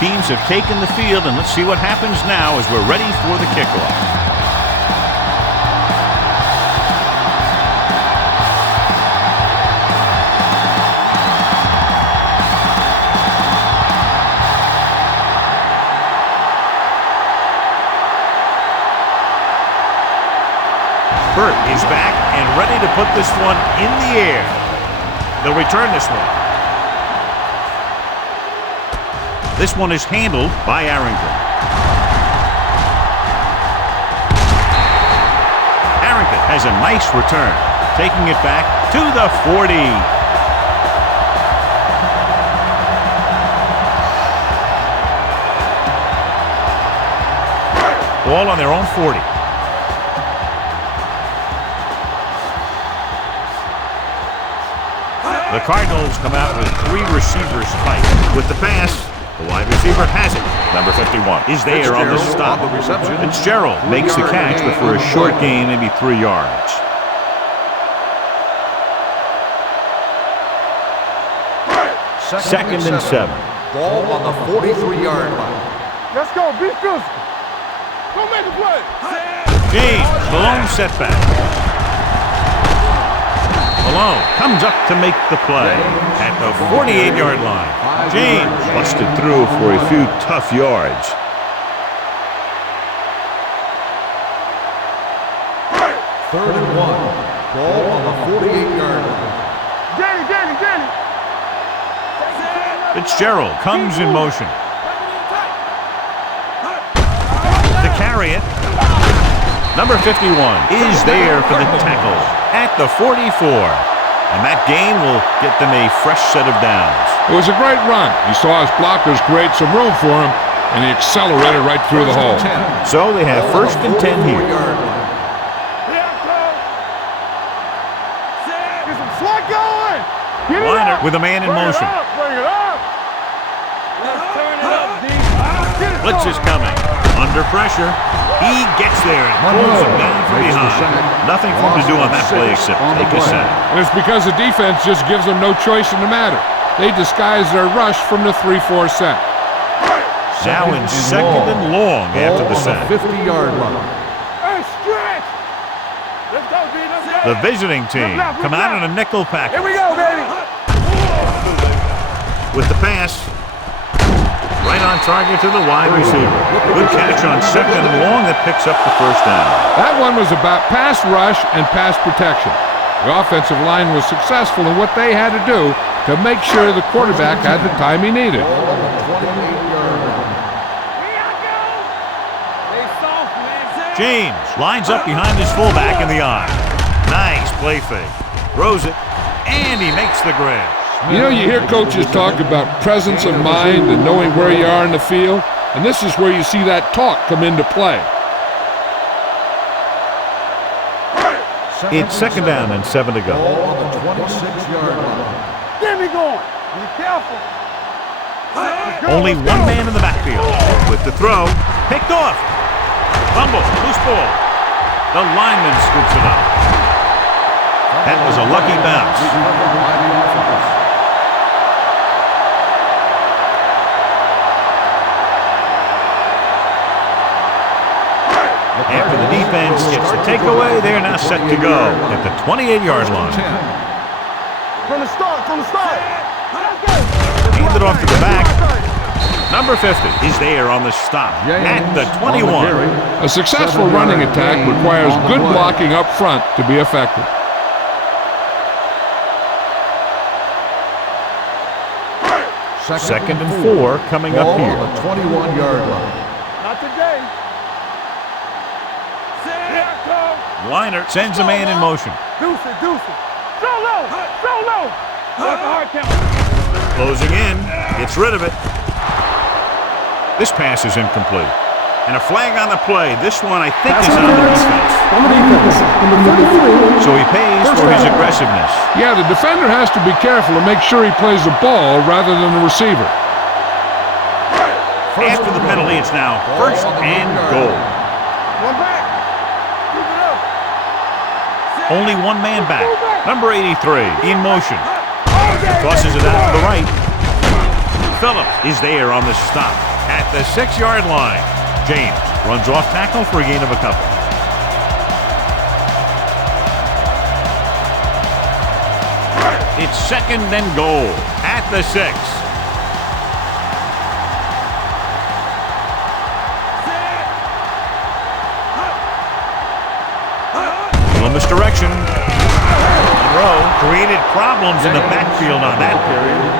teams have taken the field, and let's see what happens now as we're ready for the kickoff. Burt is back and ready to put this one in the air. They'll return this one. This one is handled by Arrington. Arrington has a nice return, taking it back to the 40. Ball on their own 40. The Cardinals come out with 3 receivers tight. With the pass, the wide receiver has it. Number 51 is there on the stop. On the reception. Fitzgerald makes the catch, but for a short gain, maybe 3 yards. Second and 7. Ball on the 43-yard line. Let's go, be physical. Go make a play. James, Malone setback. Malone comes up to make the play at the 48-yard line. James busted through for a few tough yards. Third and 1. Ball on the 48-yard line. Danny. Fitzgerald comes in motion. To carry it. Number 51 is there for the tackle at the 44. And that gain will get them a fresh set of downs. It was a great run. He saw his blockers create some room for him, and he accelerated right through the hole. So they have first and 10 here. Get some slack going. Get it Liner up. with a man in Bring it motion. up, bring it up. Let's turn it up, D. Get it Blitz going. is coming. Under pressure. He gets there and pulls him down from behind. Nothing for him to do on that play except take a sack. And it's because the defense just gives them no choice in the matter. They disguise their rush from the 3-4 set. Now in second and long after the sack. 50-yard line. Hey, stretch. Let's go, D. Let's go. The visiting team come out in a nickel package. Here we go, baby. With the pass. Right on target to the wide receiver. Good catch on second and long that picks up the first down. That one was about pass rush and pass protection. The offensive line was successful in what they had to do to make sure the quarterback had the time he needed. James lines up behind his fullback in the eye. Nice play fake. Throws it, and he makes the grab. You know, you hear coaches talk about presence of mind and knowing where you are in the field, and this is where you see that talk come into play. It's second down and 7 to go. Ball on the 26-yard line. Get me going. Be careful. Only one man in the backfield. With the throw, picked off. Fumble, loose ball. The lineman scoops it up. That was a lucky bounce. After the defense gets the takeaway, they're now set to go at the 28-yard line. From the start. Handed off to the back. Number 50 is there on the stop at the 21. A successful running attack requires good blocking up front to be effective. Second and 4 coming up here. Ball on the 21-yard line. Not today. Liner sends a man in motion. Deuce it. So low. That's a hard count. Closing in, gets rid of it. This pass is incomplete. And a flag on the play. This one, I think, is on the defense. Number 33. So he pays for his aggressiveness. Yeah, the defender has to be careful to make sure he plays the ball rather than the receiver. After the penalty, it's now first and goal. One back. Keep it up. Only one man back. Number 83 in motion. Tosses it out to the right. Phillips is there on the stop at the 6-yard line. James runs off tackle for a gain of a couple. It's 2nd and goal at the 6. Columbus direction. Monroe created problems in the backfield on that.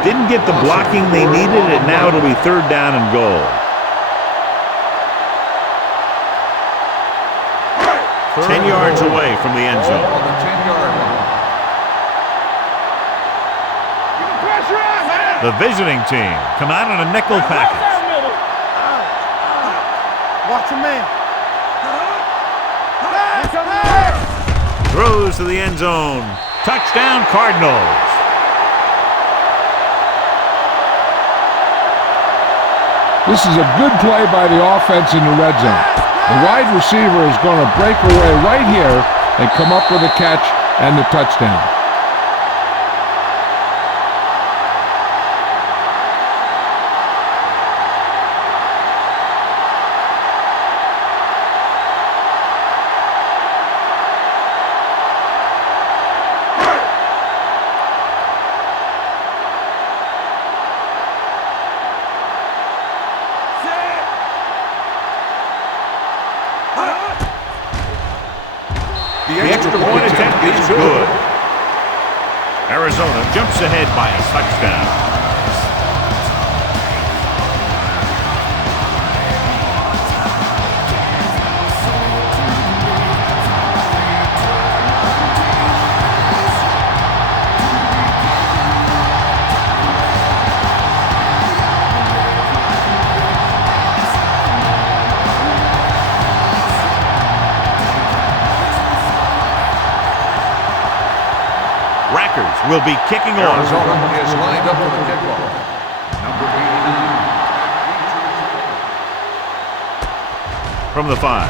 Didn't get the blocking they needed, and now it'll be 3rd down and goal. 10 yards away from the end zone. On the 10-yard line. The visiting team come out in a nickel package. Watch him, man. Throws to the end zone. Touchdown, Cardinals. This is a good play by the offense in the red zone. The wide receiver is going to break away right here and come up with a catch and the touchdown. The extra point attempt is good. Arizona jumps ahead by a touchdown. Will be kicking off. Arizona is lined up for the kickoff. Number 89. From the 5.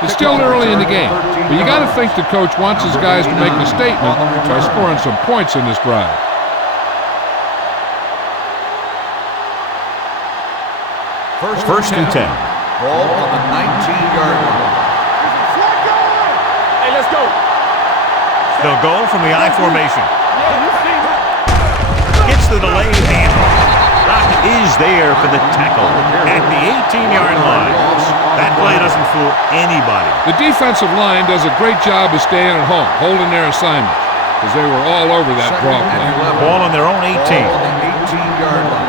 It's still early in the game, but you got to think the coach wants his guys to make a statement by scoring some points in this drive. First and 10. Ball on the 19-yard line. Hey, let's go. They'll go from the I formation. Gets the delayed handoff. Doc is there for the tackle at the 18-yard line. That play doesn't fool anybody. The defensive line does a great job of staying at home, holding their assignment, because they were all over that draw play. Ball on their own 18. Ball on the 18-yard line.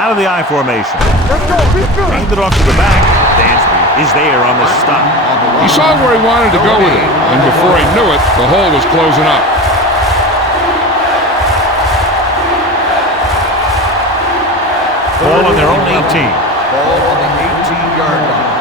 Out of the I formation. Let's go. Handed off to the back. Dansby is there on the stop. He saw where he wanted to go with it, and before he knew it, the hole was closing up. Ball on their own 18. Ball on the 18-yard line.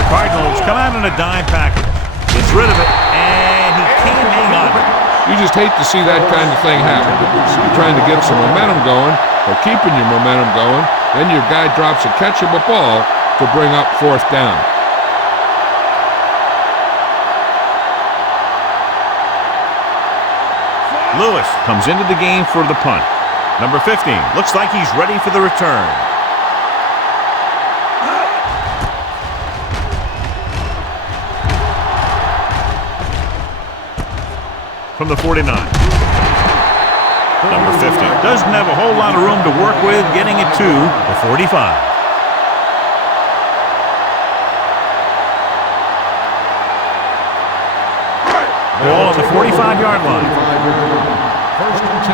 The Cardinals come out in a dime package. Gets rid of it, and he can't hang on to it. You just hate to see that kind of thing happen. You're trying to get some momentum going, or keeping your momentum going, then your guy drops a catchable ball to bring up 4th down. Lewis comes into the game for the punt. Number 15 looks like he's ready for the return. From the 49. Number 50 doesn't have a whole lot of room to work with, getting it to the 45. Ball on the 45-yard line. First and 10.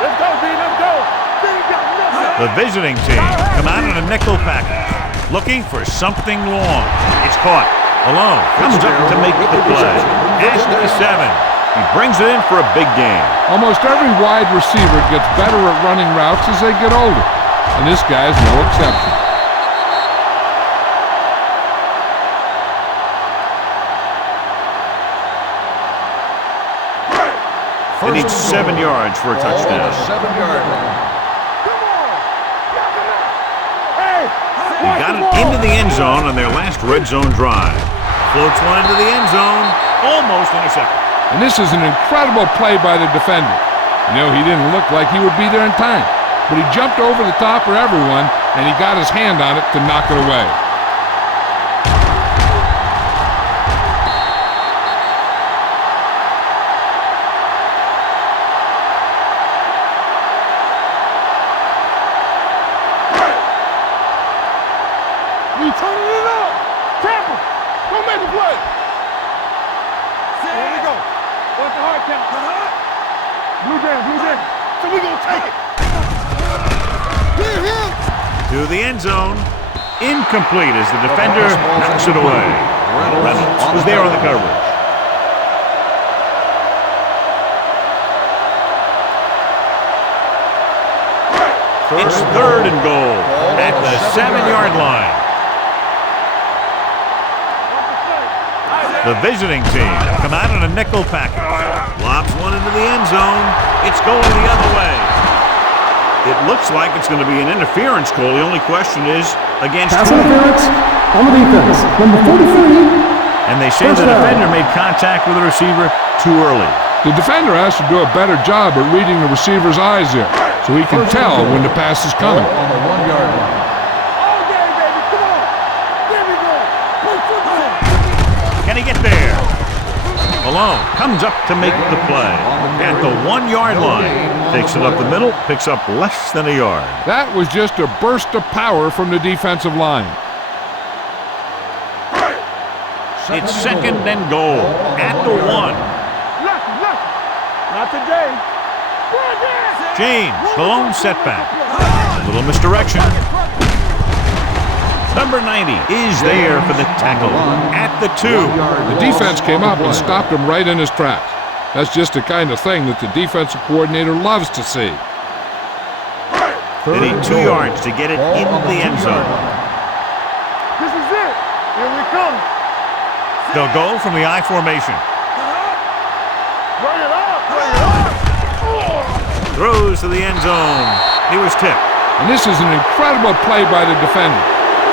Let's go, D. Let's go. The visiting team come out in a nickel package, looking for something long. It's caught. Alone comes up to make the play. At the 7. He brings it in for a big game. Almost every wide receiver gets better at running routes as they get older, and this guy's no exception. They need 7 yards for a touchdown. Ball on the 7-yard line. Hey, He got it into the end zone on their last red zone drive. Floats one into the end zone, almost intercepted. And this is an incredible play by the defender. You know, he didn't look like he would be there in time, but he jumped over the top of everyone, and he got his hand on it to knock it away. We turning it up. Tampa, go make a play. Here we go. What's the hard count? Blue jam. So we gonna take it. To the end zone. Incomplete as the defender knocks it away. Reynolds was there on the coverage. It's 3rd and goal at the 7-yard line. The visiting team come out in a nickel package. Lobs one into the end zone. It's going the other way. It looks like it's going to be an interference call. The only question is against Pass whom? interference on the defense. Number 43. And they say the defender made contact with the receiver too early. The defender has to do a better job at reading the receiver's eyes there, so he can tell when the pass is coming. On the 1-yard line. All day, baby. Come on. There we go. Play football. Can he get there? Malone comes up to make the play at the 1-yard line. Takes it up the middle, picks up less than a yard. That was just a burst of power from the defensive line. It's 2nd and goal at the 1. Lucky. Not today. James, the lone setback. A little misdirection. Number 90 is there for the tackle at the 2. The defense came up and stopped him right in his tracks. That's just the kind of thing that the defensive coordinator loves to see. They need 2 yards to get it into the end zone. This is it. Here we come. They'll go from the I formation. Bring it up. Throws to the end zone. He was tipped. And this is an incredible play by the defender.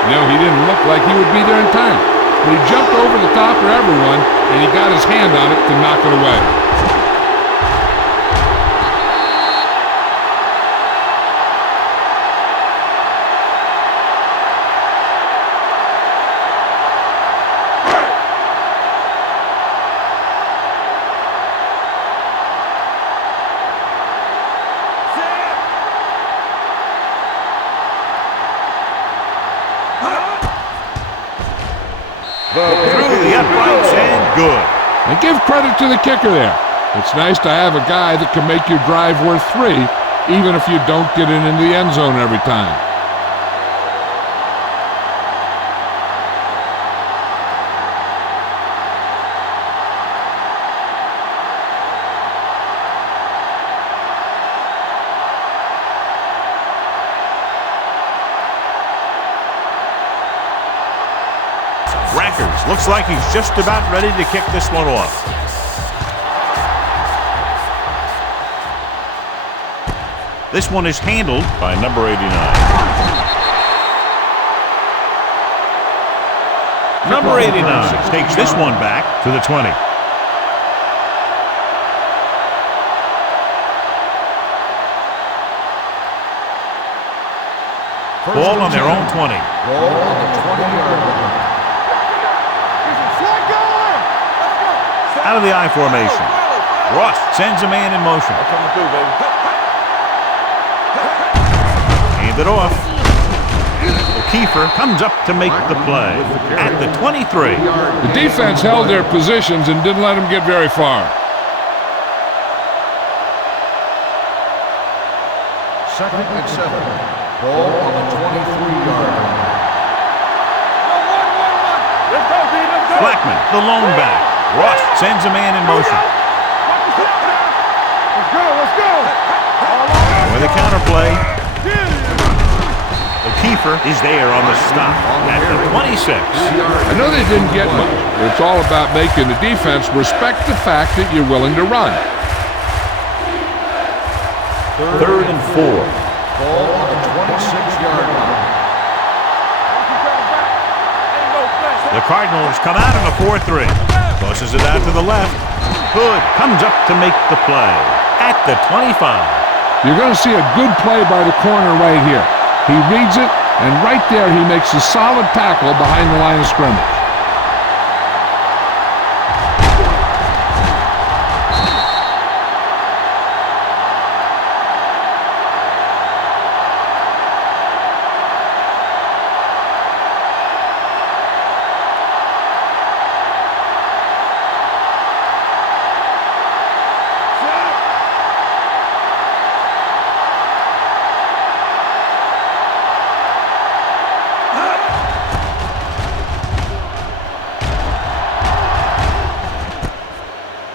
You know, he didn't look like he would be there in time, but he jumped over the top of everyone, and he got his hand on it to knock it away. Through the uprights and good. And give credit to the kicker there. It's nice to have a guy that can make your drive worth 3, even if you don't get it into the end zone every time. Rackers looks like he's just about ready to kick this one off. This one is handled by number 89. Number 89 takes this one back to the 20. Ball on their own 20. Ball on the 20-yard line. Out of the I formation. Ross sends a man in motion. Coming through, baby. Hand it off. O'Keefer comes up to make the play at the 23. The defense held their positions and didn't let them get very far. 2nd and 7. Ball on the 23-yard line. Let's go, D. Let's go. Blackman, the lone back. Ross sends a man in motion. Let's go. With a counterplay. O'Keefer is there on the stop at the 26. I know they didn't get much, but it's all about making the defense respect the fact that you're willing to run. 3rd and 4. Ball on the 26-yard line. The Cardinals come out in a 4-3. Tosses it out to the left. Hood comes up to make the play at the 25. You're going to see a good play by the corner right here. He reads it, and right there he makes a solid tackle behind the line of scrimmage.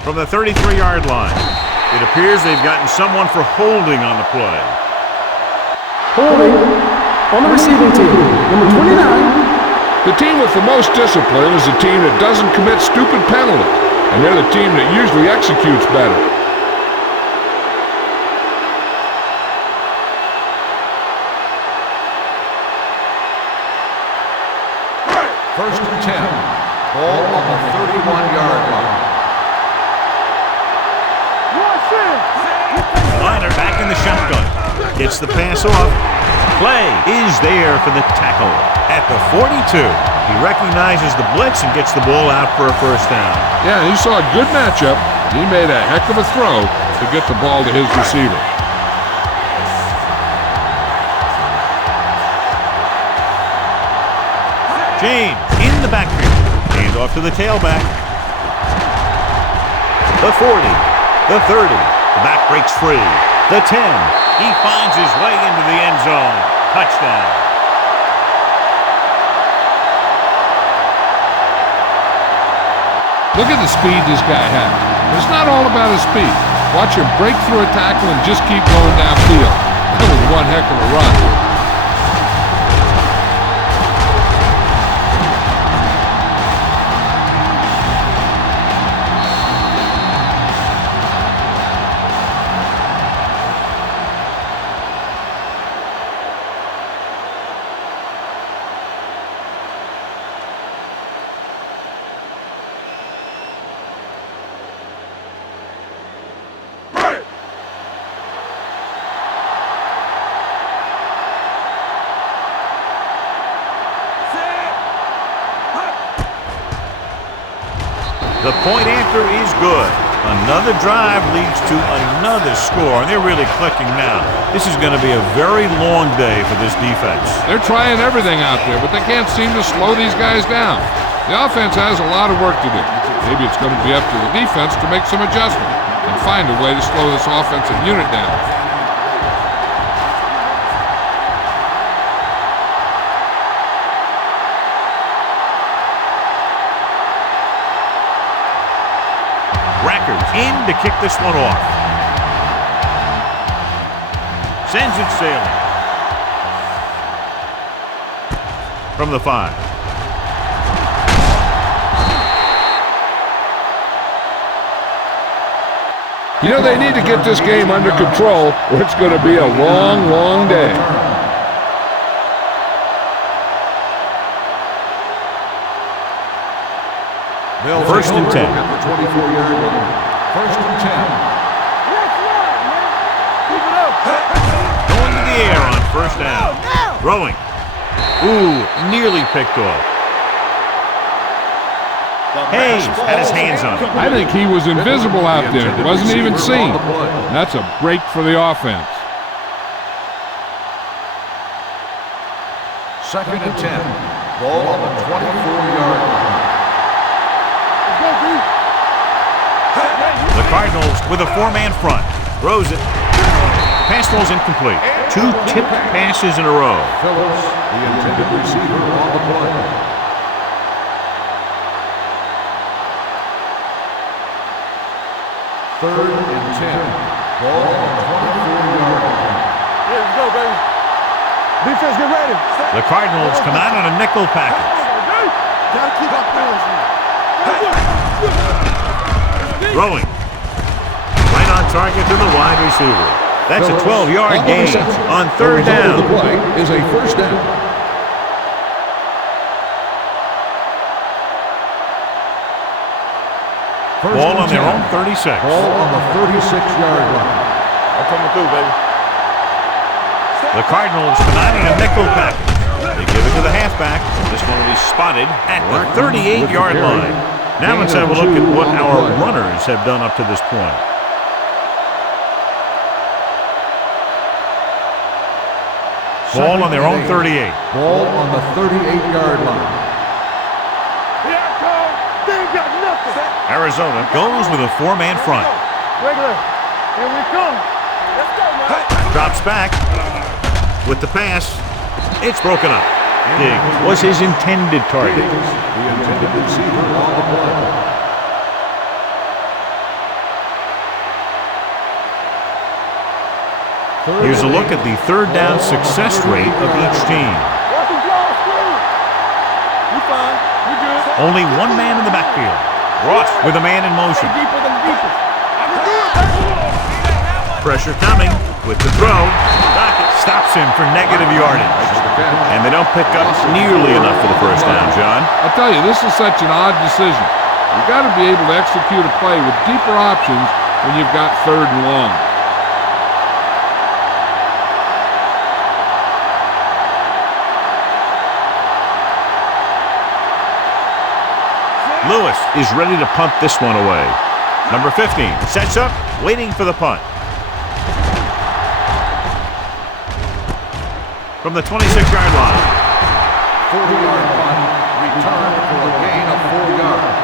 From the 33-yard line. It appears they've gotten someone for holding on the play. Holding on the receiving team, number 29. The team with the most discipline is the team that doesn't commit stupid penalties, and they're the team that usually executes better. First and 10. Ball on the 31-yard line. Liner back in the shotgun. Gets the pass off. Play is there for the tackle at the 42. He recognizes the blitz and gets the ball out for a first down. Yeah, he saw a good matchup. He made a heck of a throw to get the ball to his receiver. James in the backfield. Hands off to the tailback. The 40. The 30. The back breaks free. The 10. He finds his way into the end zone. Touchdown. Look at the speed this guy has. It's not all about his speed. Watch him break through a tackle and just keep going downfield. That was one heck of a run. The point after is good. Another drive leads to another score, and they're really clicking now. This is going to be a very long day for this defense. They're trying everything out there, but they can't seem to slow these guys down. The offense has a lot of work to do. Maybe it's going to be up to the defense to make some adjustments and find a way to slow this offensive unit down. In to kick this one off. Sends it sailing. From the 5. You know, they need to get this game under control, or it's going to be a long, long day. First and 10. At the 24-yard line. First and 10. Going to the air on first down. Throwing. Ooh, nearly picked off. Hayes had his hands on it. I think he was invisible out there. Wasn't even seen. That's a break for the offense. Second and 10. Ball on the 24-yard line. The Cardinals with a 4-man front. Throws it. Pass ball's incomplete. 2 tipped passes in a row. Phillips, the intended receiver on the play. Third and 10. Ball on the 24-yard line. Yeah, let's go, baby. Defense, get ready. The Cardinals come out on a nickel package. Gotta keep our balance here. Throwing. Right on target to the wide receiver. That's a 12-yard gain on third down. The play is a first down. Ball on their own 36. Ball on the 36-yard line. I'm coming through, baby. The Cardinals combining a nickel package. They give it to the halfback. This one will be spotted at the 38-yard line. Now let's have a look at what our runners have done up to this point. Ball on their own 38. Ball on the 38-yard line. Here I come. They ain't got nothing. Arizona goes with a four-man front. Regular. Here we come. Let's go, man. Drops back with the pass. It's broken up. Diggs was his intended target. The intended receiver on the play. Here's a look at the third down success rate of each team. Watch him blow through. You fine. You good. Only one man in the backfield. Ross with a man in motion. Deeper than deepest. I can do it, baby. Pressure coming with the throw. Dockett stops him for negative yardage. And they don't pick up nearly enough for the first down, John. I'll tell you, this is such an odd decision. You've got to be able to execute a play with deeper options when you've got third and long. Lewis is ready to punt this one away. Number 15 sets up, waiting for the punt. From the 26-yard line. 40-yard punt, return for a gain of 4 yards.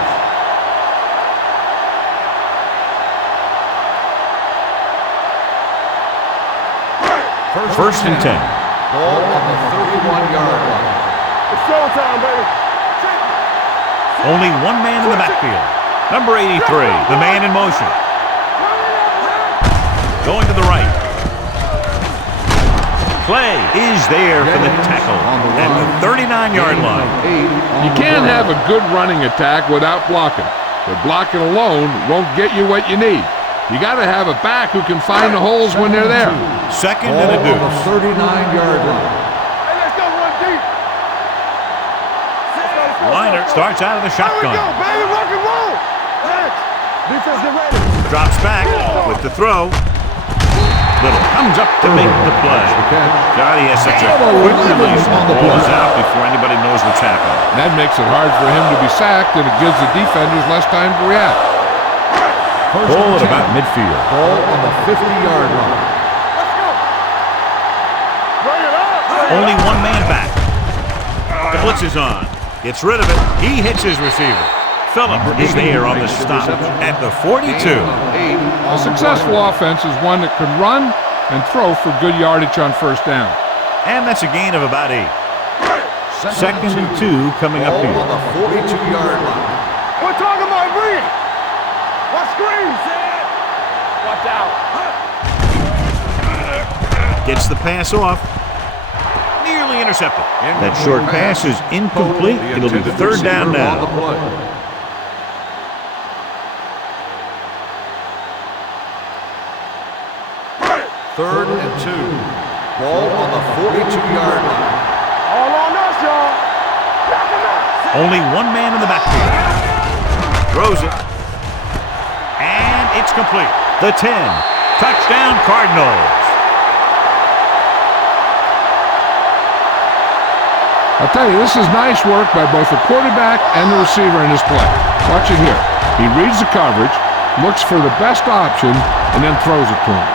First and 10. Ball on the 31-yard line. It's showtime, baby. Only one man in the backfield. Number 83, the man in motion. Going to the right. Clay is there for the tackle at the 39-yard line. You can't have a good running attack without blocking. But blocking alone won't get you what you need. You got to have a back who can find the holes when they're there. Second and a Ball on deuce. the 39-yard line. Hey, let's go one deep. Liner starts out of the Here we shotgun. go, baby. Rock and roll. Defense, get ready. Drops back with the throw. Little comes up to make the play. God, he has such a quick release. The ball is out before anybody knows what's happening. That makes it hard for him to be sacked, and it gives the defenders less time to react. Ball at about midfield. Ball on the 50-yard line. Let's go. Bring it up. Only one man back. The blitz is on. Gets rid of it. He hits his receiver. Phillip is there on the stop at the 42. A successful offense is one that can run and throw for good yardage on first down. And that's a gain of about 8. Second and 2 coming up Ball here. on the 42-yard line. We're talking about bring it. Watch screens. Watch out. Gets the pass off. Nearly intercepted. That short pass is incomplete. It'll be third down now. Third and 2. Ball on the 42-yard line. All on us, y'all. Knock him out. Only one man in the backfield. Throws it. And it's complete. The 10. Touchdown Cardinals. I'll tell you, this is nice work by both the quarterback and the receiver in this play. Watch it here. He reads the coverage, looks for the best option, and then throws it to him.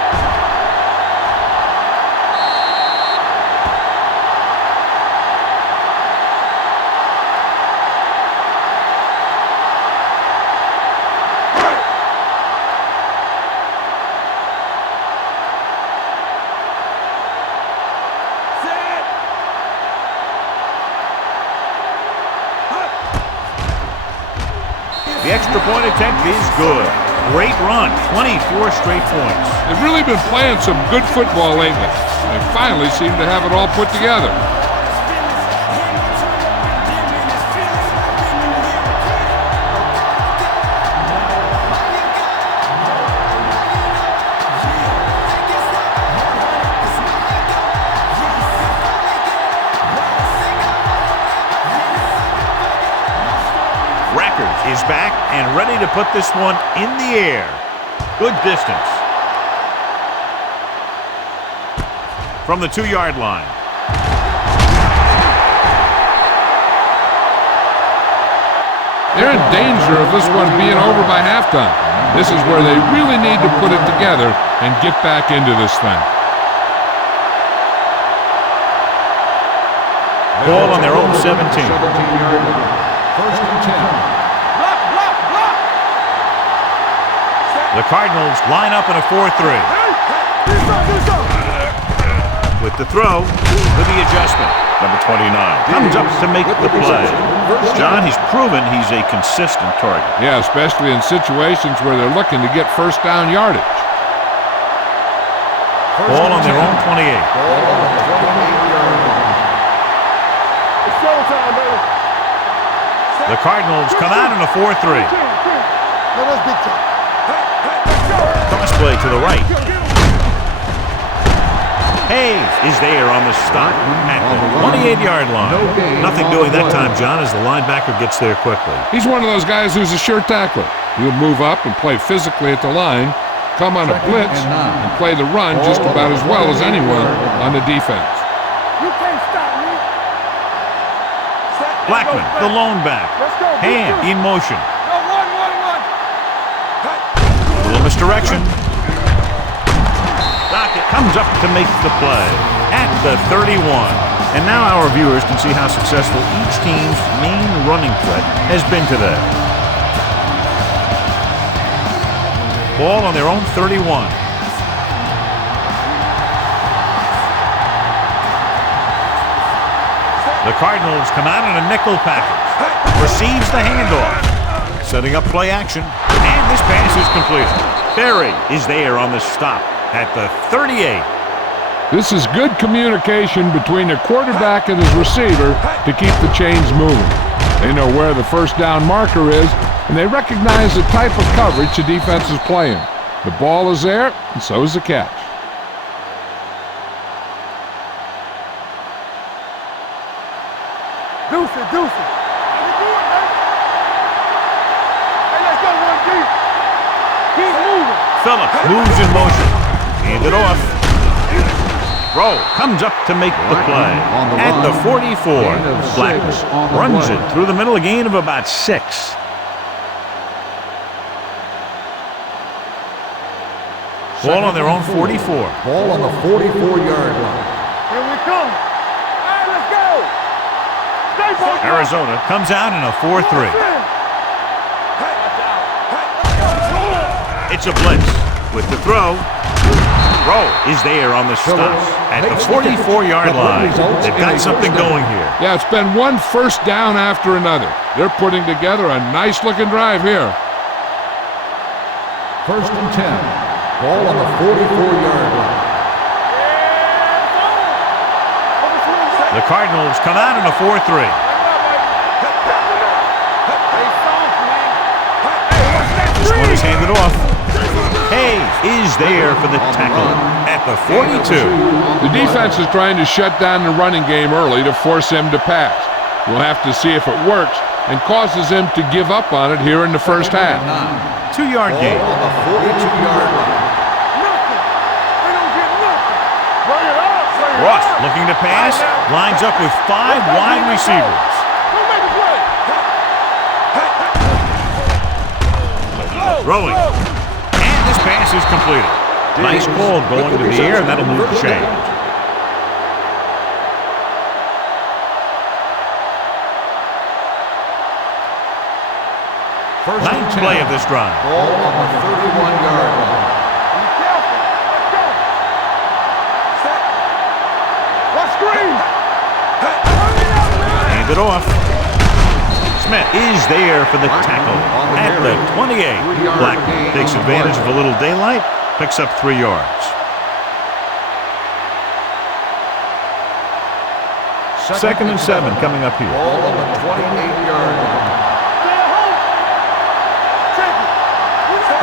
The extra point attempt is good. Great run, 24 straight points. They've really been playing some good football lately. They finally seem to have it all put together. Is back, and ready to put this one in the air. Good distance. From the 2-yard line. They're in danger of this one being over by halftime. This is where they really need to put it together and get back into this thing. Ball on their own 17. 17-yard line. First and 10. Block, block, block. The Cardinals line up in a 4-3. Do something. With the throw, with the adjustment. Number 29 comes up to make the play. John, he's proven he's a consistent target. Yeah, especially in situations where they're looking to get first down yardage. Ball on their own 28. Ball on the 28-yard line. It's showtime, baby. The Cardinals come out in a 4-3. No, that's big time. Cross play to the right. Hayes is there on the stop at the 28-yard line. Nothing doing that time, John, as the linebacker gets there quickly. He's one of those guys who's a sure tackler. He'll move up and play physically at the line, come on a blitz, and play the run just about as well as anyone on the defense. You can't stop me. Blackman, the lone back. Hand in motion. No, one. A little misdirection. Dockett comes up to make the play at the 31. And now our viewers can see how successful each team's main running threat has been today. Ball on their own 31. The Cardinals come out in a nickel package. Receives the handoff. Setting up play action. And this pass is completed. Berry is there on the stop at the 38. This is good communication between the quarterback and his receiver to keep the chains moving. They know where the first down marker is, and they recognize the type of coverage the defense is playing. The ball is there, and so is the catch. Deuce it. How you doing, man? Hey, let's go, 1 deep. Keep moving. Phillips moves in motion. Hand it off. Rowe comes up to make the play at the 44. Blackman runs it through the middle, a gain of about 6. Ball on their own 44. Ball on the 44-yard line. Here we come. All right, let's go. Stay focused. Arizona comes out in a 4-3. It's a blitz with the throw. Rowe is there on the stop at the 44-yard line. They've got something going here. Yeah, it's been one first down after another. They're putting together a nice-looking drive here. First and 10. Ball on the 44-yard line. The Cardinals come out in a 4-3. This one is handed off. Hayes is there for the tackle at the 42. The defense is trying to shut down the running game early to force him to pass. We'll have to see if it works and causes him to give up on it here in the first half. 2-yard gain. Ball on the 42-yard line. Ross looking to pass, lines up with 5 wide receivers. Throwing. And this pass is completed. Nice ball going to the air, and that'll move the chains. Ninth play of this drive. Ball on the 31-yard line. Hand it off. Smith is there for the tackle at the 28. Blackman takes advantage of a little daylight, picks up 3 yards. Second and 7 coming up here. Ball on the 28-yard line.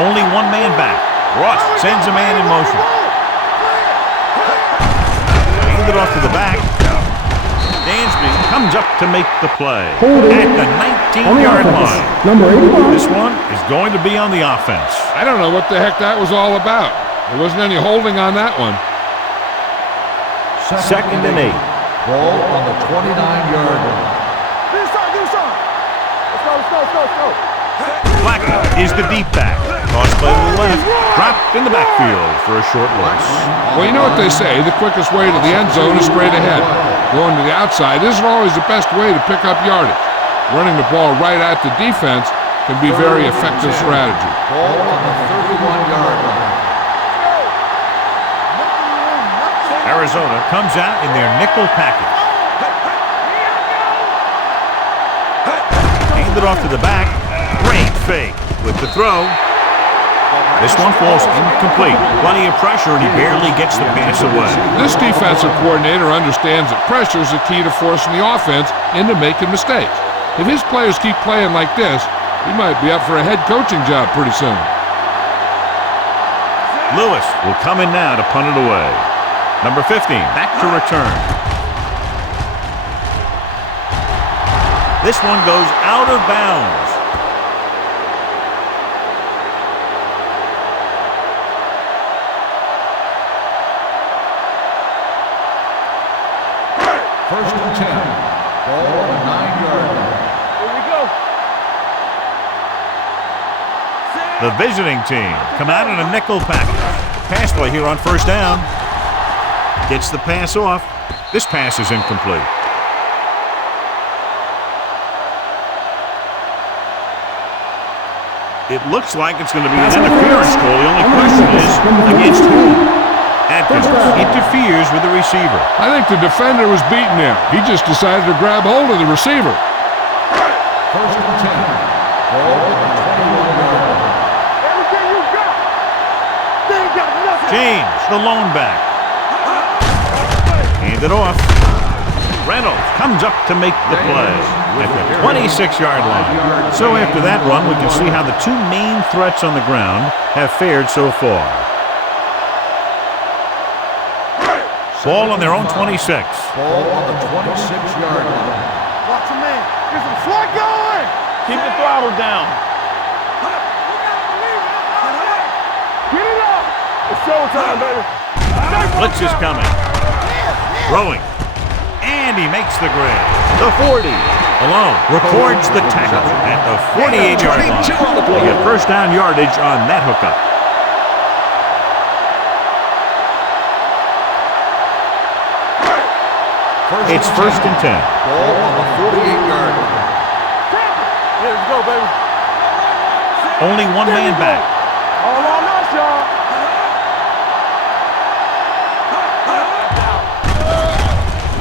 Only one man back. Ross sends a man in motion. Hand it off to the back. Dansby comes up to make the play Holding at the on the 19-yard offense. line. Number 81. This one is going to be on the offense. I don't know what the heck that was all about. There wasn't any holding on that one. Second and 8. Ball on the 29-yard line. Get inside, get inside. Let's go. Blackman is the deep back. Toss play to the left. Dropped in the backfield for a short loss. Well, you know what they say, the quickest way to the end zone is straight ahead. Going to the outside isn't always the best way to pick up yardage. Running the ball right at the defense can be very effective strategy. Ball on the 31-yard line. Arizona comes out in their nickel package. Handed off to the back. Great fake with the throw. This one falls incomplete. Plenty of pressure, and he barely gets the pass away. This defensive coordinator understands that pressure is the key to forcing the offense into making mistakes. If his players keep playing like this, he might be up for a head coaching job pretty soon. Lewis will come in now to punt it away. Number 15, back to return. This one goes out of bounds. First and 10. Ball on the 9-yard line. Here we go. The visiting team come out in a nickel package. Pass play here on first down. Gets the pass off. This pass is incomplete. It looks like it's going to be an interference call. The only question is, against whom? Atkins interferes with the receiver. I think the defender was beaten there. He just decided to grab hold of the receiver. First and 10. Ball on the 21-yard line. Everything you got. They ain't got nothing. James, the lone back. Handed off. Reynolds comes up to make the play at the 26-yard line. So after that run, we can see how the two main threats on the ground have fared so far. Ball on their own 26. Ball on the 26-yard line. Watch him, man. Get some slug going. Keep the throttle down. Get it up. It's showtime, baby. Blitz is coming. Throwing. And he makes the grab. The 40. Alone records the tackle at the 48-yard line. They get first down yardage on that hookup. It's first and 10. Ball on the 48-yard line. Here we go, baby. Only one man back. All on us, y'all.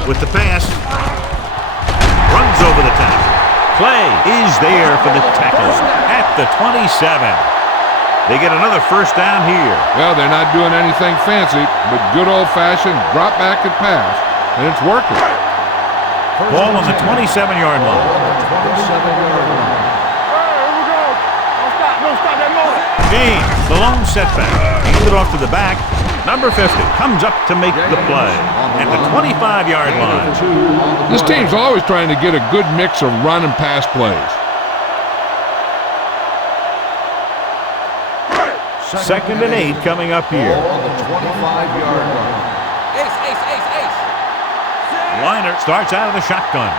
With the pass. Runs over the tackle. Play is there for the tackle at the 27. They get another first down here. Well, they're not doing anything fancy, but good old-fashioned drop back and pass, and it's working. Ball on the 27-yard line. On the 27-yard line. Here we go. Don't stop that motor. James, the lone setback. Handed off to the back. Number 50 comes up to make the play at the 25-yard line. This team's always trying to get a good mix of run and pass plays. Second and 8 coming up here. Ball on the 25-yard line. Liner starts out of the shotgun.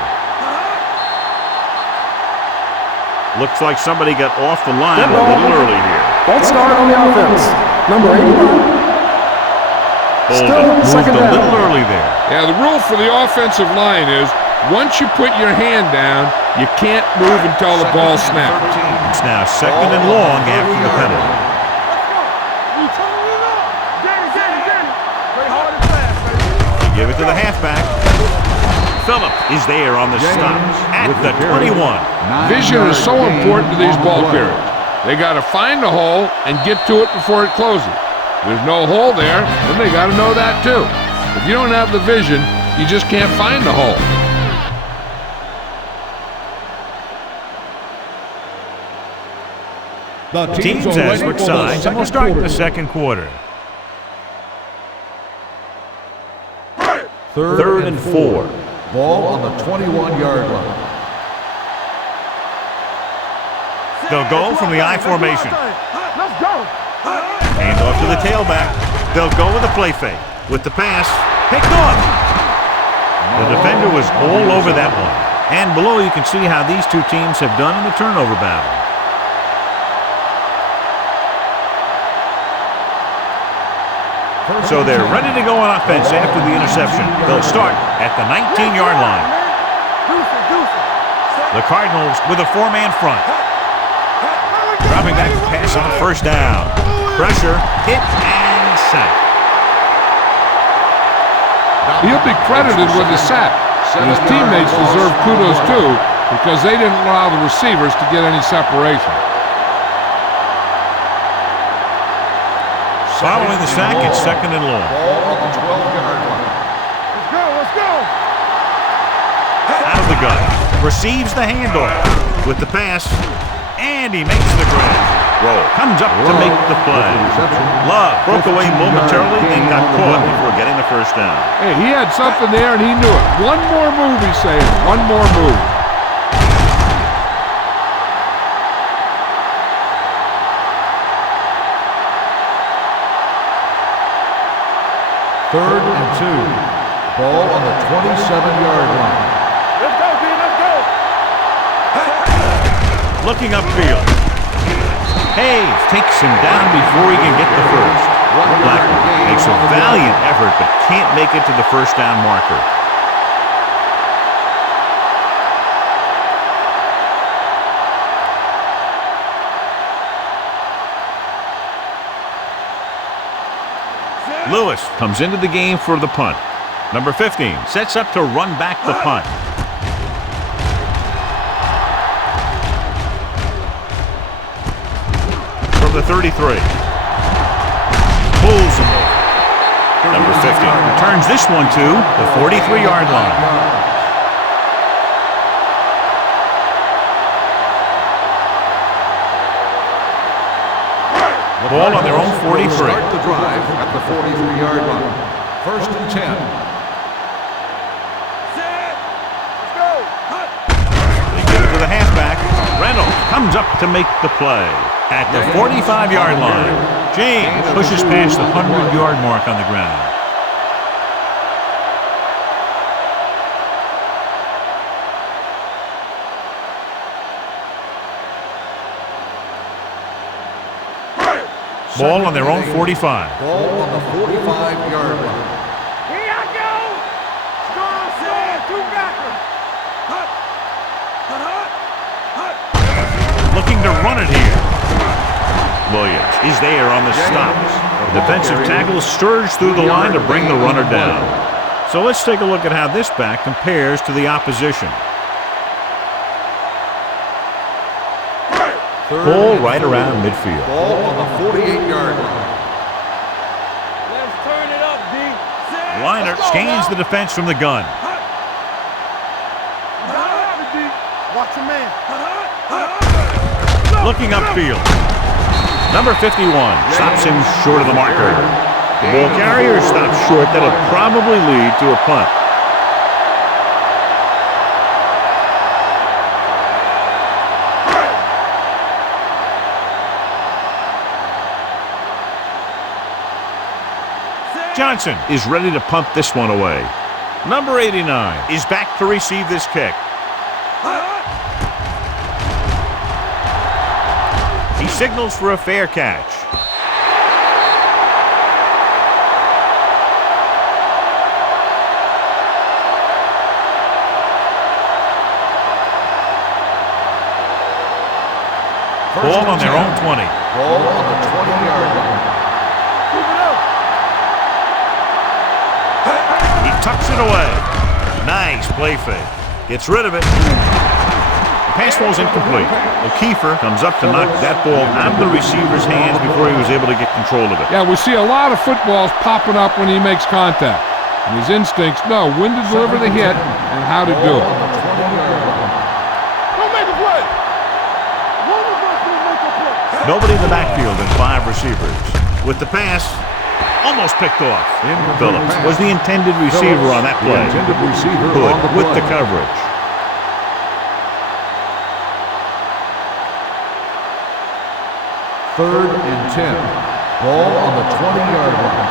Looks like somebody got off the line a little early here. False start on the offense. Number 81. Bolden moved second a down. little early there. Yeah, the rule for the offensive line is once you put your hand down, you can't move until the ball snaps. It's now second and long after the penalty. You turn it up. Danny. Play hard and fast, baby. They give it to the halfback. Phillip is there on the stop at the 21. Vision is so important to these ball carriers. They got to find the hole and get to it before it closes. There's no hole there, then they got to know that too. If you don't have the vision, you just can't find the hole. The Teams as switch sides and we'll start the second quarter. Third and 4. Ball on the 21-yard line. They'll go from the I formation. Let's go. Hand off to the tailback. They'll go with a play fake. With the pass, picked off. The defender was all over that one. And below you can see how these two teams have done in the turnover battle. So they're ready to go on offense after the interception. They'll start at the 19-yard line. The Cardinals with a four-man front. Dropping back to pass on first down. Pressure, hit, and sack. He'll be credited with the sack. And his teammates deserve kudos too because they didn't allow the receivers to get any separation. Following the sack, it's second and long. Ball on the 12-yard line. Let's go. Out of the gun. Receives the handoff with the pass. And he makes the grab. Roll. Comes up to make the play. Love broke away momentarily and got caught before getting the first down. Hey, he had something there and he knew it. One more move, he's saying. One more move. Third and 2. Ball on the 27-yard line. Let's go, D. Let's go. Looking upfield. Hayes takes him down before he can get the first. Blackman makes a valiant effort but can't make it to the first down marker. Lewis comes into the game for the punt. Number 15 sets up to run back the punt. From the 33. Pulls him over. Number 50 returns this one to the 43-yard line. Ball on their own 43. Start the drive at the 43-yard line. First and 10. Let's go. They give it to the halfback. Reynolds comes up to make the play. At the 45-yard line, James pushes past the 100-yard mark on the ground. Ball on their own 45. Ball on the 45-yard line. Here I go. Strong side, two backer. Looking to run it here. Williams is there on the stops. The defensive tackle surged through the line to bring the runner down. So let's take a look at how this back compares to the opposition. Ball right around midfield. Ball on the 48-yard line. Let's turn it up, D. Liner scans the defense from the gun. Watch your man. Looking upfield. Number 51 stops him short of the marker. The ball carrier stops short. That'll probably lead to a punt. Johnson is ready to punt this one away. Number 89 is back to receive this kick. He signals for a fair catch. Ball on their own 20. Ball on the 20-yard line. He tucks it away. Nice play fake. Gets rid of it. The pass ball's incomplete. O'Keefer comes up to knock that ball out of the receiver's hands before he was able to get control of it. Yeah, we see a lot of footballs popping up when he makes contact. And his instincts know when to deliver the hit and how to do it. Don't make a play. One of us will make a play. Nobody in the backfield and 5 receivers. With the pass, Almost picked off. Incomplete Phillips pass. was the intended receiver on that The play. intended receiver Good on the with the play. coverage. Third and 10. Ball on the 20-yard line.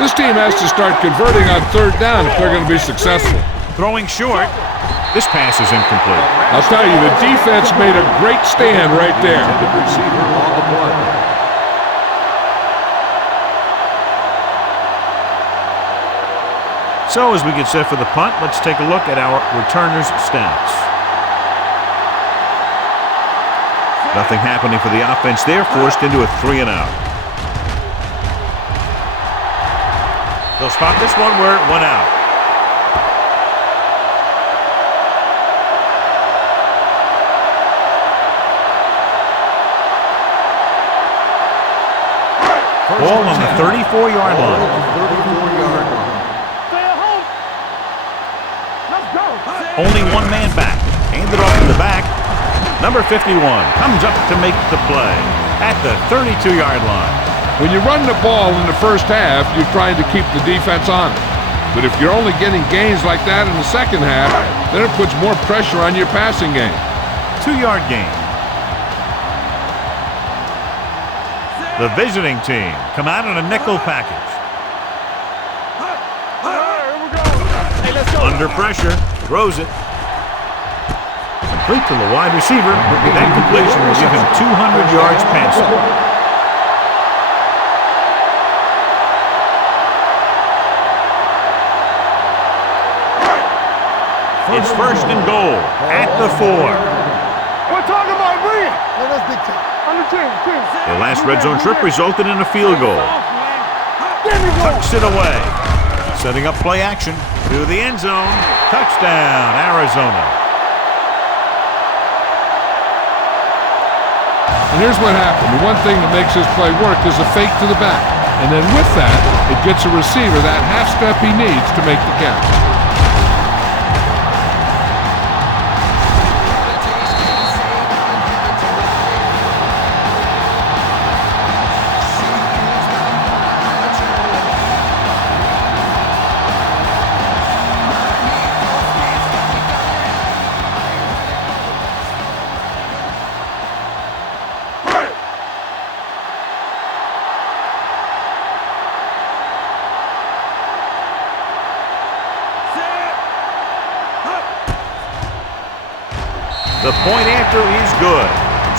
This team has to start converting on third down if they're going to be successful. Throwing short. This pass is incomplete. I'll tell you, the defense made a great stand right there. Intended receiver on the play. So as we get set for the punt, let's take a look at our returners' stats. Nothing happening for the offense there, forced into a 3-and-out. They'll spot this one where it went out. Ball on the 34-yard Ball line. on the 34-yard line. Stay at home. Let's go. Only one man back. Handed off to the back. Number 51 comes up to make the play at the 32-yard line. When you run the ball in the first half, you're trying to keep the defense on it. But if you're only getting gains like that in the second half, then it puts more pressure on your passing game. 2-yard gain. The visiting team come out in a nickel package. Under pressure, throws it. Complete to the wide receiver. That completion will give him 200 yards passing. It's first and goal at the 4. We're talking about bring it. Let's dictate. Under 10. The last red zone trip resulted in a field goal. Give me one. Tucks it away. Setting up play action to the end zone. Touchdown, Arizona. And here's what happened. The one thing that makes this play work is a fake to the back. And then with that, it gets a receiver that half step he needs to make the catch. The point after is good.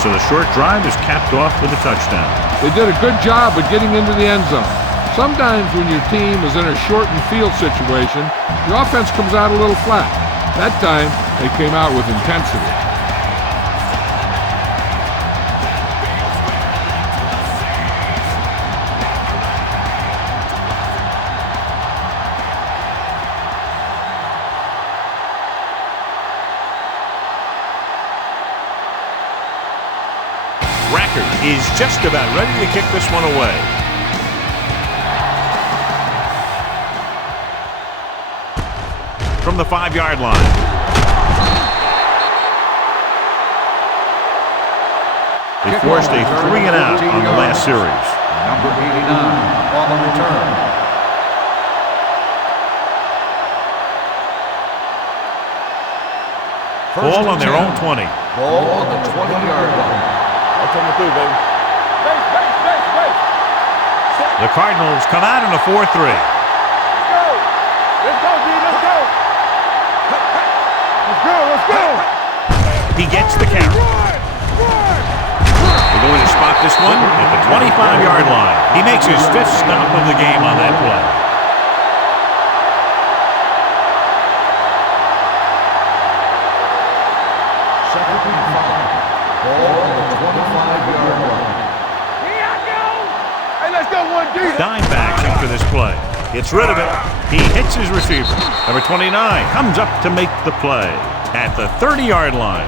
So the short drive is capped off with a touchdown. They did a good job of getting into the end zone. Sometimes when your team is in a shortened field situation, the offense comes out a little flat. That time, they came out with intensity. Rackard is just about ready to kick this one away. From the 5-yard line. They forced a 3-and-out on the last series. Number 89 on the return. Ball on their own 20. Ball on the 20-yard line. I'm coming through, baby. Base. The Cardinals come out in a 4-3. Let's go, D. Let's go. Let's go. He gets the count. They're going to spot this one at the 25-yard line. He makes his 5th stop of the game on that play. Second and 5. Ball on the 25-yard line. Here I go. Hey, let's go, 1D. Dime backs in for this play. Gets rid of it. He hits his receiver. Number 29 comes up to make the play at the 30-yard line.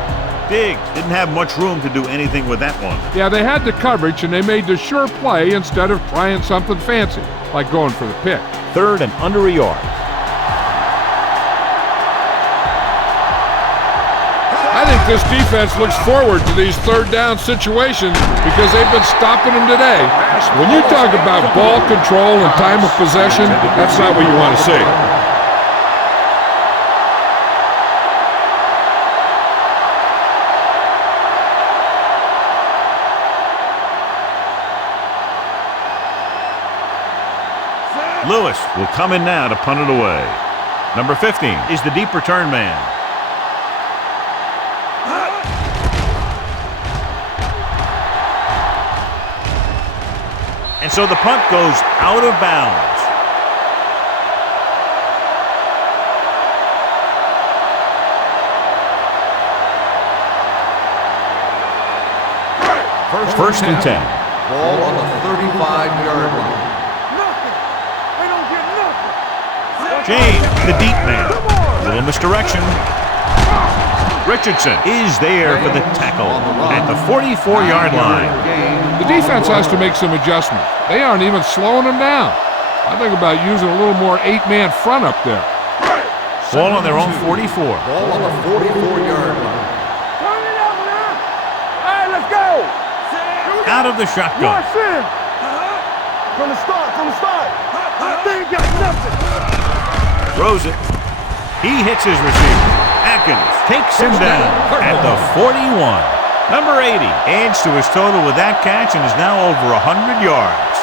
Diggs didn't have much room to do anything with that one. Yeah, they had the coverage and they made the sure play instead of trying something fancy, like going for the pick. 3rd and under a yard. I think this defense looks forward to these third down situations because they've been stopping them today. When you talk about ball control and time of possession, that's not what you want to see. Lewis will come in now to punt it away. Number 15 is the deep return man. And so the punt goes out of bounds. First and 10. Ball on the 35-yard line. James, the deep man. Little misdirection. Richardson is there for the tackle at the 44-yard line. The defense has to make some adjustments. They aren't even slowing them down. I think about using a little more 8-man front up there. Ball on their own 44. Ball on the 44-yard line. Turn it up now. All right, let's go. Out of the shotgun. Watch in. From the start. They ain't got nothing. Throws it. He hits his receiver. Atkins takes him down at the 41. Number 80 adds to his total with that catch and is now over 100 yards.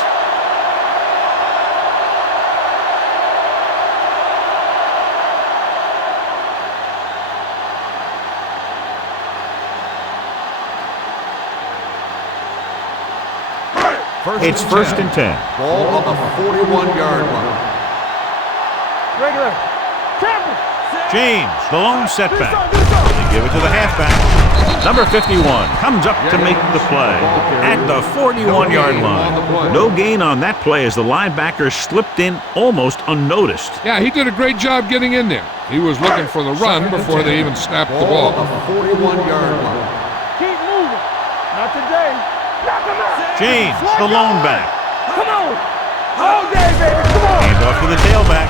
It's first and 10. Ball on the 41-yard line. Regular. Campbell. James, the lone setback. They give it to the halfback. Number 51 comes up to make the play at the 41-yard line. No gain on that play as the linebacker slipped in almost unnoticed. Yeah, he did a great job getting in there. He was looking for the run before they even snapped the ball. On the 41-yard line. Keep moving. Not today. Knock him out. James, the lone back. Come on. All day, baby. Come on. Hands off to the tailback.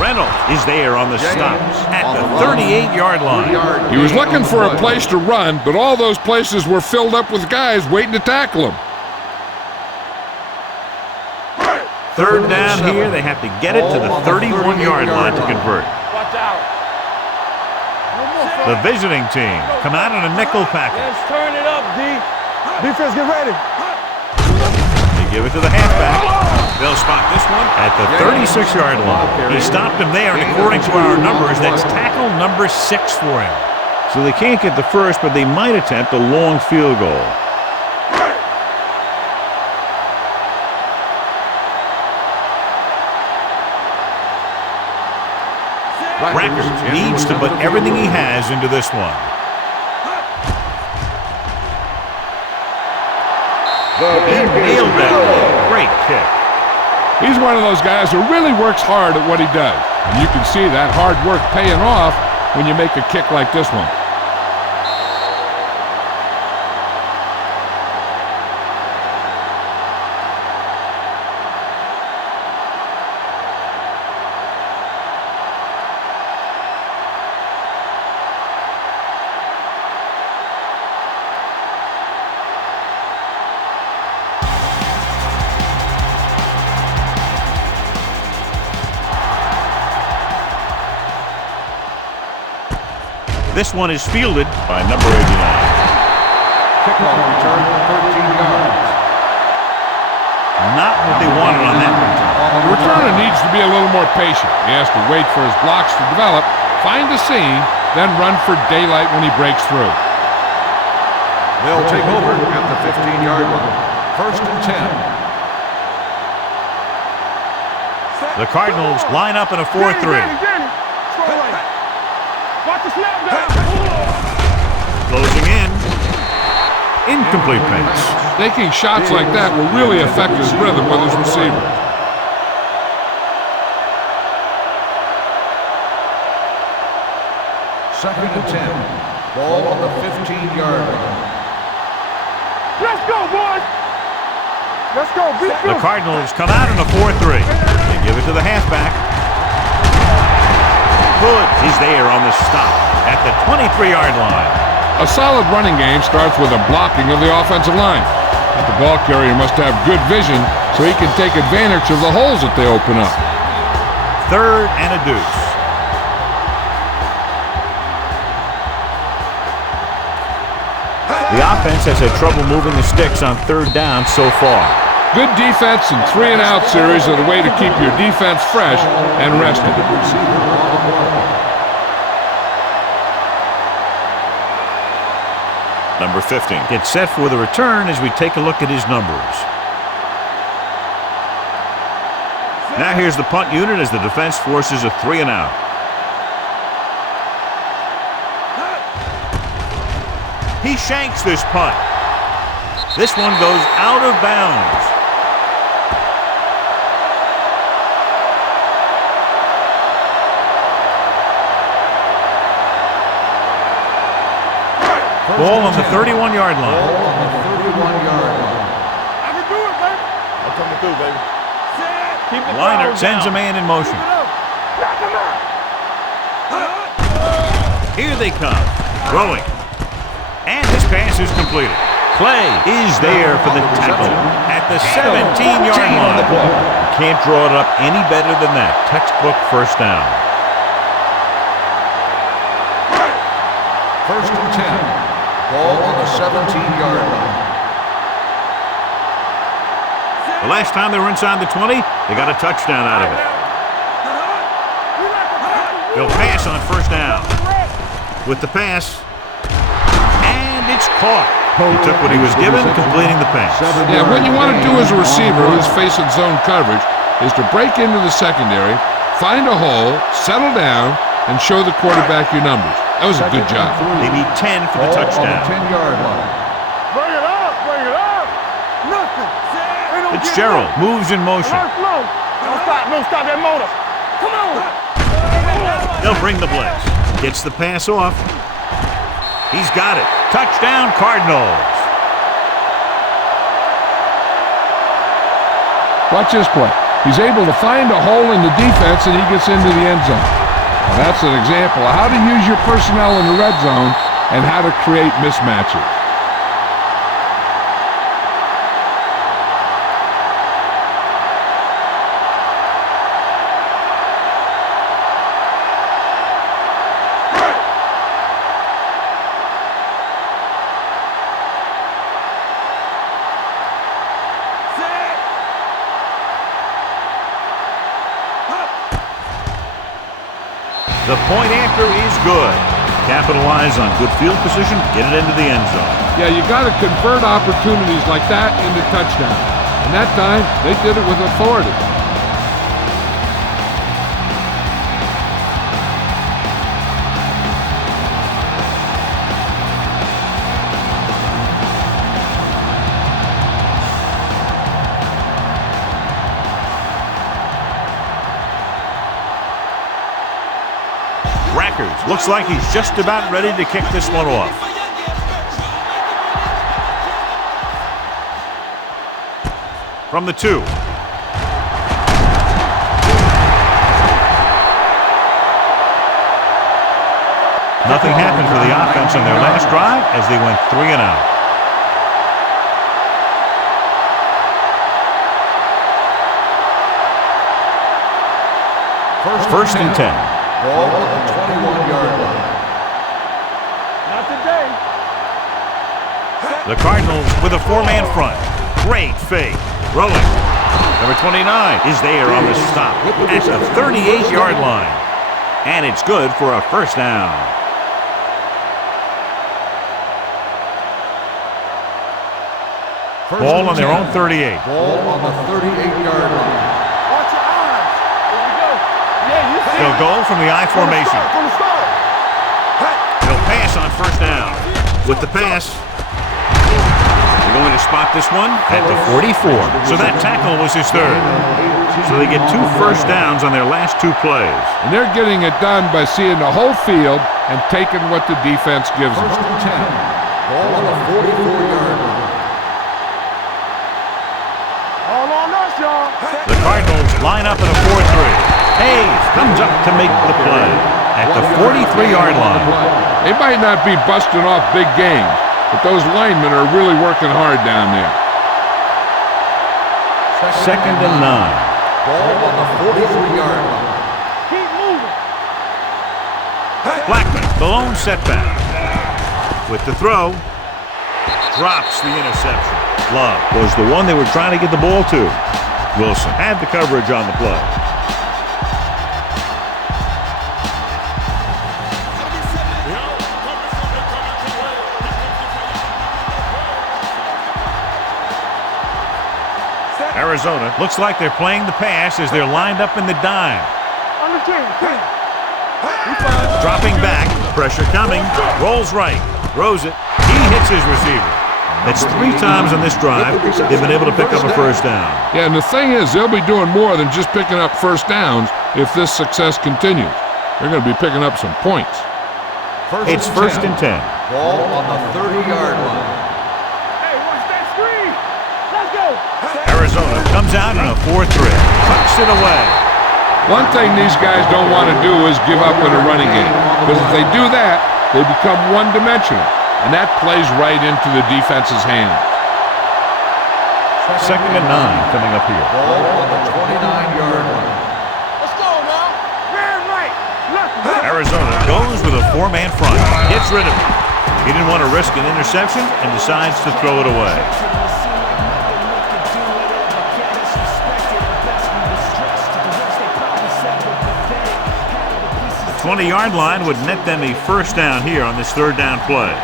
Reynolds is there on the stops at the 38-yard line. He was looking for a place to run, but all those places were filled up with guys waiting to tackle him. Third down here. They have to get it to the 31-yard line to convert. Watch out. The visiting team come out in a nickel package. Let's turn it up, D. Defense, get ready. They give it to the halfback. They'll spot this one at the 36-yard line. He stopped him there, and according to our numbers, that's tackle number 6 for him. So they can't get the first, but they might attempt a long field goal. Rackers needs to put everything he has into this one. He nailed that one. Great kick. He's one of those guys who really works hard at what he does. And you can see that hard work paying off when you make a kick like this one. This one is fielded by number 89. Kickoff return, 13 yards. Not what they wanted on that one. The returner needs to be a little more patient. He has to wait for his blocks to develop, find a seam, then run for daylight when he breaks through. They'll take over at the 15-yard line. First and 10. The Cardinals line up in a 4-3. Watch the snap down. Closing in. Incomplete pass. Taking shots like that will really affect his rhythm with his receiver. Second and 10. Ball on the 15-yard line. Let's go, boys. Let's go. The Cardinals come out in a 4-3. They give it to the halfback. Hood is there on the stop at the 23-yard line. A solid running game starts with a blocking of the offensive line. But the ball carrier must have good vision so he can take advantage of the holes that they open up. 3rd and a deuce. The offense has had trouble moving the sticks on 3rd down so far. Good defense and 3-and-out series are the way to keep your defense fresh and rested. Number 15 gets set for the return as we take a look at his numbers. Now here's the punt unit as the defense forces a 3-and-out. He shanks this punt. This one goes out of bounds. Ball on the 31-yard line. I can do it, baby. I'm coming through, baby. Keep the Liner crowd sends down. a man in motion. Knock him out. Here they come. Throwing. And his pass is completed. Clay is there for the tackle at the 17-yard line. You can't draw it up any better than that. Textbook first down. 1st and 10. Ball on the 17-yard line. The last time they were inside the 20, they got a touchdown out of it. They'll pass on 1st down. With the pass. And it's caught. He took what he was given, completing the pass. Yeah, what you want to do as a receiver who's facing zone coverage is to break into the secondary, find a hole, settle down, and show the quarterback your numbers. That was a good job. They need 10 for the touchdown. 10-yard line. Bring it up, bring it up. Nothing. Fitzgerald moves in motion. Don't stop that motor. Come on. They'll bring the blitz. Gets the pass off. He's got it. Touchdown, Cardinals. Watch this play. He's able to find a hole in the defense and he gets into the end zone. Now that's an example of how to use your personnel in the red zone and how to create mismatches. The point after is good. Capitalize on good field position, get it into the end zone. Yeah, you got to convert opportunities like that into touchdowns. And that time, they did it with authority. Looks like he's just about ready to kick this one off. From the 2. Nothing happened for the offense on their last drive as they went 3-and-out. First and 10. Ball on the 21-yard line. Not today. The Cardinals with a 4-man front. Great fake. Rolling. Number 29 is there on the stop at the 38-yard line. And it's good for a first down. Ball on their own 38. Ball on the 38-yard line. Watch your eyes. Here we go. Yeah, you see. They'll go from the I formation. From the start. They'll pass on first down. With the pass, they're going to spot this one at the 44. So that tackle was his 3rd. So they get 2 first downs on their last 2 plays. And they're getting it done by seeing the whole field and taking what the defense gives them. First and 10. Ball on the 44-yard line. All on us, y'all. The Cardinals line up in a 4-3. Hayes comes up to make the play. at the 43-yard line. They might not be busting off big games, but those linemen are really working hard down there. Second and 9. Ball on the 43-yard line. Keep moving. Blackman, the lone setback. With the throw, drops the interception. Love was the one they were trying to get the ball to. Wilson had the coverage on the play. Arizona looks like they're playing the pass as they're lined up in the dime. On the 10. Dropping back, pressure coming, rolls right, throws it, he hits his receiver. That's 3 times on this drive they've been able to pick up a first down. Yeah, and the thing is, they'll be doing more than just picking up first downs if this success continues. They're going to be picking up some points. It's first and 10. Ball on the 30-yard line. Hey, watch that screen. Let's go. Arizona comes out in a 4-3, tucks it away. One thing these guys don't want to do is give up in a running game, because if they do that, they become one-dimensional, and that plays right into the defense's hands. Second and 9 coming up here. Ball on the 29-yard line. Let's go now. Man right. Left. Arizona goes with a 4-man front, gets rid of it. He didn't want to risk an interception and decides to throw it away. 20-yard line would net them a first down here on this third down play.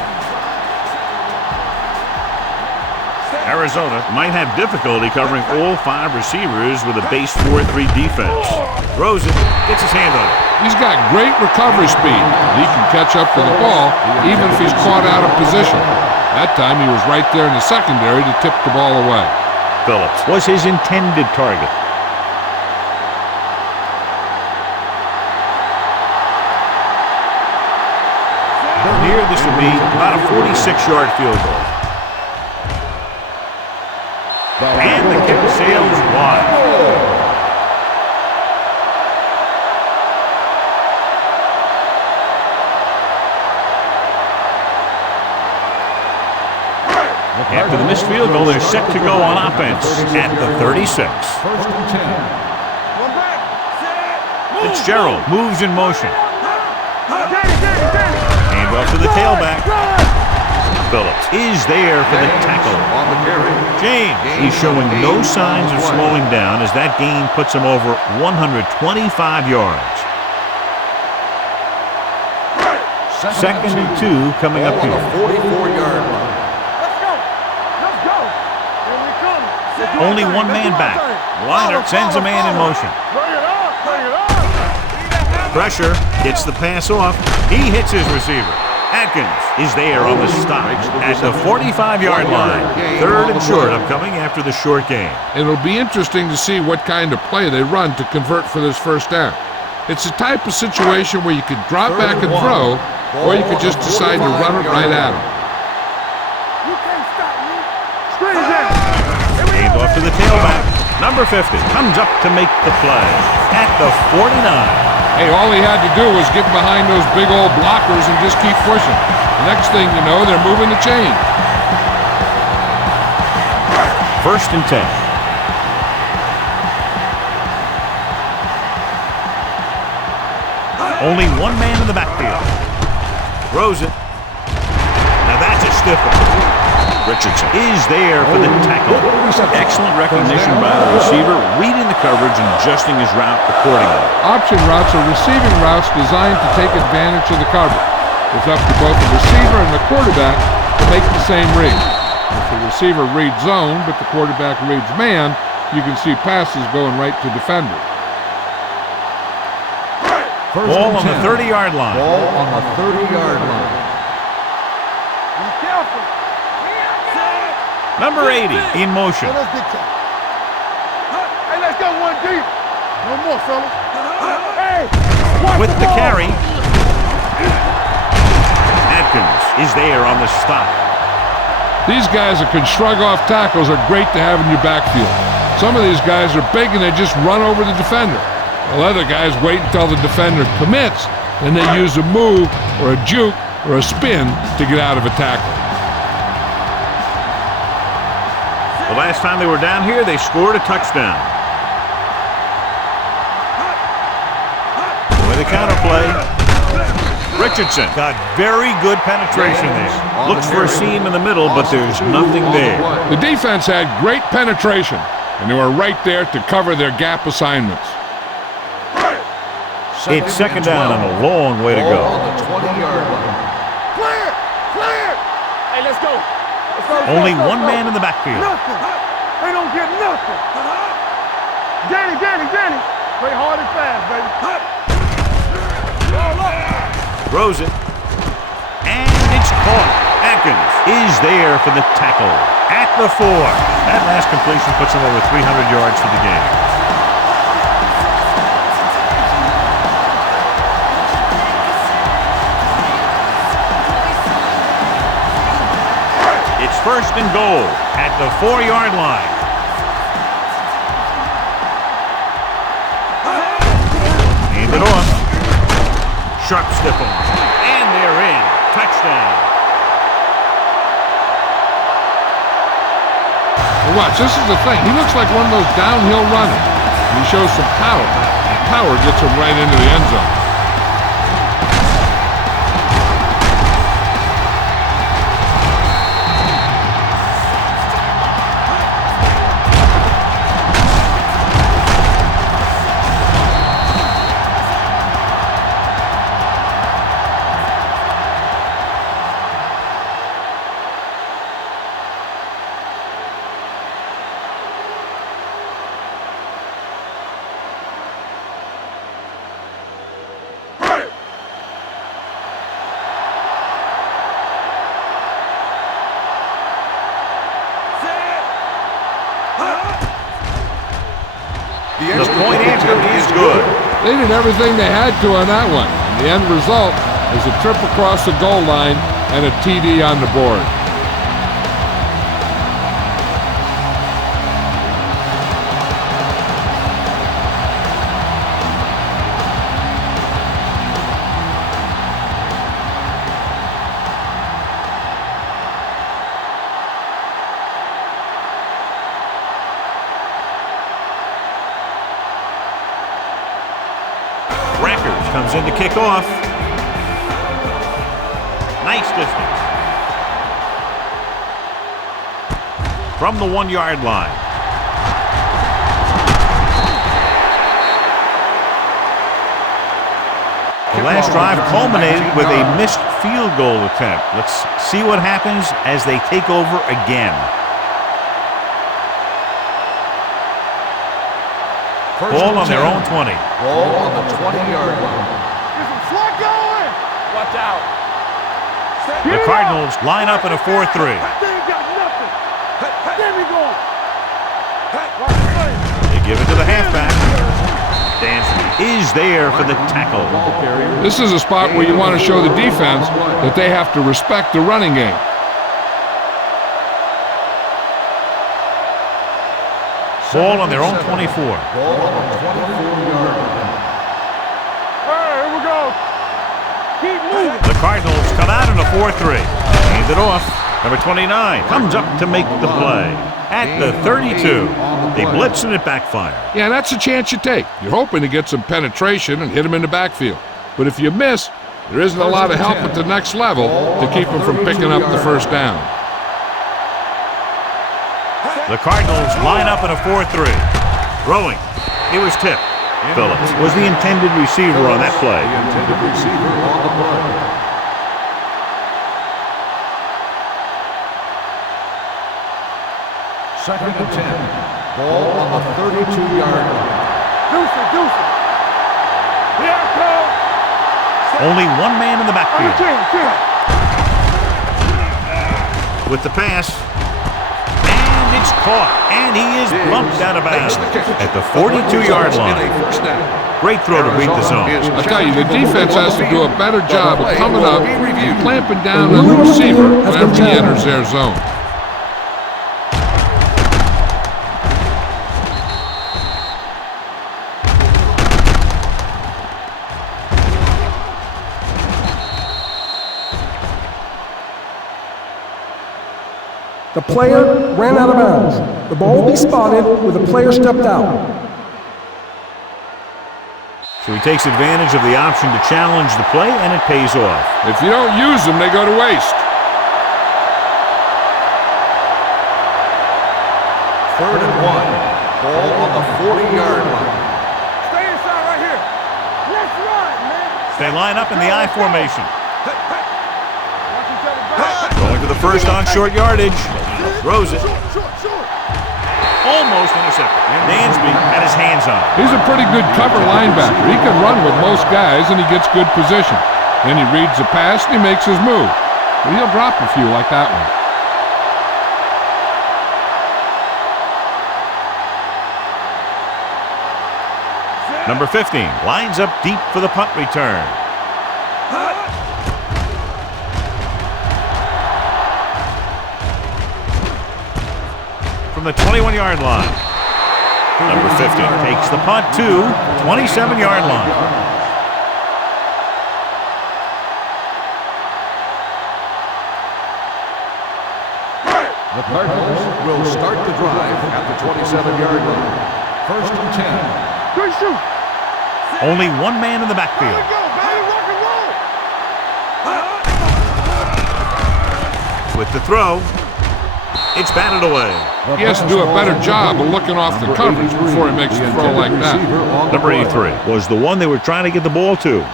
Arizona might have difficulty covering all 5 receivers with a base 4-3 defense. Throws it, gets his hand on it. He's got great recovery speed. He can catch up to the ball even if he's caught out of position. That time he was right there in the secondary to tip the ball away. Phillips was his intended target. Here, this will be about a 46-yard field goal. And the kick sails wide. After the missed field goal, they're set to go on offense at the 36. First and 10. One back. Set. Fitzgerald moves in motion. Danny. Hand off to the tailback. Phillips is there for the tackle. On the carry. James, he's showing no signs of slowing down as that gain puts him over 125 yards. Second and 2 coming up Ball on here. the 44-yard line. Let's go. Here we come. Only one man back. Liner sends a man in motion. Bring it up. Pressure, gets the pass off. He hits his receiver. Atkins is there on the stop at the 45-yard line. Third and short upcoming after the short game. It'll be interesting to see what kind of play they run to convert for this first down. It's a type of situation where you could drop back and throw, or you could just decide to run it right at them. You can't stop me. Screen down. Hand off to the tailback. Number 50 comes up to make the play at the 49. Hey, all he had to do was get behind those big old blockers and just keep pushing. The next thing you know, they're moving the chain. First and 10. Only one man in the backfield. Throws it. Now that's a stiff one. Richardson is there for the tackle. Excellent recognition by the receiver, reading the coverage and adjusting his route accordingly. Option routes are receiving routes designed to take advantage of the coverage. It's up to both the receiver and the quarterback to make the same read. If the receiver reads zone, but the quarterback reads man, you can see passes going right to defenders. Ball on the 30-yard line. Ball on the 30-yard line. Be careful. Number 80 in motion. Let's get to it. Hey, let's go one deep. One more, fellas. Hey, With the carry. Atkins is there on the stop. These guys that can shrug off tackles are great to have in your backfield. Some of these guys are big and they just run over the defender. While other guys wait until the defender commits then they use a move or a juke or a spin to get out of a tackle. The last time they were down here, they scored a touchdown. With a counterplay, Richardson got very good penetration there. Looks for a seam in the middle, but there's nothing there. The defense had great penetration, and they were right there to cover their gap assignments. It's second down and a long way to go. On the 20-yard line. Clear! Clear! Hey, let's go. Only one man in the backfield. Nothing. They don't get nothing. Danny. Play hard and fast, baby. Throws it. And it's caught. Atkins is there for the tackle. At the 4. That last completion puts him over 300 yards for the game. It's first and goal at the 4-yard line. Hand it off. Sharp stiff on. And they're in. Touchdown. Well, watch, this is the thing. He looks like one of those downhill runners. He shows some power. Power gets him right into the end zone. The point after is good. They did everything they had to on that one. And the end result is a trip across the goal line and a TD on the board. Comes in to kick off. Nice distance. From the 1-yard line. The last drive culminated with a missed field goal attempt. Let's see what happens as they take over again. Ball on their own 20. Ball on the 20-yard line. Get some slack going. Watch out. The Cardinals line up in a 4-3. They ain't got nothing. There we go. They give it to the halfback. Danson is there for the tackle. This is a spot where you want to show the defense that they have to respect the running game. Ball on their own 24. Ball on the 24-yard line. Here we go. Keep moving. The Cardinals come out in a 4-3. Hand it off. Number 29 comes up to make the play. At the 32. They blitz and it backfires. Yeah, that's a chance you take. You're hoping to get some penetration and hit him in the backfield. But if you miss, there isn't a lot of help at the next level to keep him from picking up the first down. The Cardinals line up in a 4-3. Throwing. It was tipped. Phillips was the intended receiver on that play. The intended receiver on the play. Second and 10. Ball on the 32-yard line. Deuce it. Here it goes. Only one man in the backfield. With the pass. And it's caught. And he is bumped out of bounds at the 42-yard line. Great throw to beat the zone. I tell you, the defense has to do a better job of coming up and clamping down on the receiver whenever he enters their zone. player ran out of bounds. The ball will be spotted with a player stepped out. So he takes advantage of the option to challenge the play, and it pays off. If you don't use them, they go to waste. 3rd and 1. Ball on the 40-yard line. Stay inside right here. Let's run, man. They line up in the I formation. Watch each other back. Going for the first on short yardage. Throws it. Short. Almost intercepted. Dansby had his hands on it. He's a pretty good cover linebacker. He can run with most guys, and he gets good position. Then he reads the pass, and he makes his move. But he'll drop a few like that one. Number 15 lines up deep for the punt return. From the 21-yard line. Number 15 takes the punt to 27-yard line. The Cardinals will start the drive at the 27-yard line. 1st and 10. Good shoot. Only one man in the backfield. There we go, baby. Rock and roll. With the throw, it's batted away. He has to do a better job of looking off the coverage before he makes a throw like that. Number 83 was the one they were trying to get the ball to.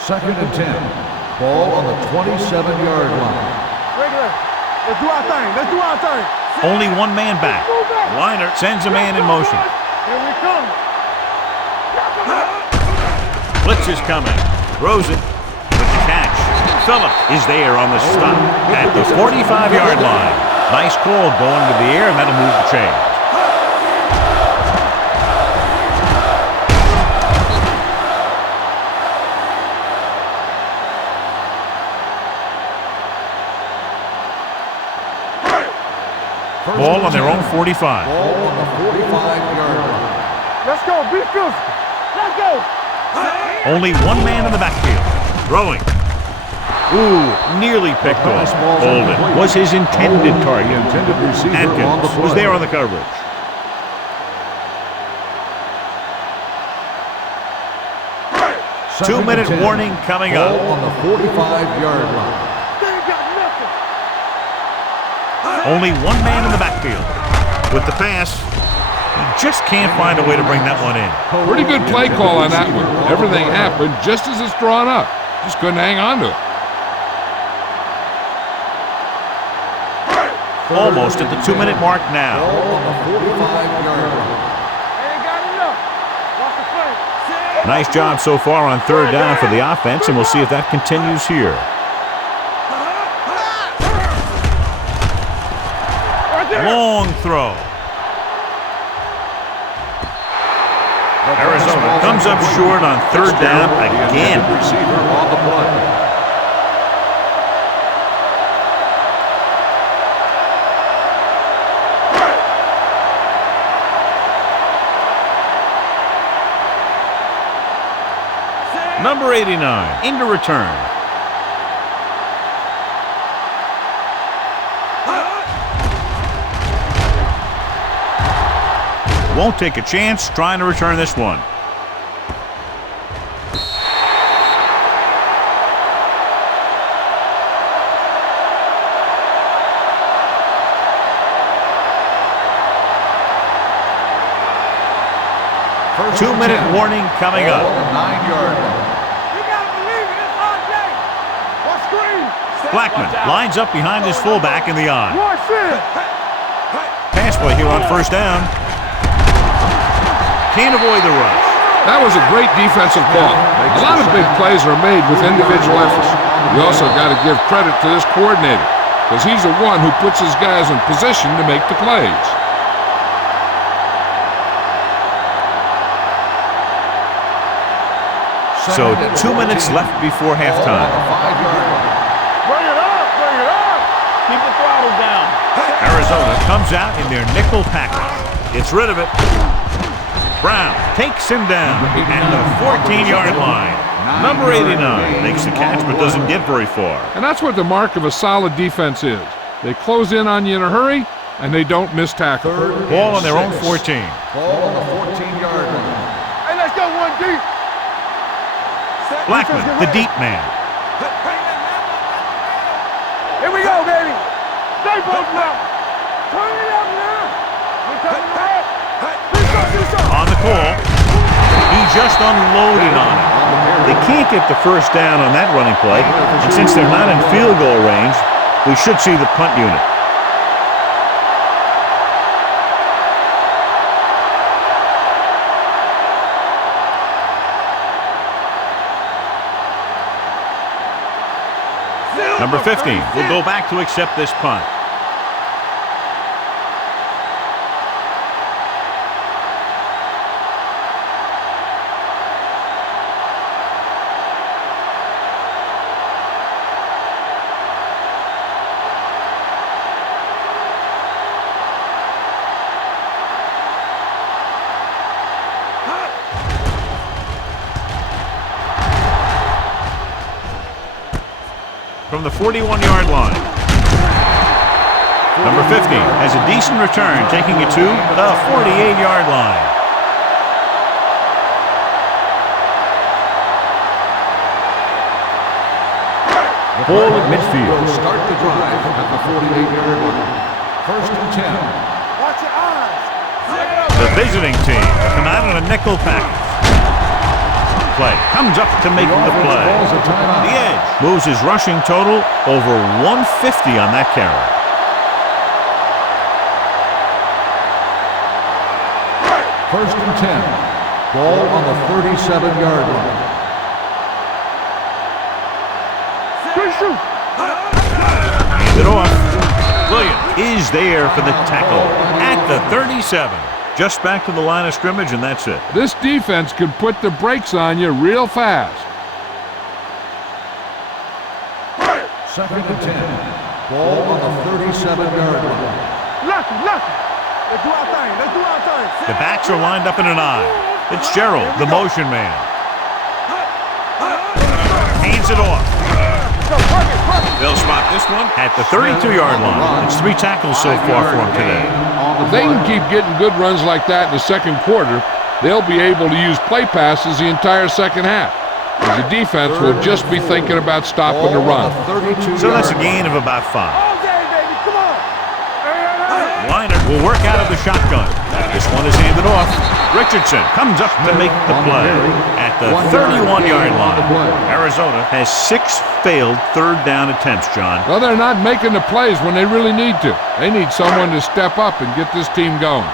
2nd and 10. Ball on the 27-yard line. Regular. Let's do our thing. Only one man back. Liner sends a man in motion. Here we come. Blitz is coming. Throws it with the catch. Phillip is there on the stop at the 45-yard line. Nice call going to the air, and that'll move the chain. Ball on their own 45. Ball on the 45-yard line. Let's go. Be physical. Let's go. Only one man in the backfield. Throwing. Ooh, nearly picked off. Bolden was his intended target. Atkins was there on the coverage. Two-minute warning coming up. Ball on the 45-yard line. They ain't got nothing. Only one man in the backfield. With the pass, he just can't find a way to bring that one in. Pretty good play call on that one. Everything happened just as it's drawn up. Just couldn't hang on to it. Almost at the 2-minute mark now. Ball on the 45-yard line. They ain't got enough. Watch the play. Nice job so far on 3rd down for the offense, and we'll see if that continues here. Right there. Long throw. Arizona comes up short on 3rd down again. Receiver on the play. Number 89 into return. Won't take a chance trying to return this one. First 2-minute and 10. warning coming Ball up. on the 9-yard line. You gotta believe it. It's our day. What screen? Blackman lines up behind his fullback in the eye. One sin. Pass play here on 1st down. Can't avoid the rush. That was a great defensive call. A lot of big plays are made with individual efforts. You also got to give credit to this coordinator, because he's the one who puts his guys in position to make the plays. So 2 minutes left before halftime. Bring it up. Bring it up. Keep the throttle down. Arizona comes out in their nickel package. Gets rid of it. Brown takes him down at the 14-yard line. Number 89 makes the catch but doesn't get very far. And that's what the mark of a solid defense is. They close in on you in a hurry, and they don't miss tackle. Ball on their own 14. Ball on the 14-yard line. Hey, let's go one deep. Blackman, the deep man. Here we go, baby. Stay both now. Turn it up now. We're turning ahead. On the call. He just unloaded on it. They can't get the first down on that running play, and since they're not in field goal range, we should see the punt unit. Number 15 will go back to accept this punt. From the 41-yard line. Number 15 has a decent return, taking it to the 48-yard line. Ball at midfield. Start the drive at the 48-yard line. First and 10. Watch your eyes. The visiting team come out in a nickel package. Play comes up to make the play. The edge moves his rushing total over 150 on that carry. First and 10. Ball on the 37-yard line. Good shoot. Hands it off. Williams is there for the tackle at the 37. Just back to the line of scrimmage, and that's it. This defense could put the brakes on you real fast. Second and 10. Ball on the 37-yard line. Lucky. Let's do our thing. The backs are lined up in an eye. Fitzgerald, the motion man. Hands it off. They'll spot this one at the 32-yard line. It's 3 tackles so far for him today. If they can keep getting good runs like that in the second quarter, they'll be able to use play passes the entire second half. The defense will just be thinking about stopping the run. So that's a gain of about 5. All day, baby. Come on. Liner will work out of the shotgun. This one is handed off. Richardson comes up to make the play at the 31-yard line. Arizona has 6 failed third down attempts, John. Well, they're not making the plays when they really need to. They need someone to step up and get this team going.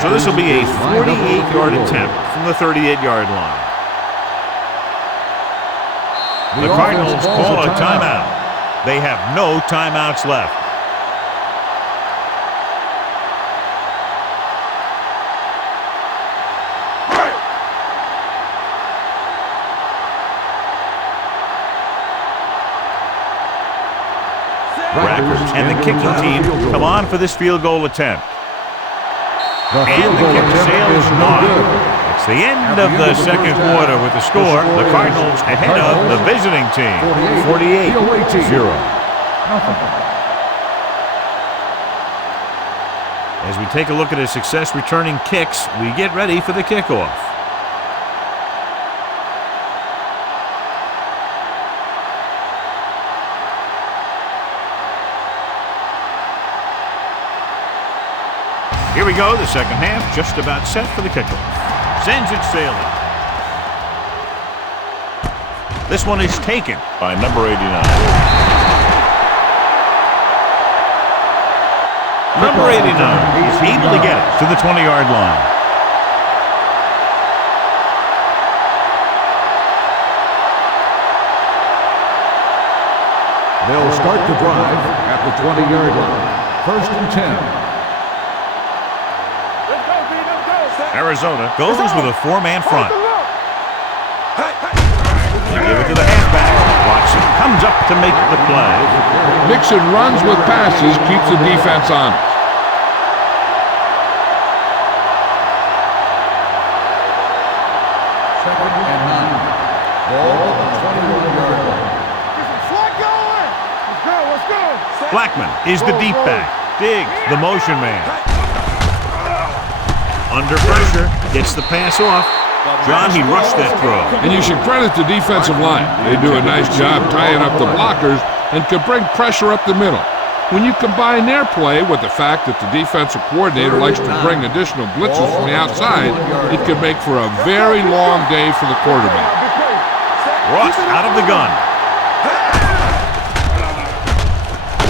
So this will be a 48-yard attempt from the 38-yard line. The Cardinals call a timeout. They have no timeouts left. Rackers and the kicking team come on for this field goal attempt. And the kick sails on. It's the end of the second quarter with the score. The Cardinals ahead of the visiting team, 48-0. As we take a look at his success returning kicks, we get ready for the kickoff. Here we go, the second half, just about set for the kickoff. Sends it sailing. This one is taken by number 89. Number 89 is able to get it to the 20-yard line. They'll start the drive at the 20-yard line. First and 10. Arizona goes with a 4-man front. They give it to the halfback. Watson comes up to make the play. Mixing runs with passes keeps the defense honest. Blackman is the deep back. Diggs, the motion man. Under pressure, gets the pass off. John, he rushed that throw. And you should credit the defensive line. They do a nice job tying up the blockers and can bring pressure up the middle. When you combine their play with the fact that the defensive coordinator likes to bring additional blitzers from the outside, it could make for a very long day for the quarterback. Ross out of the gun.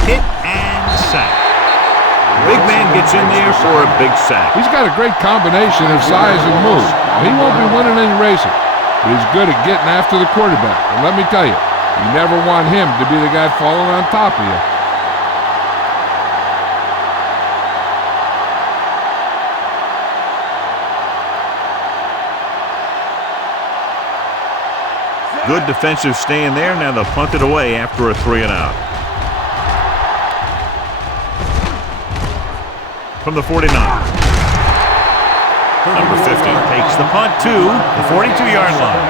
Hit and sack. Big man gets in there for a big sack. He's got a great combination of size and move. He won't be winning any races, but he's good at getting after the quarterback. And let me tell you, you never want him to be the guy falling on top of you. Good defensive stand there. Now they'll punt it away after a 3-and-out. From the 49. Number 50 takes the punt to the 42-yard line.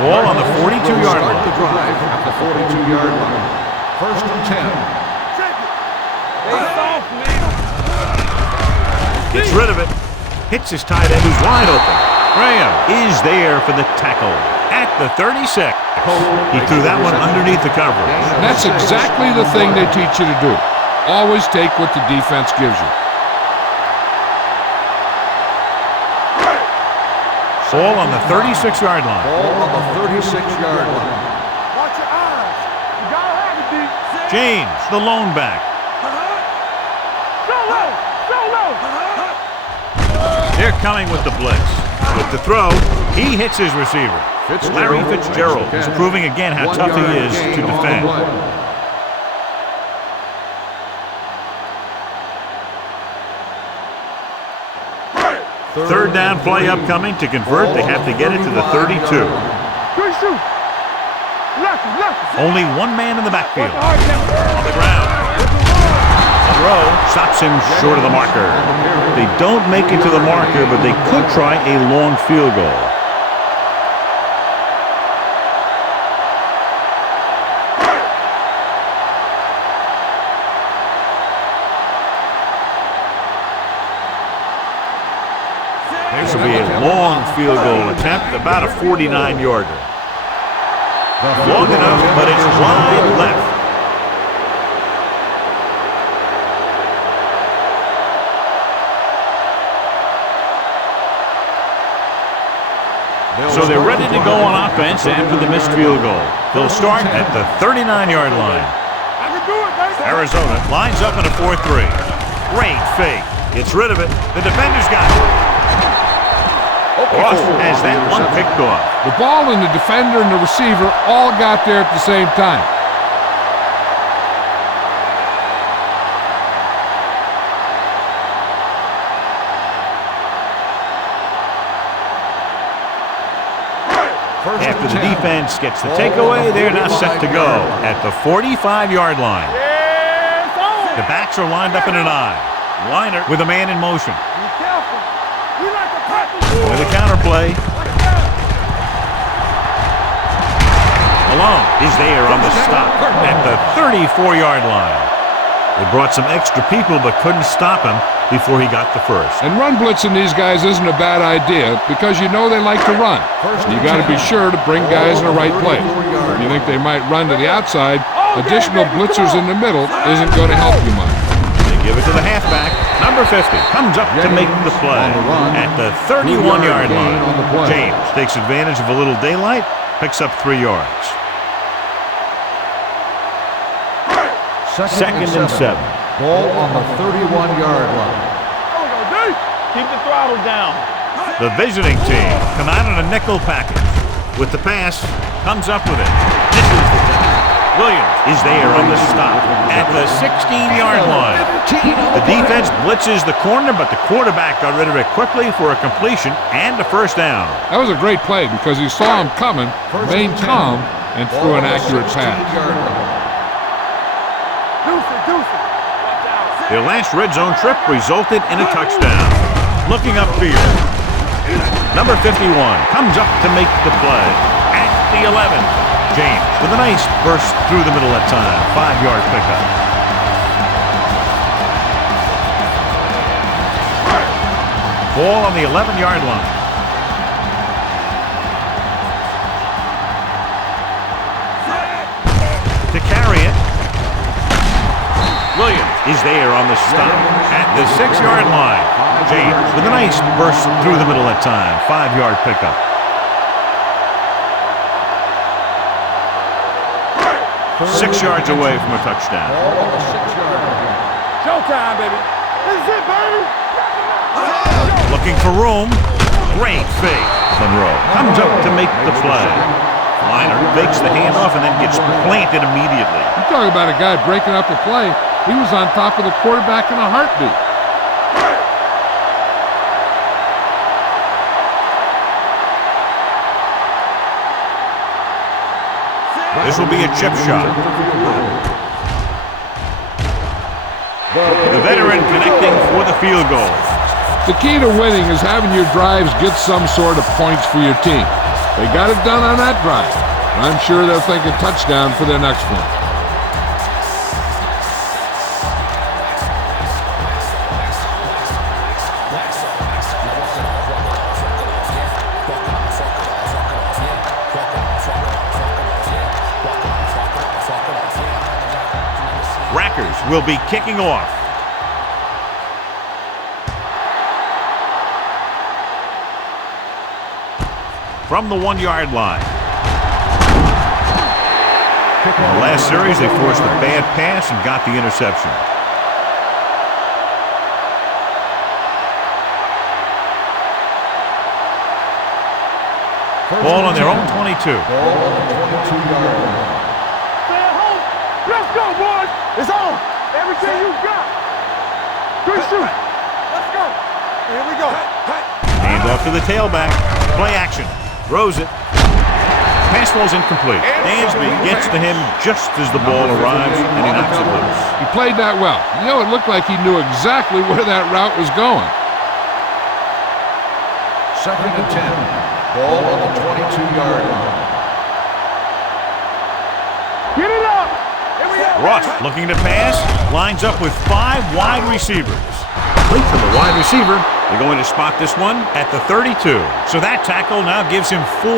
Ball on the 42-yard line. The drive at the 42-yard line. First and 10. Gets rid of it. Hits his tight end who's wide open. Graham is there for the tackle at the 36. He threw that one underneath the coverage. And that's exactly the thing they teach you to do. Always take what the defense gives you. Ball on the 36-yard line. Ball on the 36-yard line. Watch your eyes. You gotta have it, D. James, the lone back. Go low. Go low. They're coming with the blitz. With the throw, he hits his receiver. Larry Fitzgerald is proving again how tough he is to defend. Third down play upcoming. To convert, they have to get it to the 32. Good shoot. Left. Only one man in the backfield. On the ground. Throw stops him short of the marker. They don't make it to the marker, but they could try a long field goal. This will be a long field goal attempt, about a 49-yarder. Long enough, but it's wide left. So they're ready to go on offense after the missed field goal. They'll start at the 39-yard line. I can do it, baby. Arizona lines up in a 4-3. Great fake. Gets rid of it. The defender's got it. Ross has that one picked off. The ball and the defender and the receiver all got there at the same time. After the defense gets the takeaway, they're now set to go at the 45-yard line. The backs are lined up in an I. Liner with a man in motion. Be careful. We like to practice. With a counterplay. Malone is there on the stop at the 34-yard line. They brought some extra people but couldn't stop him before he got the first. And run blitzing these guys isn't a bad idea because you know they like to run. You got to be sure to bring guys in the right place. If you think they might run to the outside, additional blitzers in the middle isn't going to help you much. They give it to the halfback. Number 50 comes up to make the play at the 31-yard line. James takes advantage of a little daylight, picks up 3 yards. Second and 7. Ball on the 31-yard line. Keep the throttle down. The visiting team come out in a nickel package. With the pass, comes up with it. Misses the tackle. Williams is there on the stop at the 16-yard line. The defense blitzes the corner, but the quarterback got rid of it quickly for a completion and a first down. That was a great play because he saw him coming, remained calm, and threw an accurate pass. Their last red zone trip resulted in a touchdown. Looking upfield. Number 51 comes up to make the play. At the 11, James with a nice burst through the middle that time. 5-yard pickup. Ball on the 11-yard line. To carry it. Williams is there on the stop at the 6-yard line. James with a nice burst through the middle that time. 5-yard pickup. Six yards away from a touchdown. Showtime, baby. This is it, baby. Looking for room. Great fake. Monroe comes up to make the play. Liner fakes the handoff and then gets planted immediately. You talk about a guy breaking up a play. He was on top of the quarterback in a heartbeat. This will be a chip shot. The veteran connecting for the field goal. The key to winning is having your drives get some sort of points for your team. They got it done on that drive. I'm sure they'll think a touchdown for their next one. Rackers will be kicking off. From the 1-yard line. In the last series, they forced a bad pass and got the interception. Ball on their own 22. Let's go, boys. It's on. Everything you got. Good shoot. Let's go. Here we go. Hand off to the tailback. Play action. Throws it. Pass ball's incomplete. Dansby gets to him just as the ball arrives, and he knocks it loose. He played that well. You know, it looked like he knew exactly where that route was going. 2nd and 10. Ball on the 22-yard line. Get it up. Here we go. Ross looking to pass. Lines up with 5 wide receivers. Late from the wide receiver. They're going to spot this one at the 32. So that tackle now gives him 4. We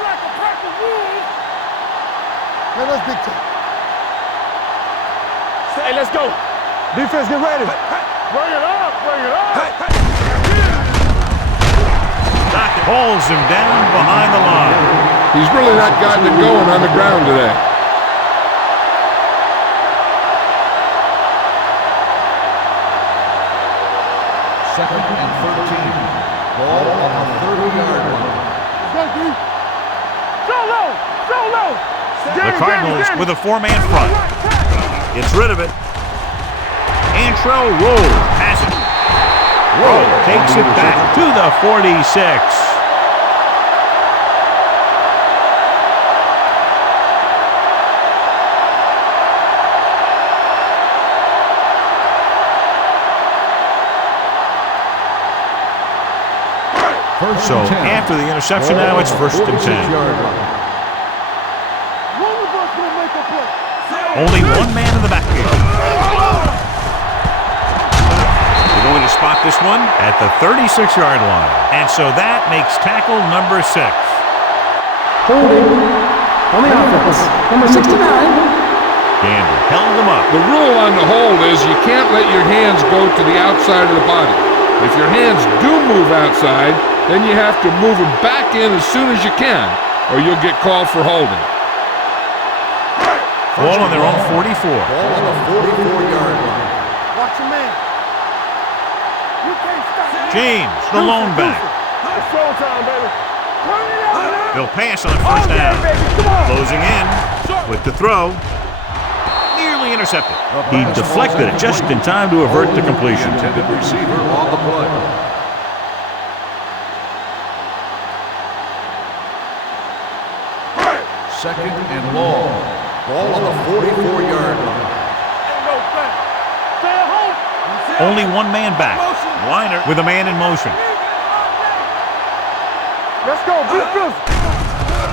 like to practice rules. Man, that's big time. Hey, let's go. Defense, get ready. Bring it up, bring it up. Dockett pulls him down behind the line. He's really not gotten it going on the ground today. Second and 13. Ball on the 30-yard line. So low. The Cardinals with a 4-man front. Gets rid of it. Antrell Roll has it. Roll takes it back to the 46. So after the interception now, it's 1st and 10. Only one man in the backfield. They're going to spot this one at the 36-yard line. And so that makes tackle number 6. Holding on the offense. Number 69. Gander held them up. The rule on the hold is you can't let your hands go to the outside of the body. If your hands do move outside, then you have to move them back in as soon as you can, or you'll get called for holding. Ball on their own 44. Ball on the 44-yard line. Watch your man. You can't stop. James, the lone back. It's showtime, baby. Turn it out. They'll pass on 1st down. Closing in with the throw. Nearly intercepted. He deflected it just in time to avert the completion. Intended receiver on the play. Second and long. Ball on the 44-yard line. Stay at home. Only one man back. Weiner with a man in motion. Let's go. Be physical.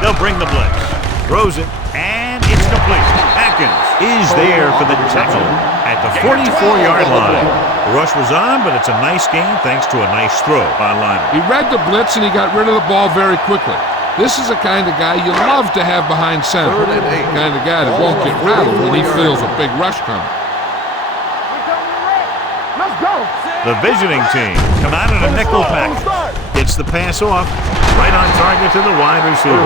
They'll bring the blitz. Throws it, and it's complete. Atkins is there for the tackle at the 44-yard line. The rush was on, but it's a nice gain thanks to a nice throw by Liner. He read the blitz and he got rid of the ball very quickly. This is the kind of guy you love to have behind center. The kind of guy that won't get rattled when he feels a big rush coming. Let's go. The visiting team come out in a nickel package. Gets the pass off. Right on target to the wide receiver.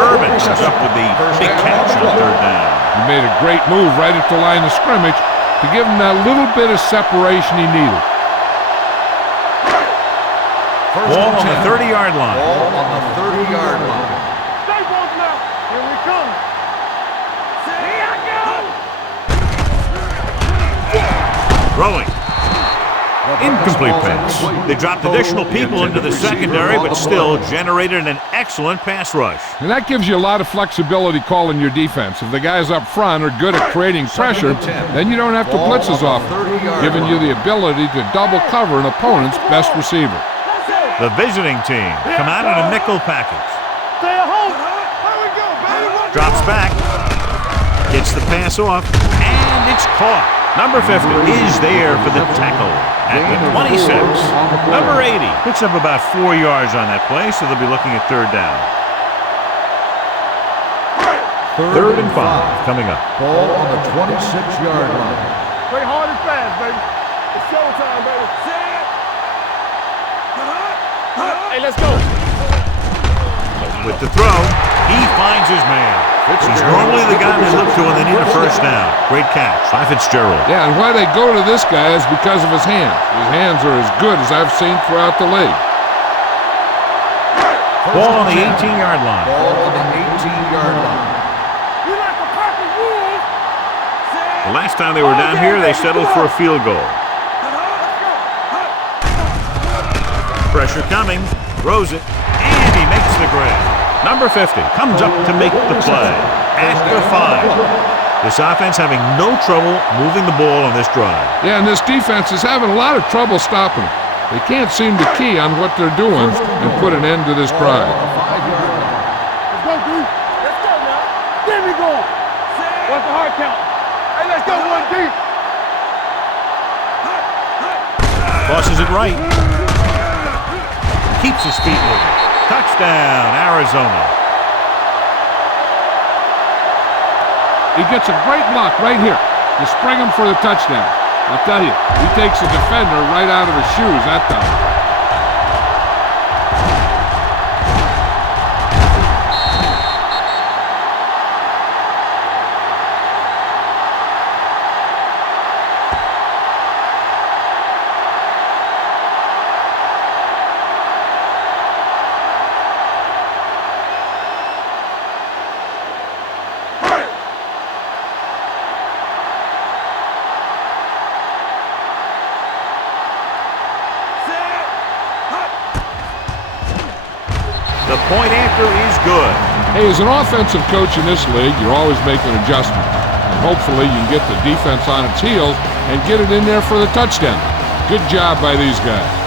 Urban comes up with the big catch on third down. He made a great move right at the line of scrimmage to give him that little bit of separation he needed. Ball on the 30-yard line. Ball on the 30-yard line. Stay both now. Here we come. Here I go. Throwing. Incomplete pass. They dropped additional people into the secondary, but still generated an excellent pass rush. And that gives you a lot of flexibility calling your defense. If the guys up front are good at creating pressure, then you don't have to blitz as often, giving you the ability to double cover an opponent's best receiver. The visiting team come out in a nickel package. Stay at home. Here we go, baby. Drops back. Gets the pass off, and it's caught. Number 50 is there for the tackle at the 26. Number 80 picks up about 4 yards on that play, so they'll be looking at third down. Third and 5 coming up. Ball on the 26-yard line. Play hard and fast, baby. It's showtime, baby. Hey, let's go. With the throw, he finds his man. He's normally the guy they look to when they need a first down. Great catch by Fitzgerald. Yeah, and why they go to this guy is because of his hands. His hands are as good as I've seen throughout the league. Ball on the 18-yard line. Ball on the 18-yard line. You like the perfect rules. The last time they were down here, they settled for a field goal. Pressure coming, throws it, and he makes the grab. Number 50 comes up to make the play at the 5. This offense having no trouble moving the ball on this drive. Yeah, and this defense is having a lot of trouble stopping them. They can't seem to key on what they're doing and put an end to this drive. Let's go, D. Let's go now. There we go. What's the hard count? Hey, let's go, 1D. Tosses it right. Keeps his feet moving. Touchdown, Arizona. He gets a great block right here to spring him for the touchdown. I'll tell you, he takes the defender right out of his shoes that time. The point after is good. Hey, as an offensive coach in this league, you're always making adjustments. And hopefully you can get the defense on its heels and get it in there for the touchdown. Good job by these guys.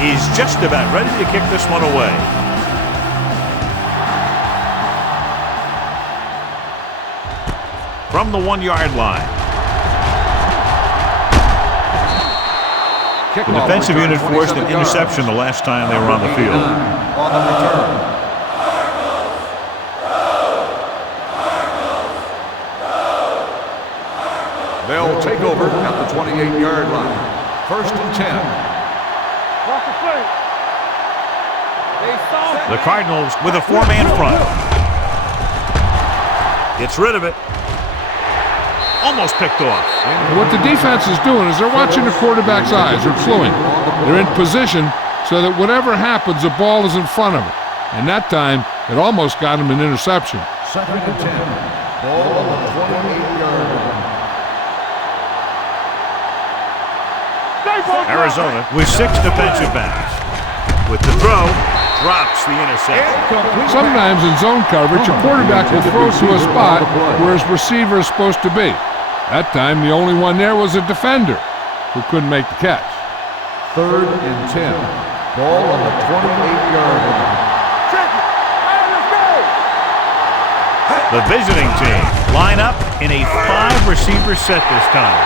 Is just about ready to kick this one away. From the 1-yard line. The defensive unit forced an interception the last time they were on the field. On the return. They'll take over at the 28-yard line. First and 10. The Cardinals with a 4-man front. Gets rid of it. almost picked off. What the defense is doing is they're watching the quarterback's eyes. They're fluing. They're in position so that whatever happens, the ball is in front of them. And that time, it almost got him an interception. 2nd and 10. Ball on the 28-yard line. Arizona with 6 defensive backs. With the throw, drops the interception. Sometimes in zone coverage, a quarterback will throw to a spot where his receiver is supposed to be. That time, the only one there was a defender who couldn't make the catch. 3rd and 10. Ball on the 28-yard line. The visiting team line up in a 5-receiver set this time.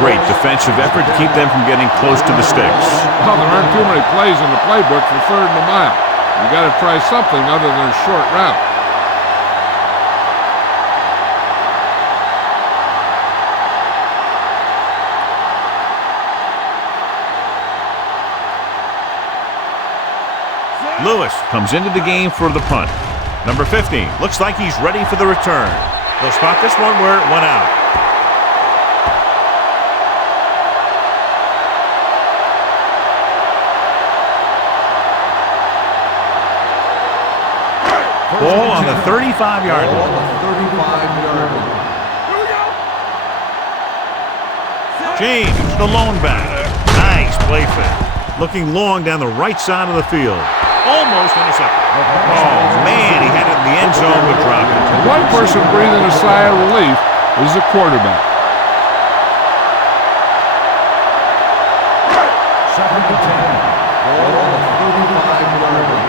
Great defensive effort to keep them from getting close to the sticks. Well, there aren't too many plays in the playbook for 3rd and a mile. You got to try something other than a short route. Lewis comes into the game for the punt. Number 15 looks like he's ready for the return. They'll spot this one where it went out. Ball on the 35-yard line. James, the lone back. Nice play fake. Looking long down the right side of the field. Almost intercepted. Oh, man, he had it in the end zone but dropped it. One person breathing a sigh of relief is the quarterback. 2nd and 10. Ball on the 35-yard line.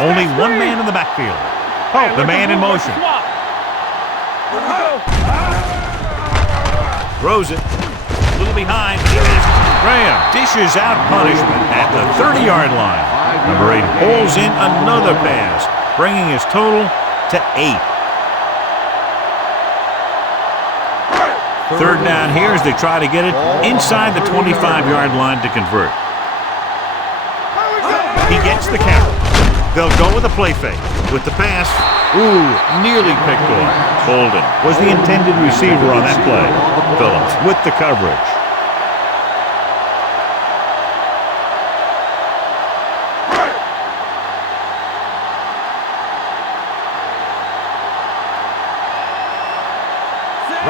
Only one man in the backfield. Oh, the man in motion. Throws it. A little behind. Graham dishes out punishment at the 30-yard line. Number 8 pulls in another pass, bringing his total to 8. 3rd down here as they try to get it inside the 25-yard line to convert. He gets the count. They'll go with a play fake. With the pass, nearly picked off. Bolden was the intended receiver on that play. Phillips with the coverage.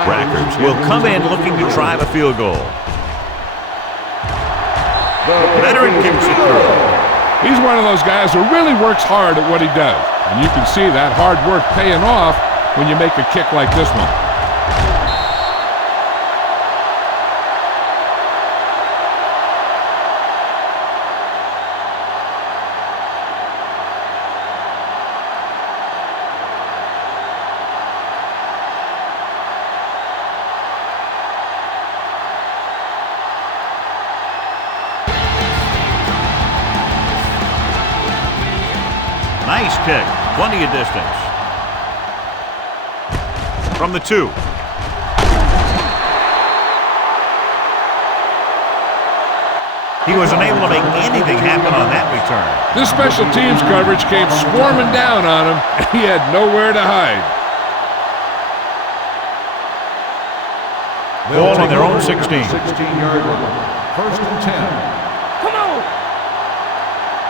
Rackers will come in looking to try the field goal. The veteran kicks it through. He's one of those guys who really works hard at what he does. And you can see that hard work paying off when you make a kick like this one. Nice kick. Plenty of distance. From the 2. He was unable to make anything happen on that return. This special teams coverage came swarming down on him, and he had nowhere to hide. Ball on their own 16. 16-yard line. 1st and 10. Come on!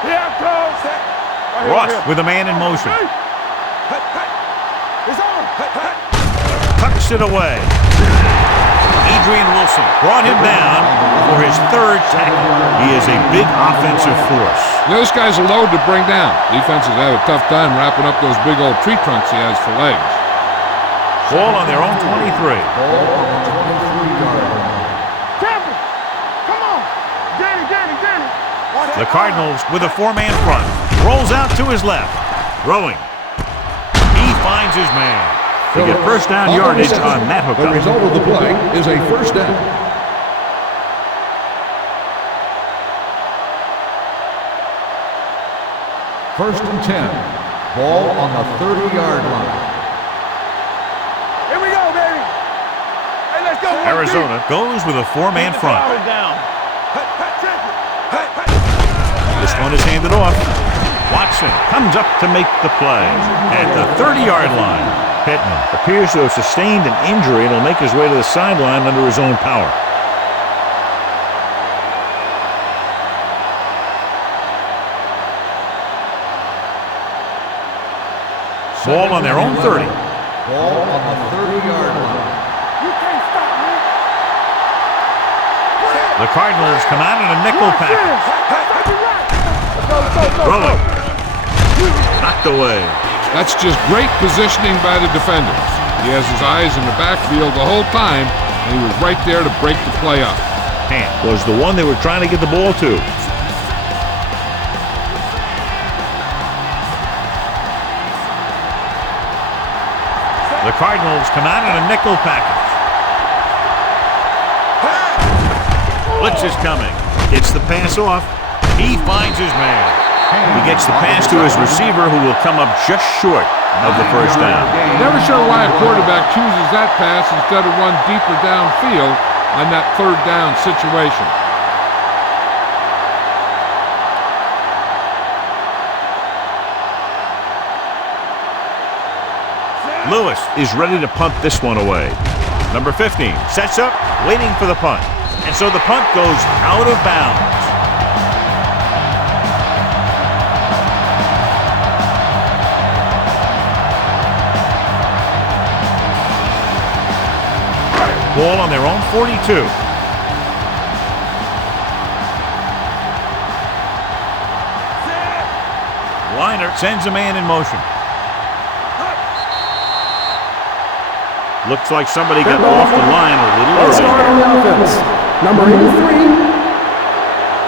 Here comes that. Ross with a man in motion. It's on! Tucks it away. Adrian Wilson brought him down for his 3rd tackle. He is a big offensive force. This guy's a load to bring down. Defenses have a tough time wrapping up those big old tree trunks he has for legs. Ball on their own 23. Ball on the 23-yard line. Campbell! Come on! Danny! The Cardinals with a 4-man front. Rolls out to his left. Throwing. He finds his man. To get first down yardage on that hookup. The result of the play is a 1st down. First and 10. Ball on the 30-yard line. Here we go, baby! Hey, let's go! Arizona goes with a 4-man front. This one is handed off. Watson comes up to make the play at the 30-yard line. Pittman appears to have sustained an injury and will make his way to the sideline under his own power. Ball on their own 30. Ball on the 30-yard line. You can't stop me. The Cardinals come out in a nickel package. Rolling. Knocked away. That's just great positioning by the defenders. He has his eyes in the backfield the whole time, and he was right there to break the play up. Hand was the one they were trying to get the ball to. The Cardinals come out in a nickel package. Blitz is coming. Gets the pass off. He finds his man. He gets the pass to his receiver, who will come up just short of the first down. Never sure why a quarterback chooses that pass instead of one deeper downfield on that third down situation. Lewis is ready to punt this one away. Number 15 sets up, waiting for the punt. And so the punt goes out of bounds. Ball on their own 42. Liner sends a man in motion. Looks like somebody got off the line a little Let's start on the early. offense. Number 83.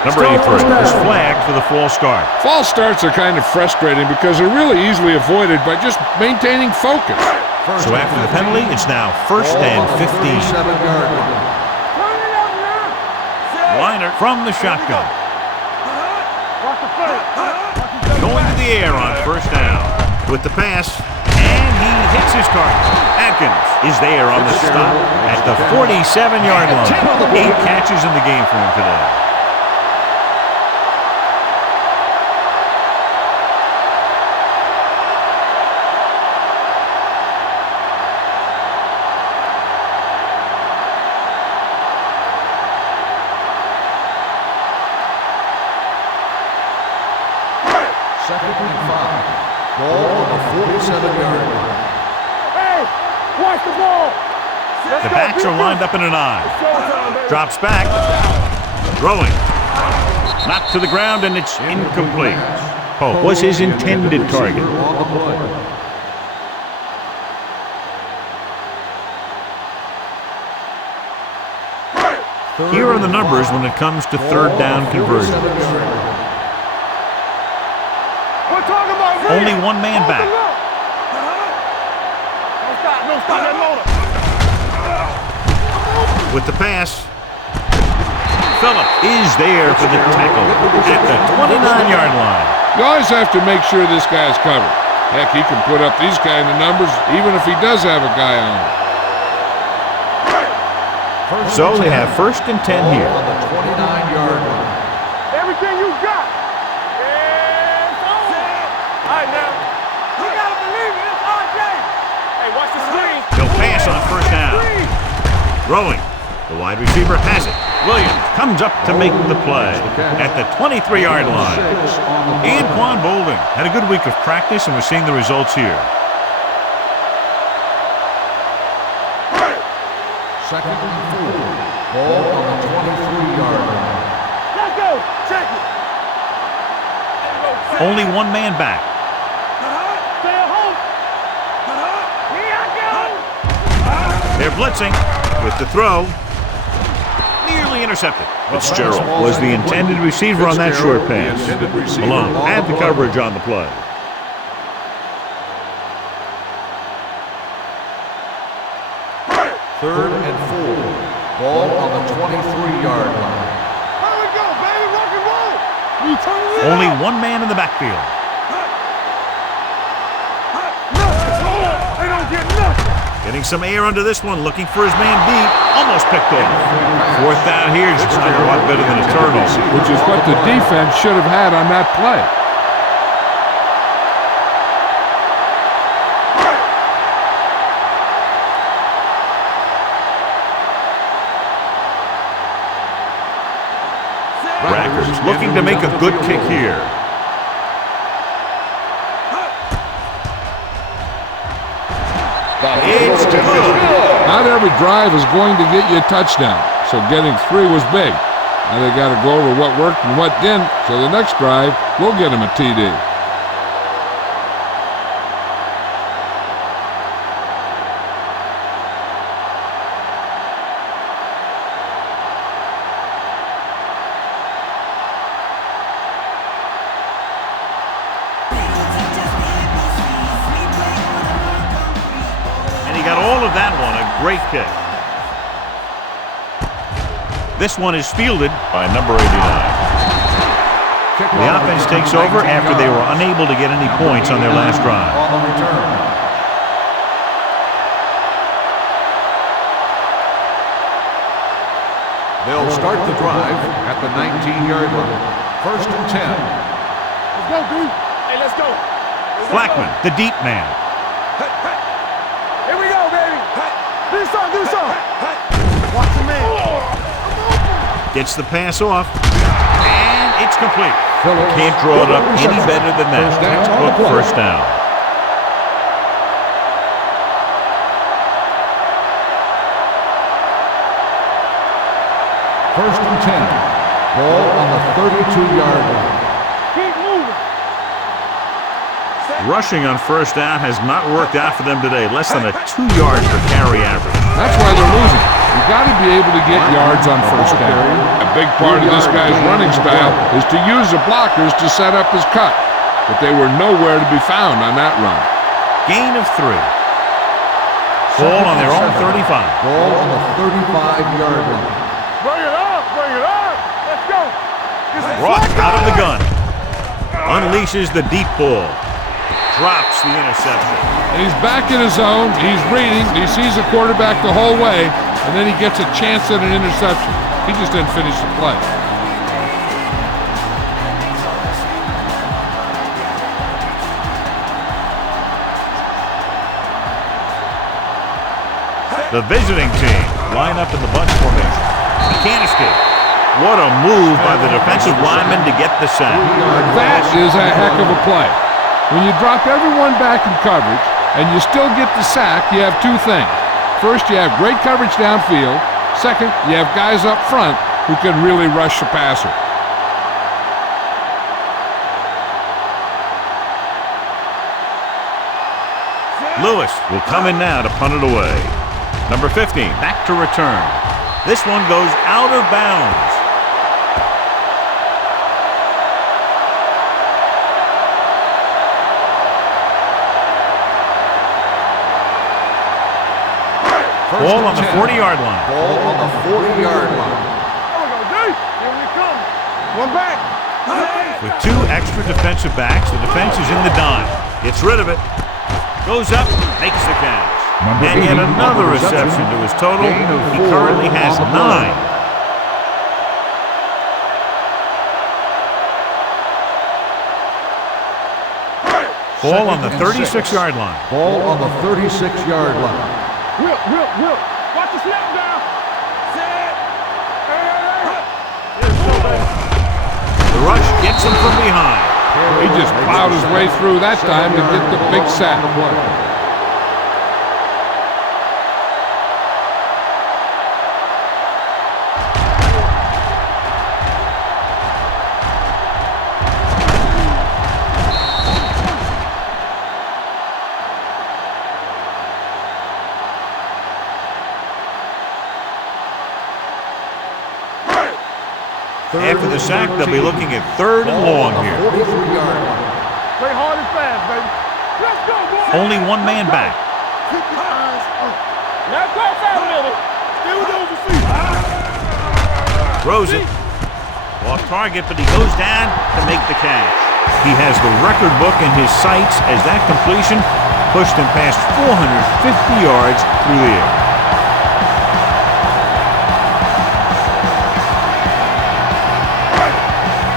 Number 83 is flagged for the false start. False starts are kind of frustrating because they're really easily avoided by just maintaining focus. So after the penalty, it's now first and 15. 37-yard line. Liner from the shotgun. Watch the foot. Going to the air on first down with the pass, and he hits his target. Atkins is there on the stop at the 47-yard line. 8 catches in the game for him today. Second and 5. Ball on the 47-yard line. Hey, watch the ball. The backs are lined up in an I. Drops back. Throwing. Knocked to the ground, and it's incomplete. Pope was his intended target. On the play. Here are the numbers when it comes to third down conversions. We're talking about me. Only one man back. Don't stop that motor. With the pass, Phillips is there for the tackle at the 29-yard line. You always have to make sure this guy's covered. Heck, he can put up these kind of numbers even if he does have a guy on him. So they have first and 10 here. On the 29-yard line. Everything you got. It's on. All right, now. You got to believe it. It's RJ. Hey, watch the screen. He'll pass on first down. Throwing. The wide receiver has it. Williams comes up to make the play at the 23-yard line. Anquan Bolden had a good week of practice, and we're seeing the results here. Second and 4. Ball on the 23-yard line. Let's go. Check it. Only one man back. Stay at home. Here I go. They're blitzing with the throw. Nearly intercepted. Fitzgerald was the intended receiver on that short pass. Malone had the coverage on the play. Third and 4. Ball on the 23-yard line. Here we go, baby. Rock and roll. You turn it Only up. one man in the backfield. Nothing. They don't get nothing. Getting some air under this one, looking for his man deep. Almost picked off. Fourth down here is just a lot better than a turnover. Which is what the defense should have had on that play. looking to make a good kick here. It's good. Not every drive is going to get you a touchdown, so getting 3 was big. Now they got to go over what worked and what didn't, so the next drive will get them a TD. And he got all of that one, a great kick. This one is fielded by number 89. The offense takes over after they were unable to get any points on their last drive. On the return. They'll start the drive at the 19-yard line. First and 10. Let's go, dude. Hey, let's go. Blackman, the deep man. Here we go, baby. Do something, do something. Watch the man. Gets the pass off, and it's complete. Can't draw it up any better than that. Textbook first down. First and 10. Ball on the 32-yard line. Keep moving. Rushing on first down has not worked out for them today. Less than a 2 yards per carry average. That's why they're losing. You got to be able to get yards on first down. A big part of this guy's running style is to use the blockers to set up his cut, but they were nowhere to be found on that run. Gain of 3. Ball on their own 35. Ball on the 35-yard line. Bring it up, bring it up. Let's go. Ross out of the gun. Unleashes the deep ball. Drops the interception. And he's back in his zone. He's reading. He sees the quarterback the whole way, and then he gets a chance at an interception. He just didn't finish the play. The visiting team line up in the bunch formation. He can't escape. What a move by the defensive lineman to get the sack. That is a heck of a play. When you drop everyone back in coverage and you still get the sack, you have 2 things. First, you have great coverage downfield. Second, you have guys up front who can really rush the passer. Lewis will come in now to punt it away. Number 15, back to return. This one goes out of bounds. Ball on the 40-yard line. Ball on the 40-yard line. There we go, dude. Here we come. One back. With 2 extra defensive backs, the defense is in the dime. Gets rid of it. Goes up, makes the catch. And yet another reception to his total. He currently has 9. Ball on the 36-yard line. Ball on the 36-yard line. Whip. Watch the snap down. Set. The rush gets him from behind. He just plowed his way through that time to get the big sack. After the sack, they'll be looking at 3rd and long here. 43-yard line. Play hard and fast, baby. Let's go, boy. Only 1 man back. Keep your eyes up. Now close out a little. Stay with those feet. Throws it. Off target, but he goes down to make the catch. He has the record book in his sights as that completion pushed him past 450 yards through the air.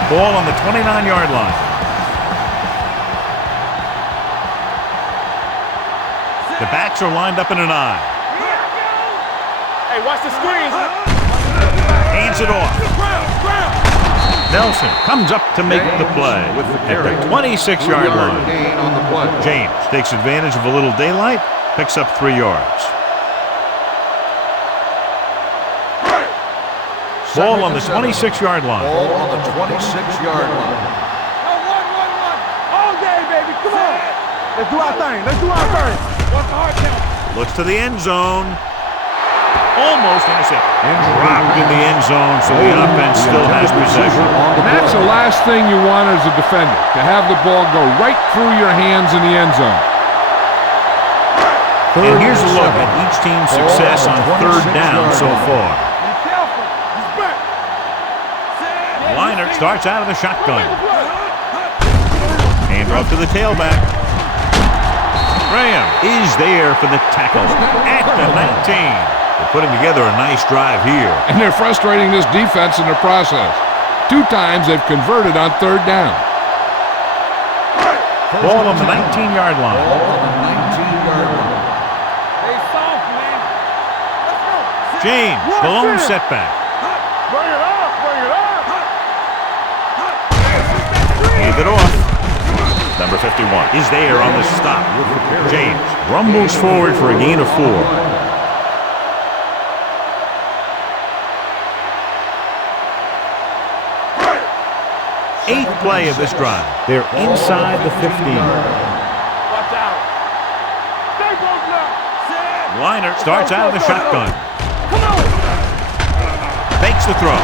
Ball on the 29-yard line. The backs are lined up in an I. Hey, watch the screens. Hands it off. Nelson comes up to make the play with the at the carry. 26-yard 3-yard line. gain on the play. James takes advantage of a little daylight, picks up 3 yards. Ball on the 26-yard line. Ball on the 26-yard line. All day, baby. Come on. Let's do our thing. Let's do our thing. What's the hard count? Looks to the end zone. Almost intercepted. Dropped in the end zone, so the offense still has possession. And that's the last thing you want as a defender, to have the ball go right through your hands in the end zone. And here's a look at each team's success on third down so far. Be careful. He's back. Liner starts out of the shotgun. Hand off to the tailback. Graham is there for the tackle at the 19. They're putting together a nice drive here. And they're frustrating this defense in the process. 2 times they've converted on third down. Ball on the 19-yard line. Ball on the 19-yard line. Hey, soft, man. Let's go. James, the lone setback. Bring it up. Bring it up. Hand it off. Number 51 is there on the stop. James rumbles forward for a gain of 4. 8th play of this drive. They're inside the 15. Watch out. Stay close now. Liner starts out of the shotgun. Come on. Fakes the throw.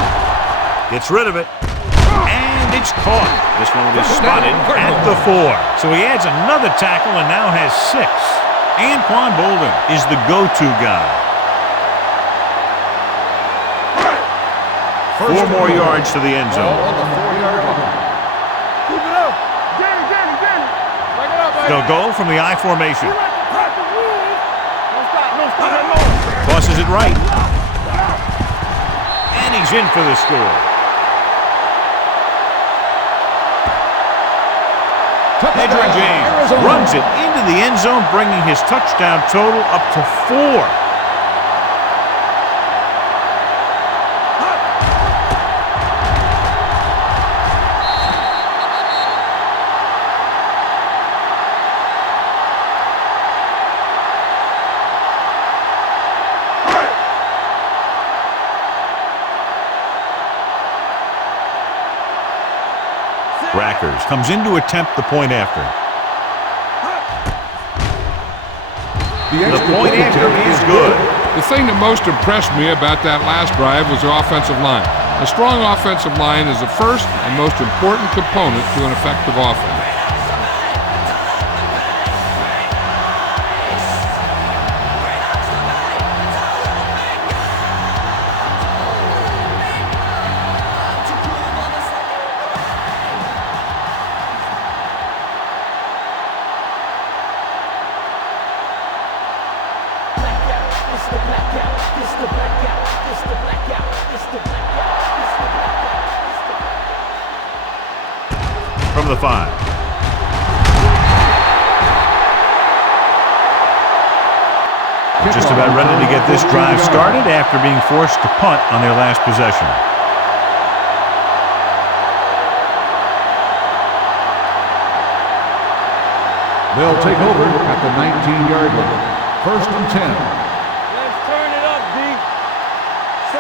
Gets rid of it. And it's caught. This one was spotted at the 4. So he adds another tackle and now has 6. Anquan Bolden is the go-to guy. 4 more yards to the end zone. On the 4-yard line. Keep it up. Danny. Bring it up, baby. They'll go from the I formation. You like to crack the rules. Don't stop that long. Tosses it right. And he's in for the score. Edgerrin James runs it into the end zone, bringing his touchdown total up to 4. Rackers comes in to attempt the point after. The point after is good. The thing that most impressed me about that last drive was the offensive line. A strong offensive line is the first and most important component to an effective offense. From the 5. Just about ready to get this drive started after being forced to punt on their last possession. They'll take over at the 19-yard line. 1st and 10. Let's turn it up, D.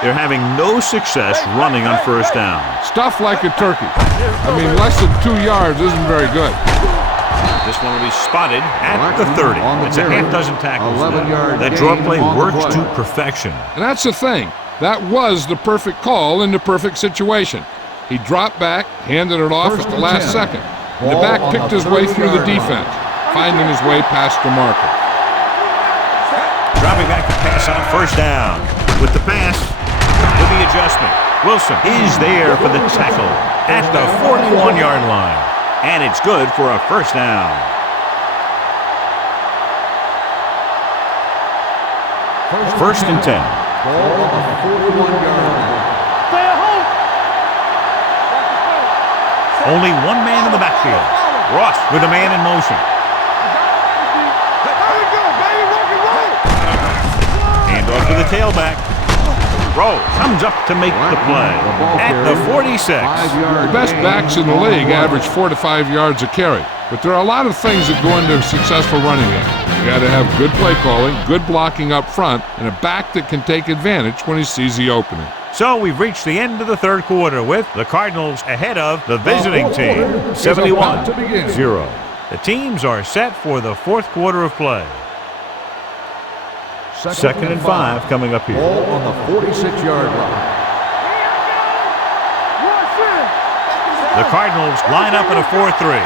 They're having no success running on first down. Stuff like a turkey. I mean, less than 2 yards isn't very good. This one will be spotted at the 30. It's a half dozen tackles. 11-yard That draw gain play on the works play. to perfection. And that's the thing. That was the perfect call in the perfect situation. He dropped back, handed it off at the last second. And the back picked his way through the defense, finding his way past the marker. Dropping back to pass on first down. With the pass, with the adjustment, Wilson is there for the tackle at the 41-yard line. And it's good for a first down. First and 10. Ball on the 41-yard line. Stay at home. Only one man in the backfield. Ross with a man in motion. There you go, baby. Rock and roll. Hand off to the tailback. Rowe comes up to make the play at the 46. The best backs in the league average 4 to 5 yards a carry. But there are a lot of things that go into a successful running game. You got to have good play calling, good blocking up front, and a back that can take advantage when he sees the opening. So we've reached the end of the third quarter with the Cardinals ahead of the visiting team, 71-0. The teams are set for the fourth quarter of play. Second and 5 coming up here. Ball on the 46-yard line. The Cardinals line up in a 4-3.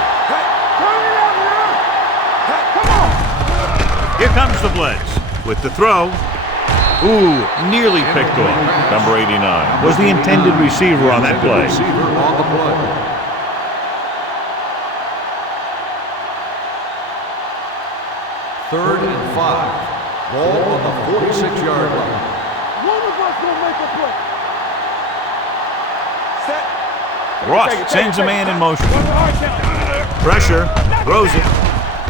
Here comes the blitz with the throw. Ooh, nearly picked off. Number 89 was the intended receiver on that play. Third and 5. Ball on the 46-yard line. One of us will make a play. Set. Ross sends a man in motion. Pressure, throws it.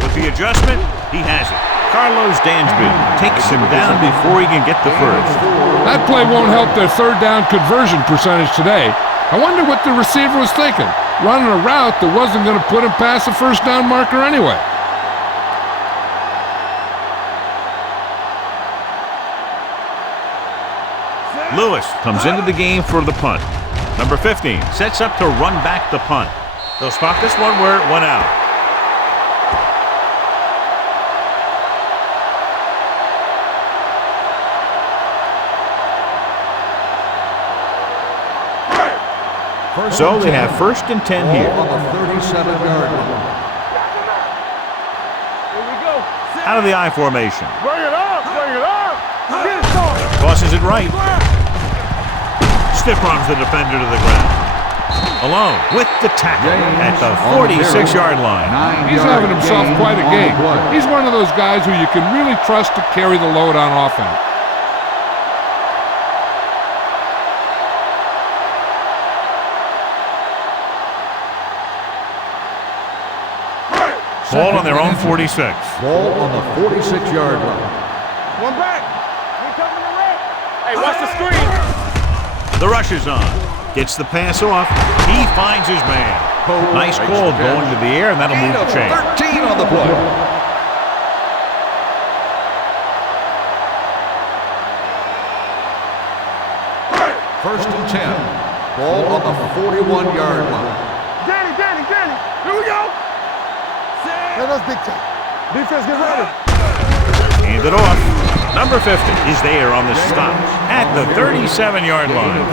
With the adjustment, he has it. Carlos Dansby takes him down before he can get the first. That play won't help their third down conversion percentage today. I wonder what the receiver was thinking, running a route that wasn't going to put him past the first down marker anyway. Lewis comes into the game for the punt. Number 15 sets up to run back the punt. They'll spot this one where it went out. So they have first and 10 here. On the 37-yard line. Here we go. Out of the I formation. Bring it up, bring it up. Get it started. Tosses it right. Stiff arms the defender to the ground. Alone with the tackle at the 46-yard line. He's having himself quite a game. He's one of those guys who you can really trust to carry the load on offense. Ball on their own 46. Ball on the 46-yard line. One back. We coming to red. Hey, watch the screen. The rush is on. Gets the pass off. He finds his man. Nice call going to the air, and that'll move the chain. 13 on the play. First and 10. Ball on the 41-yard line. Danny. Here we go. Let us dictate. Defense, get ready. Hand it off. Number 50 is there on the stop at the 37-yard line.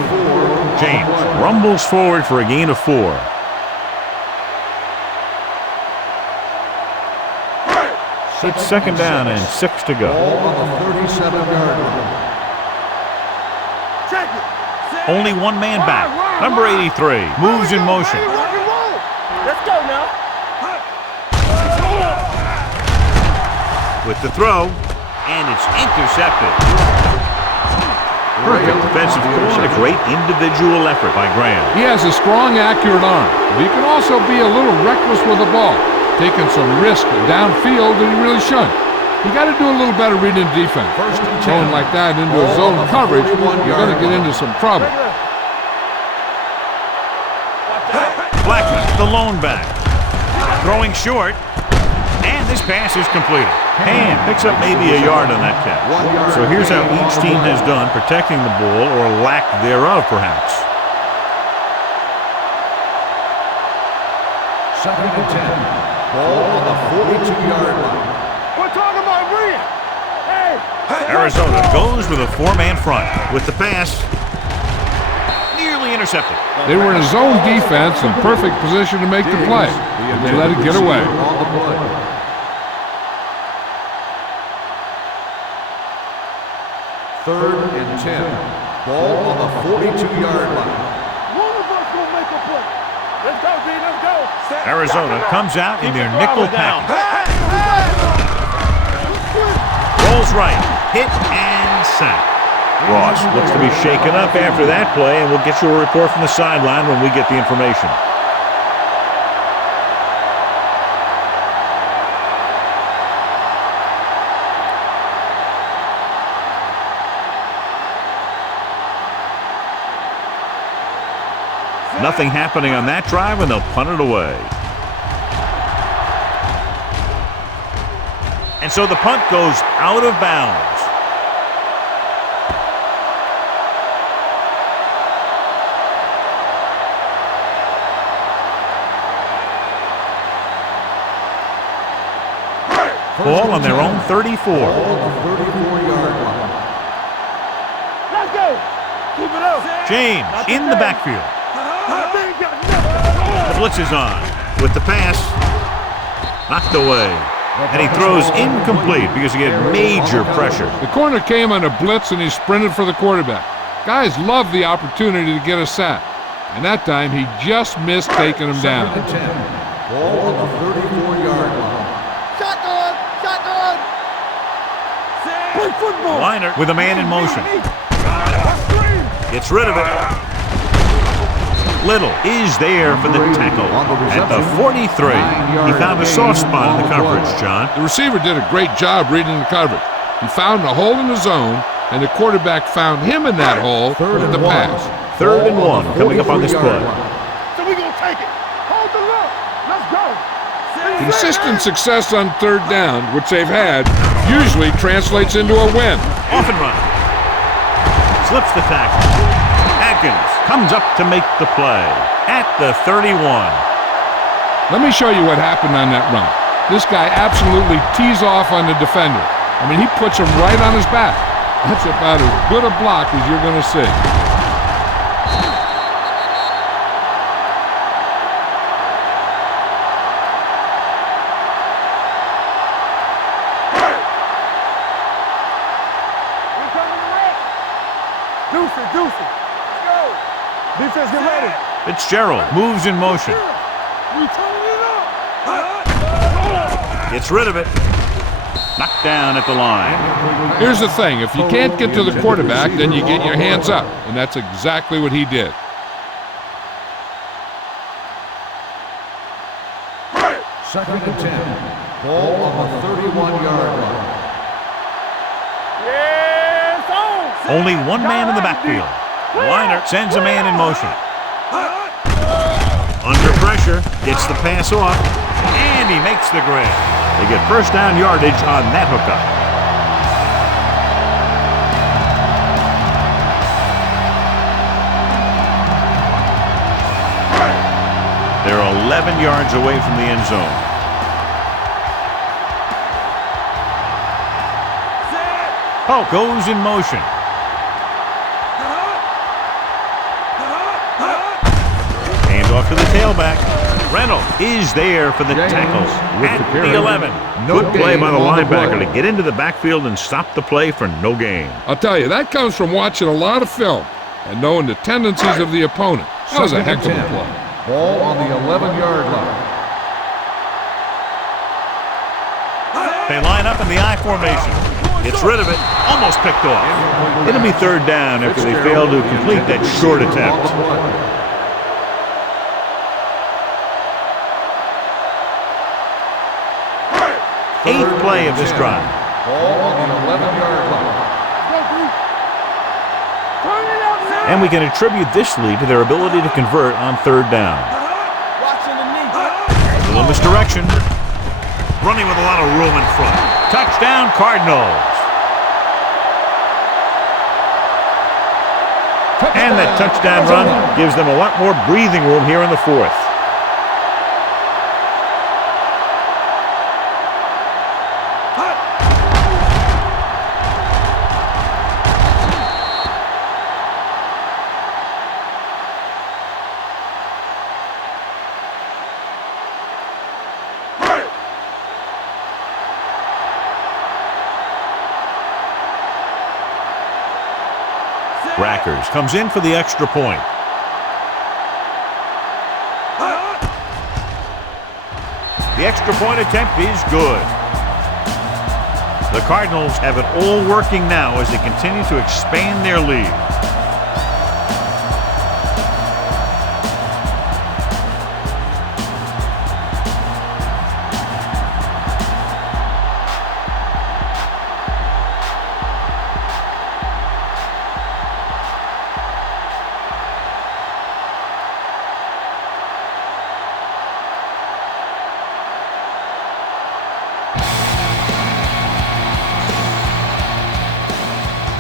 James rumbles forward for a gain of 4. It's second down and 6 to go. Ball on the 37-yard line. Check it. Only one man back. Number 83 moves in motion. Rock and roll. Let's go now. With the throw, and it's intercepted. Perfect defensive call and a great individual effort by Graham. He has a strong, accurate arm, but he can also be a little reckless with the ball, taking some risk downfield that he really shouldn't. You got to do a little better reading defense. First and 10. Going like that into a zone coverage, you're going to get into some trouble. Blackman, the lone back. Throwing short, and this pass is completed. And picks up maybe a yard on that catch. So here's how each team has done protecting the ball, or lack thereof, perhaps. Second and 10. Ball on the 42-yard line. We're talking about Rhea. Hey. Arizona goes with a 4-man front. With the pass, nearly intercepted. They were in a zone defense in perfect position to make the play, but they let it get away. On the play. Third and 10. Ball on the 42-yard line. One of us will make a play. Let's go, D. Let's go. Arizona comes out in their nickel package. Rolls right, hit and sack. Ross looks to be shaken up after that play, and we'll get you a report from the sideline when we get the information. Nothing happening on that drive, and they'll punt it away. And so the punt goes out of bounds. Ball on their own 34. Ball on the 34-yard line. Let's go. Keep it up. James in the backfield. The blitz is on with the pass. Knocked away. And he throws incomplete because he had major pressure. The corner came on a blitz and he sprinted for the quarterback. Guys love the opportunity to get a sack. And that time he just missed taking him down. 2nd and 10. Ball on the 34-yard line. Shotgun. Shotgun. Play football. Liner with a man in motion. Gets rid of it. Little is there for the tackle at the 43. He found a soft spot in the coverage, John. The receiver did a great job reading the coverage. He found a hole in the zone, and the quarterback found him in that hole with the pass. 3rd and 1 coming up on this play. So we gonna take it. Hold the look. Let's go. Consistent success on 3rd down, which they've had, usually translates into a win. Off and run. Slips the tackle. Atkins comes up to make the play at the 31. Let me show you what happened on that run. This guy absolutely tees off on the defender. I mean, he puts him right on his back. That's about as good a block as you're going to see. Deucey. Let's go. Defense, get ready. Fitzgerald moves in motion. We turning it up. Gets rid of it. Knocked down at the line. Here's the thing. If you can't get to the quarterback, then you get your hands up. And that's exactly what he did. Second and 10. Ball on the 31-yard line. Yes, on. Only one man in the backfield. Liner sends a man in motion. Under pressure, gets the pass off, and he makes the grab. They get first down yardage on that hookup. They're 11 yards away from the end zone. Oh, goes in motion. Hands off to the tailback. Reynolds is there for the tackle at the 11. Good play by the linebacker to get into the backfield and stop the play for no gain. I'll tell you, that comes from watching a lot of film and knowing the tendencies of the opponent. That was a heck of a play. Ball on the 11-yard line. They line up in the I formation. Gets rid of it. Almost picked off. It'll be 3rd down after they fail to complete that short attempt. 8th play of this drive. Ball on the 11-yard line. And we can attribute this lead to their ability to convert on 3rd down. A little misdirection. Running with a lot of room in front. Touchdown, Cardinals. And that touchdown run gives them a lot more breathing room here in the 4th. Rackers comes in for the extra point. The extra point attempt is good. The Cardinals have it all working now as they continue to expand their lead.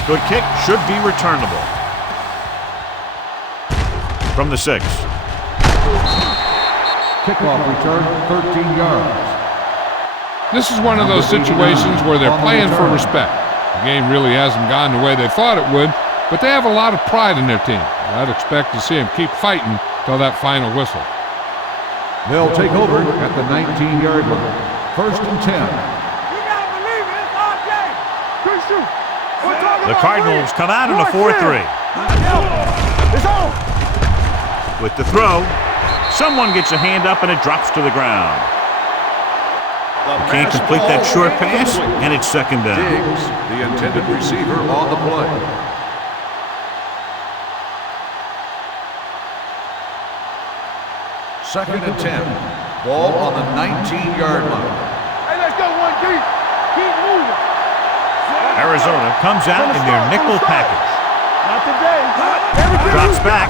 Good kick, should be returnable. From the 6. Kickoff return, 13 yards. This is one of those situations where they're playing for respect. The game really hasn't gone the way they thought it would, but they have a lot of pride in their team. I'd expect to see them keep fighting till that final whistle. They'll take over at the 19-yard line. First and 10. The Cardinals come out in a 4-3. It's on. With the throw, someone gets a hand up and it drops to the ground. Can't complete that short pass, and it's second down. Diggs, the intended receiver, on the play. Second and 10. Ball on the 19-yard line. Hey, let's go, 1G. Keep moving. Arizona comes out in their nickel package. Not today. Drops back.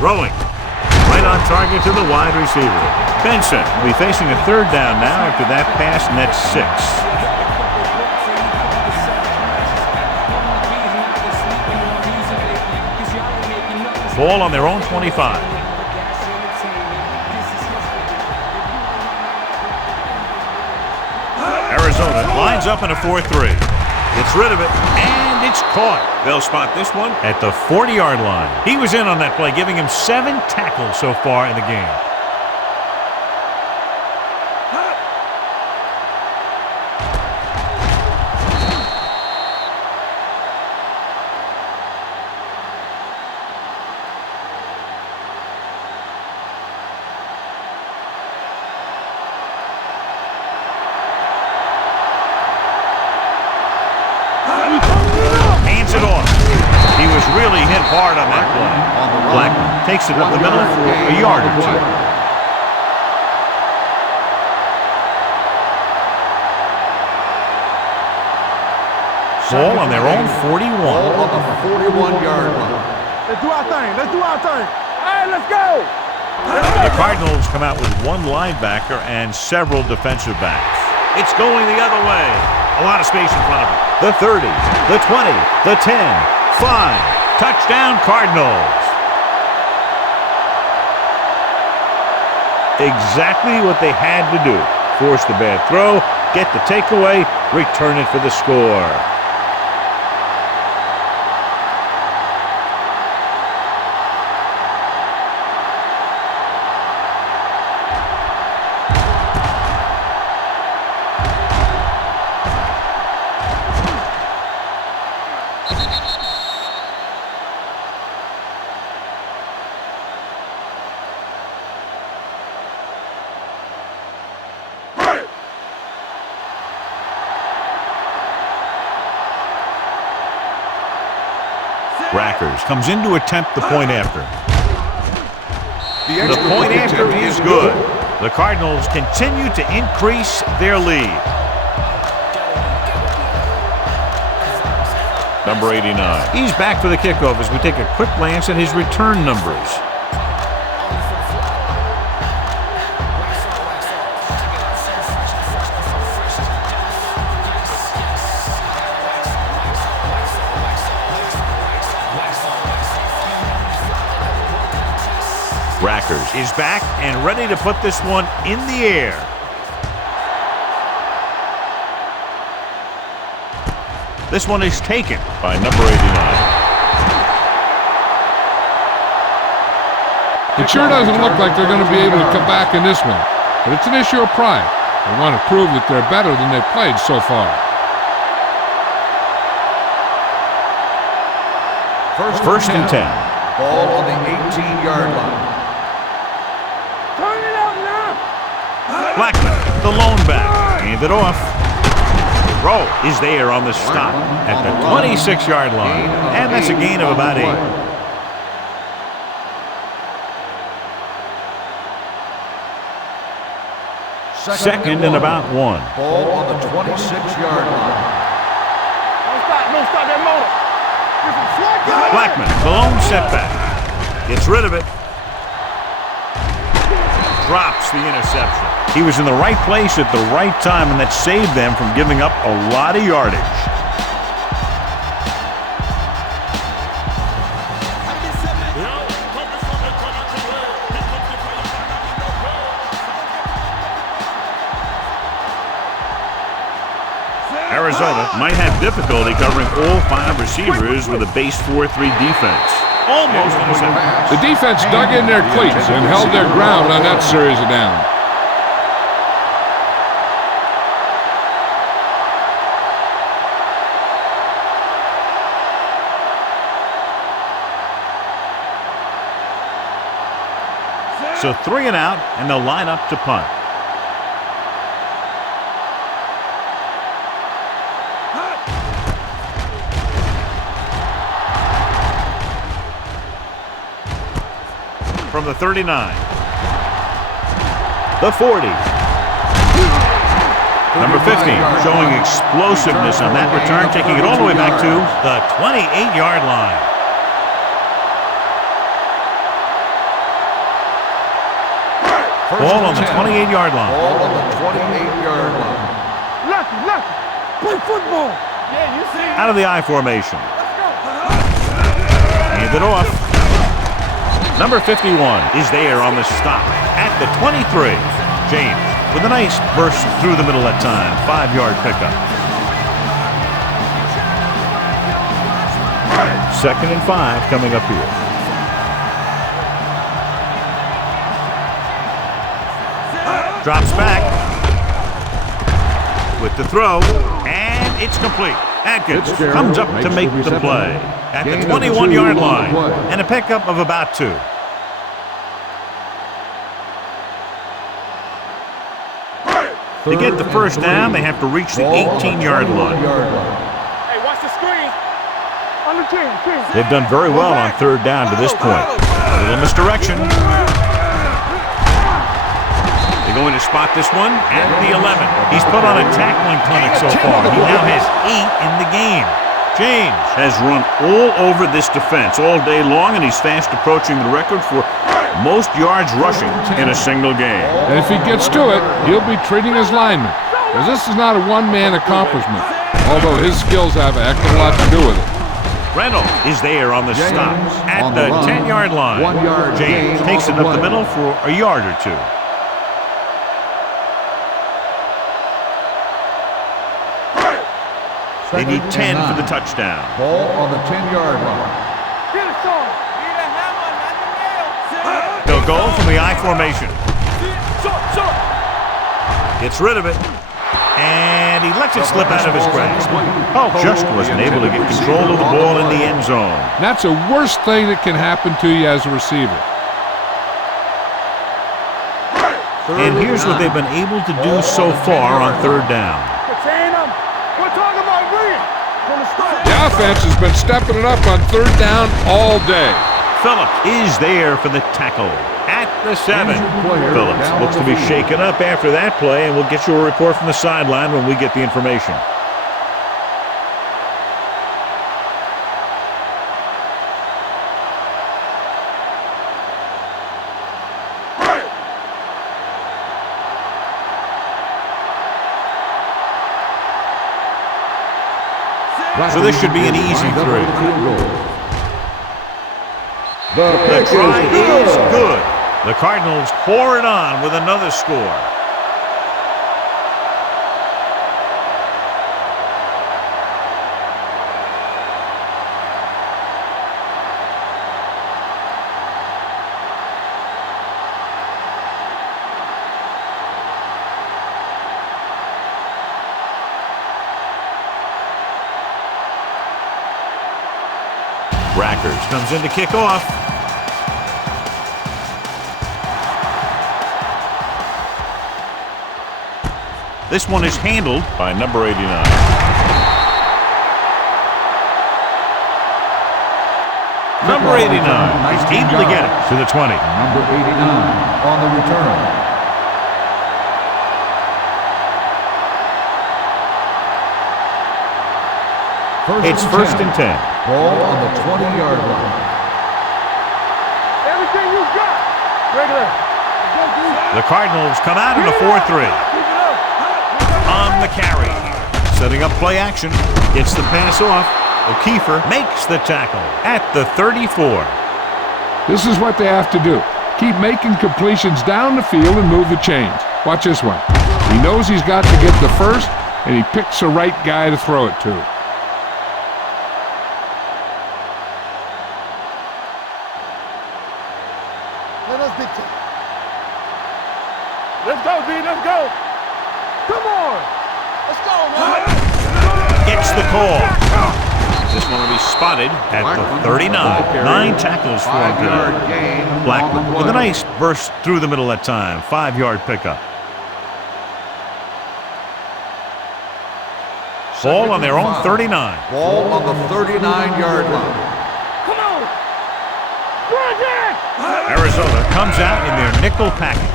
Throwing. Right on target to the wide receiver. Benson will be facing a third down now after that pass, and that's 6. Ball on their own 25. Arizona lines up in a 4-3. Gets rid of it, and it's caught. They'll spot this one at the 40-yard line. He was in on that play, giving him 7 tackles so far in the game. Hands it off. He was really hit hard on that play. Blackman takes it up the middle for a yard or 2. Ball on their own 41. Ball on the 41-yard line. Let's do our thing. Let's do our thing. All right, let's go. The Cardinals come out with 1 linebacker and several defensive backs. It's going the other way. A lot of space in front of him. The 30, the 20, the 10, 5. Touchdown, Cardinals. Exactly what they had to do. Force the bad throw, get the takeaway, return it for the score. Rackers comes in to attempt the point after. The point after is good. The Cardinals continue to increase their lead. Number 89. He's back for the kickoff as we take a quick glance at his return numbers. Rackers is back and ready to put this one in the air. This one is taken by number 89. It sure doesn't look like they're going to be able to come back in this one, but it's an issue of pride. They want to prove that they're better than they've played so far. First and 10. Ball on the 18-yard line. Turn it up now. Blackman, the lone back, hand it off. Throw is there on the stop at the 26-yard line, and that's a gain of about 8. Second and about 1. Ball on the 26-yard line. Don't stop that motor. Blackman, the lone setback, gets rid of it. Drops the interception. He was in the right place at the right time, and that saved them from giving up a lot of yardage. Arizona might have difficulty covering all 5 receivers with a base 4-3 defense. Almost intercepted. The defense dug in their cleats and held their ground on that series of downs. So 3 and out, and they'll line up to punt. From the 39. The 40. Number 50 showing explosiveness on that return, taking it all the way back to the 28-yard line. Ball on the 28-yard line. Ball on the 28-yard line. Lucky. Play football. Yeah, you see. Out of the I formation. Hand it off. Number 51 is there on the stop at the 23. James with a nice burst through the middle that time. 5-yard pickup. 2nd and 5 coming up here. Drops back with the throw, and it's complete. Atkins comes up to make the play at the 21-yard line, and a pickup of about 2. To get the first down, they have to reach the 18-yard line. Hey, watch the screen. On the 10. They've done very well on 3rd down to this point. A little misdirection. They're going to spot this one at the 11. He's put on a tackling clinic so far. He now has 8 in the game. James has run all over this defense all day long, and he's fast approaching the record for most yards rushing in a single game. And if he gets to it, he'll be treating his linemen, because this is not a one-man accomplishment, although his skills have a heck of a lot to do with it. Reynolds is there on the stop at the 10-yard line. James takes it up the middle for a yard or 2. They need 10 for the touchdown. Ball on the 10-yard line. Get it, Sean. They'll go from the I formation. Gets rid of it. And he lets it slip out of his grasp. Oh, just wasn't able to get control of the ball in the end zone. That's the worst thing that can happen to you as a receiver. And here's what they've been able to do so far on 3rd down. We're talking about William. The offense has been stepping it up on 3rd down all day. Phillips is there for the tackle at the 7. Phillips looks to be shaken up after that play, and we'll get you a report from the sideline when we get the information. So this should be an easy 3. The try is good. The Cardinals pour it on with another score. Rackers comes in to kick off. This one is handled by number 89. Number 89 is able to get it to the 20. Number 89 on the return. It's 1st and 10. Ball on the 20-yard line. Everything you got. Regular. The Cardinals come out in a 4-3. On the carry. Setting up play action. Gets the pass off. O'Keefer makes the tackle at the 34. This is what they have to do. Keep making completions down the field and move the chains. Watch this one. He knows he's got to get the first, and he picks the right guy to throw it to. Let us dictate. Let's go, B. Let's go. Come on. Let's go, man. Gets the call. This one will be spotted at the 39. 9 tackles for him today. Blackman with a nice burst through the middle that time. 5-yard pickup. Ball on their own 39. Ball on the 39-yard line. Come on. Bridget! Arizona comes out in their nickel package.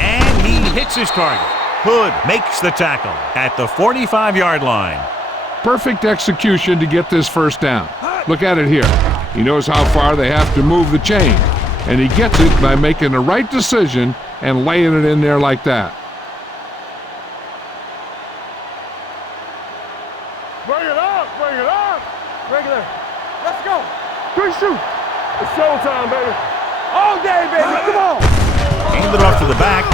And he hits his target. Hood makes the tackle at the 45-yard line. Perfect execution to get this first down. Look at it here. He knows how far they have to move the chain, and he gets it by making the right decision and laying it in there like that. Bring it up. Bring it up. Bring it up. Let's go. 3 shoot. It's showtime, baby. All day, baby. Come on. Hand it off to the back.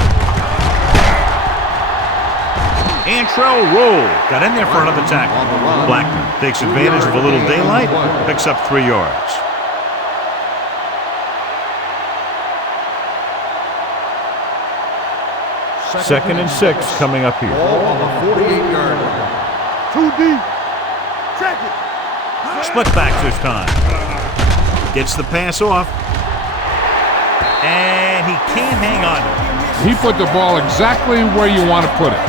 Antrell Roll got in there for another tackle. Blackman takes advantage of a little daylight, picks up 3 yards. Second and 6 coming up here. Ball on the 48-yard line. 2 deep. Check it. Split backs this time. Gets the pass off. And he can't hang on to it. He put the ball exactly where you want to put it.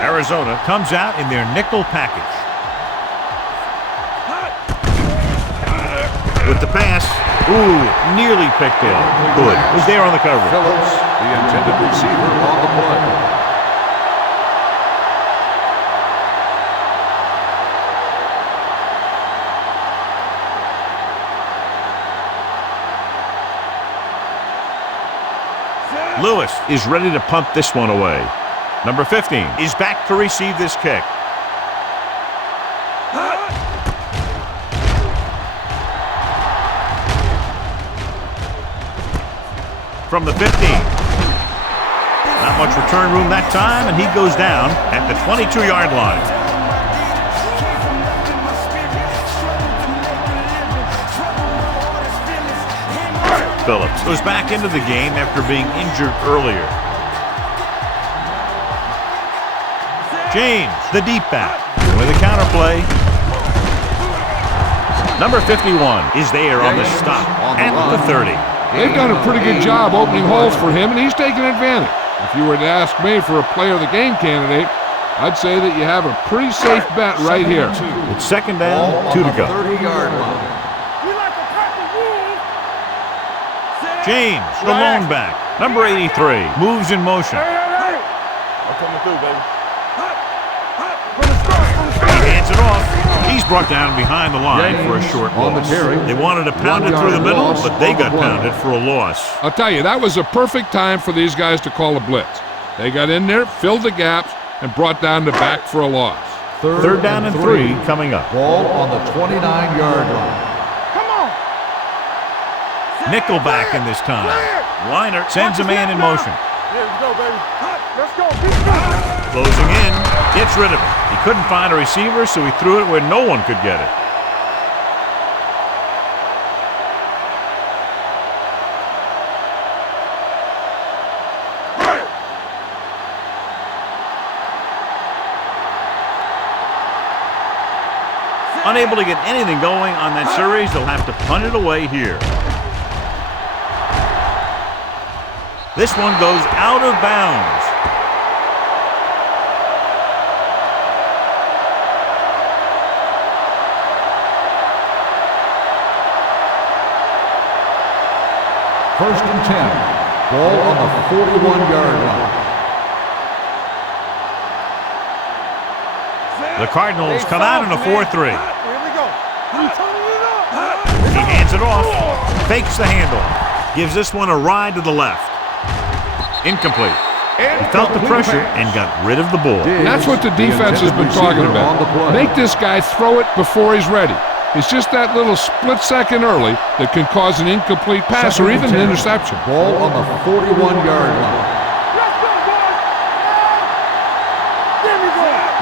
Arizona comes out in their nickel package. With the pass, nearly picked off. Good. Was there on the coverage. Phillips, the intended receiver on the play. Lewis is ready to punt this one away. Number 15 is back to receive this kick. From the 15. Not much return room that time, and he goes down at the 22-yard line. Phillips goes back into the game after being injured earlier. James, the deep back, with a counter play. Number 51 is there on the stop at the 30. They've done a pretty good job opening holes for him, and he's taking advantage. If you were to ask me for a player of the game candidate, I'd say that you have a pretty safe bet right here. It's second down, 2 to go. 30-yard line. James, the lone back, number 83, moves in motion. I'm coming through, baby. He hands it off. He's brought down behind the line for a short loss. They wanted to pound it through the middle, but they got pounded for a loss. I'll tell you, that was a perfect time for these guys to call a blitz. They got in there, filled the gaps, and brought down the back for a loss. Third down and 3 coming up. Ball on the 29-yard line. Nickelback in this time. Liner sends a man in motion. Yeah, let's go, baby. Let's go. Closing in, gets rid of it. He couldn't find a receiver, so he threw it where no one could get it. Unable to get anything going on that series, they'll have to punt it away here. This one goes out of bounds. First and 10. Ball on the 41-yard line. The Cardinals come out in a 4-3. Here we go. He hands it off, fakes the handle, gives this one a ride to the left. Incomplete. He felt the pressure and got rid of the ball. That's what the defense has been talking about. Make this guy throw it before he's ready. It's just that little split second early that can cause an incomplete pass or even an interception. Ball on the 41-yard line.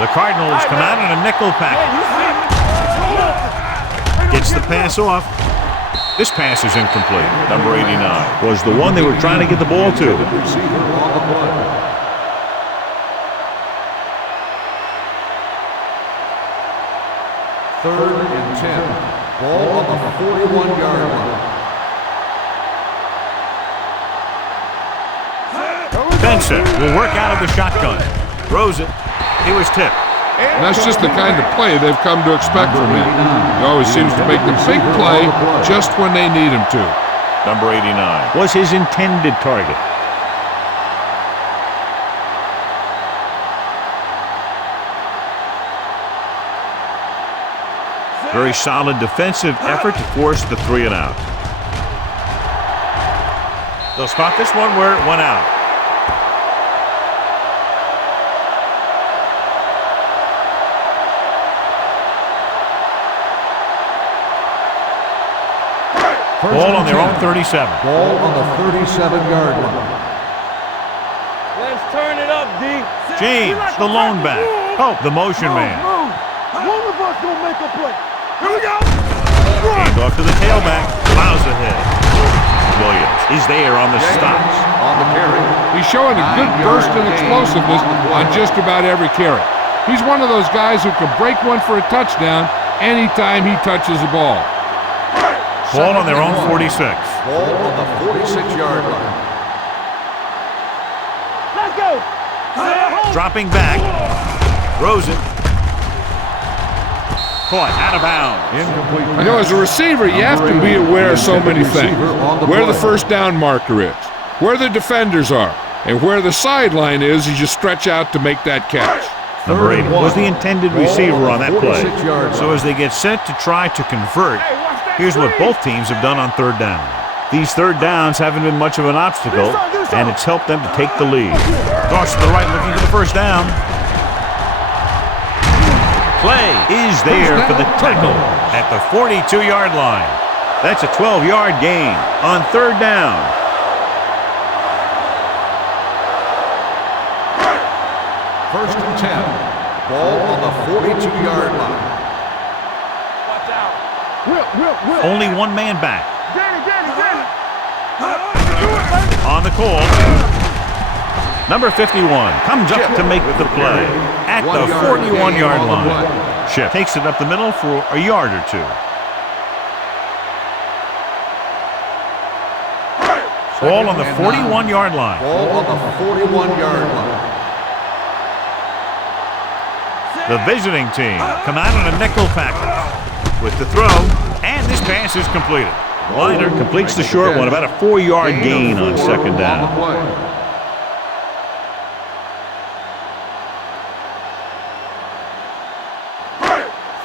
The Cardinals come out in a nickel package. Gets the pass off. This pass is incomplete. Number 89 was the one they were trying to get the ball to. Receiver on the play. Third and 10. Ball on the 41-yard line. Benson will work out of the shotgun. Throws it. He was tipped. And that's just the kind of play they've come to expect from him. He always seems to make the big play just when they need him to. Number 89 was his intended target. Very solid defensive effort to force the 3 and out. They'll spot this one where it went out. Ball on their own 37. Ball on the 37-yard line. Let's turn it up, D. James, the lone back. Oh, the motion man. One of us gonna make a play. Here we go. Hand off to the tailback. Plows ahead. Williams is there on the stop. On the carry. He's showing a good burst of explosiveness on just about every carry. He's one of those guys who can break one for a touchdown anytime he touches the ball. Ball on their own 46. Ball on the 46-yard line. Let's go. Dropping back. Throws it. Caught out of bounds. Incomplete. You know, as a receiver, you have to be aware of so many things. Where the first down marker is, where the defenders are, and where the sideline is as you stretch out to make that catch. Number 8 was the intended receiver on that play. So as they get set to try to convert, here's what both teams have done on third down. These third downs haven't been much of an obstacle, and it's helped them to take the lead. Toss to the right looking for the first down. Play is there for the tackle at the 42-yard line. That's a 12-yard gain on third down. First and 10. Ball on the 42-yard line. Whip. Only one man back. Danny. On the call. Number 51 comes up to make the play at the 41-yard line. Ship takes it up the middle for a yard or two. Ball on the 41-yard line. Ball on the 41-yard line. The visiting team come out in a nickel package with the throw, and this pass is completed. Liner completes the short one, about a 4-yard gain on second down.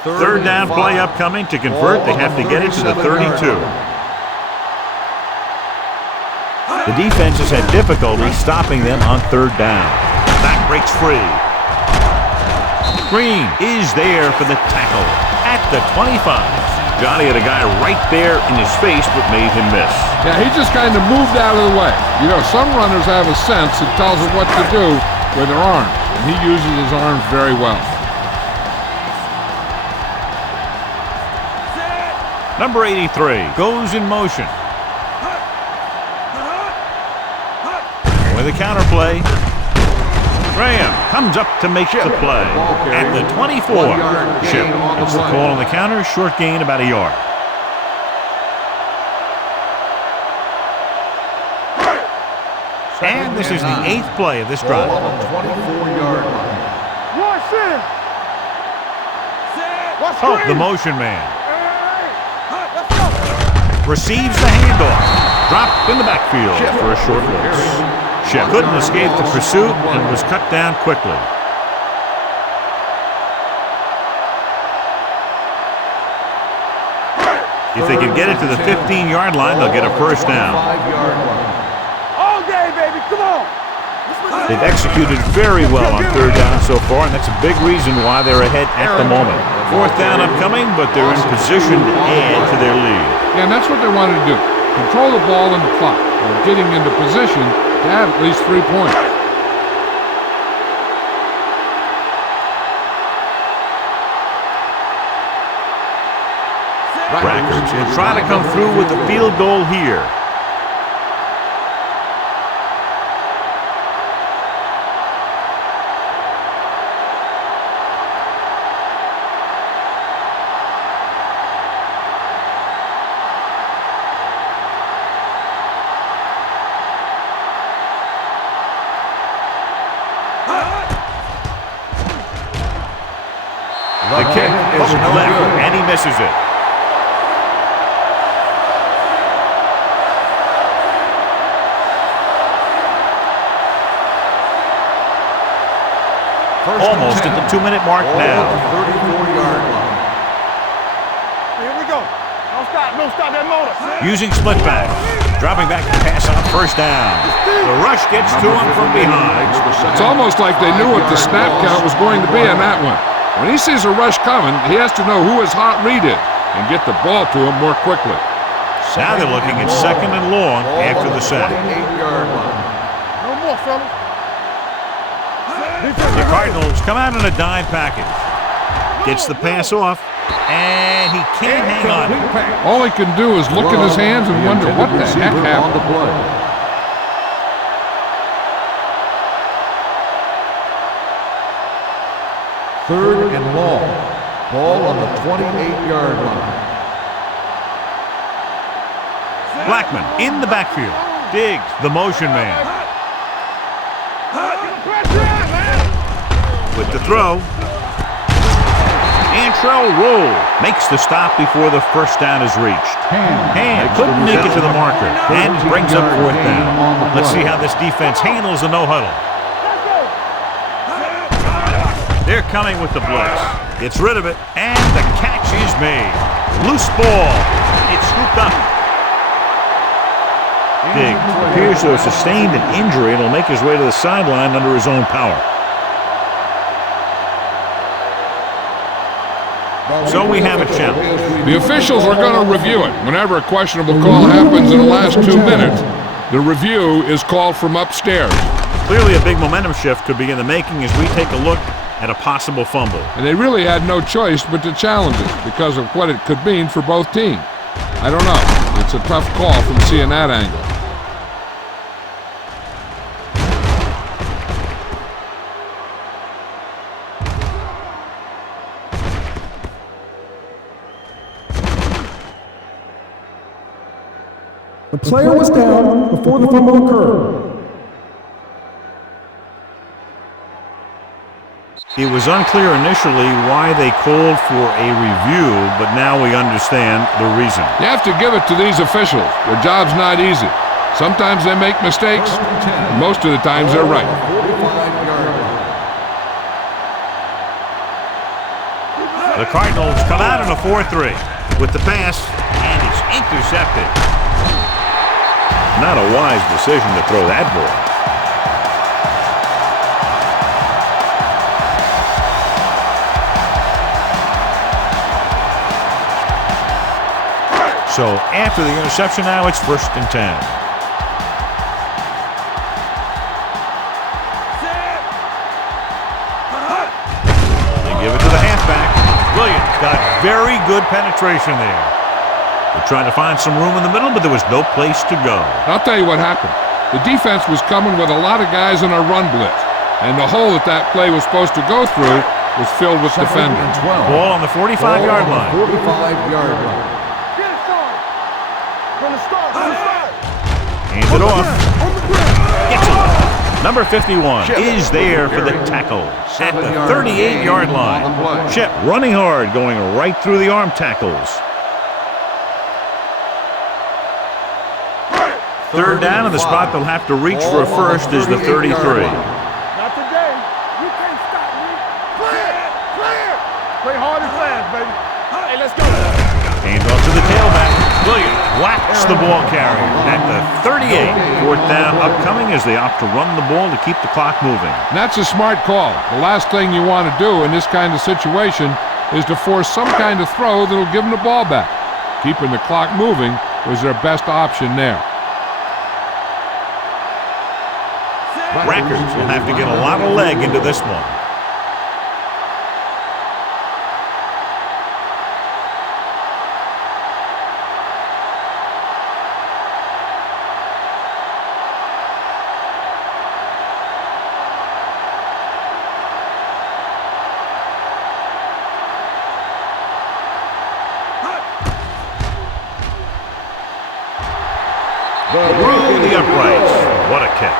Third down play upcoming. To convert, they have to get it to the 32. The defense has had difficulty stopping them on third down. Back breaks free. Green is there for the tackle at the 25. Johnny had a guy right there in his face but made him miss. Yeah, he just kind of moved out of the way. You know, some runners have a sense that tells them what to do with their arms, and he uses his arms very well. Number 83 goes in motion. With a counter play, Graham comes up to make the play at the 24. Chip gets the call on the counter, short gain about a yard. And this is the 8th play of this drive. Ball on the 24-yard line. Oh, the motion man. Receives the handoff. Dropped in the backfield for a short loss. Shep couldn't escape the pursuit and was cut down quickly. If they can get it to the 15-yard line, they'll get a first down. All day, baby. Come on. Let's They've executed very well on third down so far, and that's a big reason why they're ahead at the moment. Fourth down upcoming, but they're in position to add to their lead. Yeah, and that's what they wanted to do. Control the ball and the clock, while getting into position to have at least 3 points. Rackers will try to come through with the field goal here. The kick is left, and he misses it. Almost at the 2-minute mark now. 34-yard line. Here we go. Don't stop that motor. Using split back. Dropping back to pass on first down. The rush gets to him from behind. It's almost like they knew what the snap count was going to be on that one. When he sees a rush coming, he has to know who his hot read is and get the ball to him more quickly. Now they're looking at second and long after the sack. 28-yard line. No more, fellas. The Cardinals come out in a dime package. Gets the pass off, and he can't hang on. All he can do is look at his hands and wonder what the heck happened. Third and long. Ball on the 28-yard line. Blackman in the backfield. Diggs, the motion man. With the throw. Antrell Roll makes the stop before the first down is reached. Hand couldn't make it to the marker and brings up fourth down. Let's see how this defense handles the no-huddle. They're coming with the blitz. Gets rid of it, and the catch is made. Loose ball. It's scooped up. Diggs appears to have sustained an injury and will make his way to the sideline under his own power. So we have a challenge. The officials are going to review it. Whenever a questionable call happens in the last 2 minutes, the review is called from upstairs. Clearly a big momentum shift could be in the making as we take a look at a possible fumble. And they really had no choice but to challenge it because of what it could mean for both teams. I don't know. It's a tough call from seeing that angle. The player was down before the fumble occurred. It was unclear initially why they called for a review, but now we understand the reason. You have to give it to these officials. Their job's not easy. Sometimes they make mistakes, and most of the times they're right. 45-yard line. The Cardinals come out in a 4-3 with the pass, and it's intercepted. Not a wise decision to throw that ball. So after the interception now, it's 1st and 10. They give it to the halfback. Williams got very good penetration there. They're trying to find some room in the middle, but there was no place to go. I'll tell you what happened. The defense was coming with a lot of guys in a run blitz, and the hole that play was supposed to go through was filled with defenders. Ball on the 45-yard line. 45-yard line. Hands it off. Gets it. Number 51 is there for the tackle at the 38-yard line. Chip running hard, going right through the arm tackles. Third down, and the spot they'll have to reach for a first is the 33. Not today. You can't stop me. Play hard and fast, baby. Hey, let's go. Hands off to the tailback. Williams whacks the ball carrier at the 38. Fourth down upcoming as they opt to run the ball to keep the clock moving. And that's a smart call. The last thing you want to do in this kind of situation is to force some kind of throw that will give them the ball back. Keeping the clock moving was their best option there. Records will have to get a lot of leg into this one. Through the uprights. What a kick.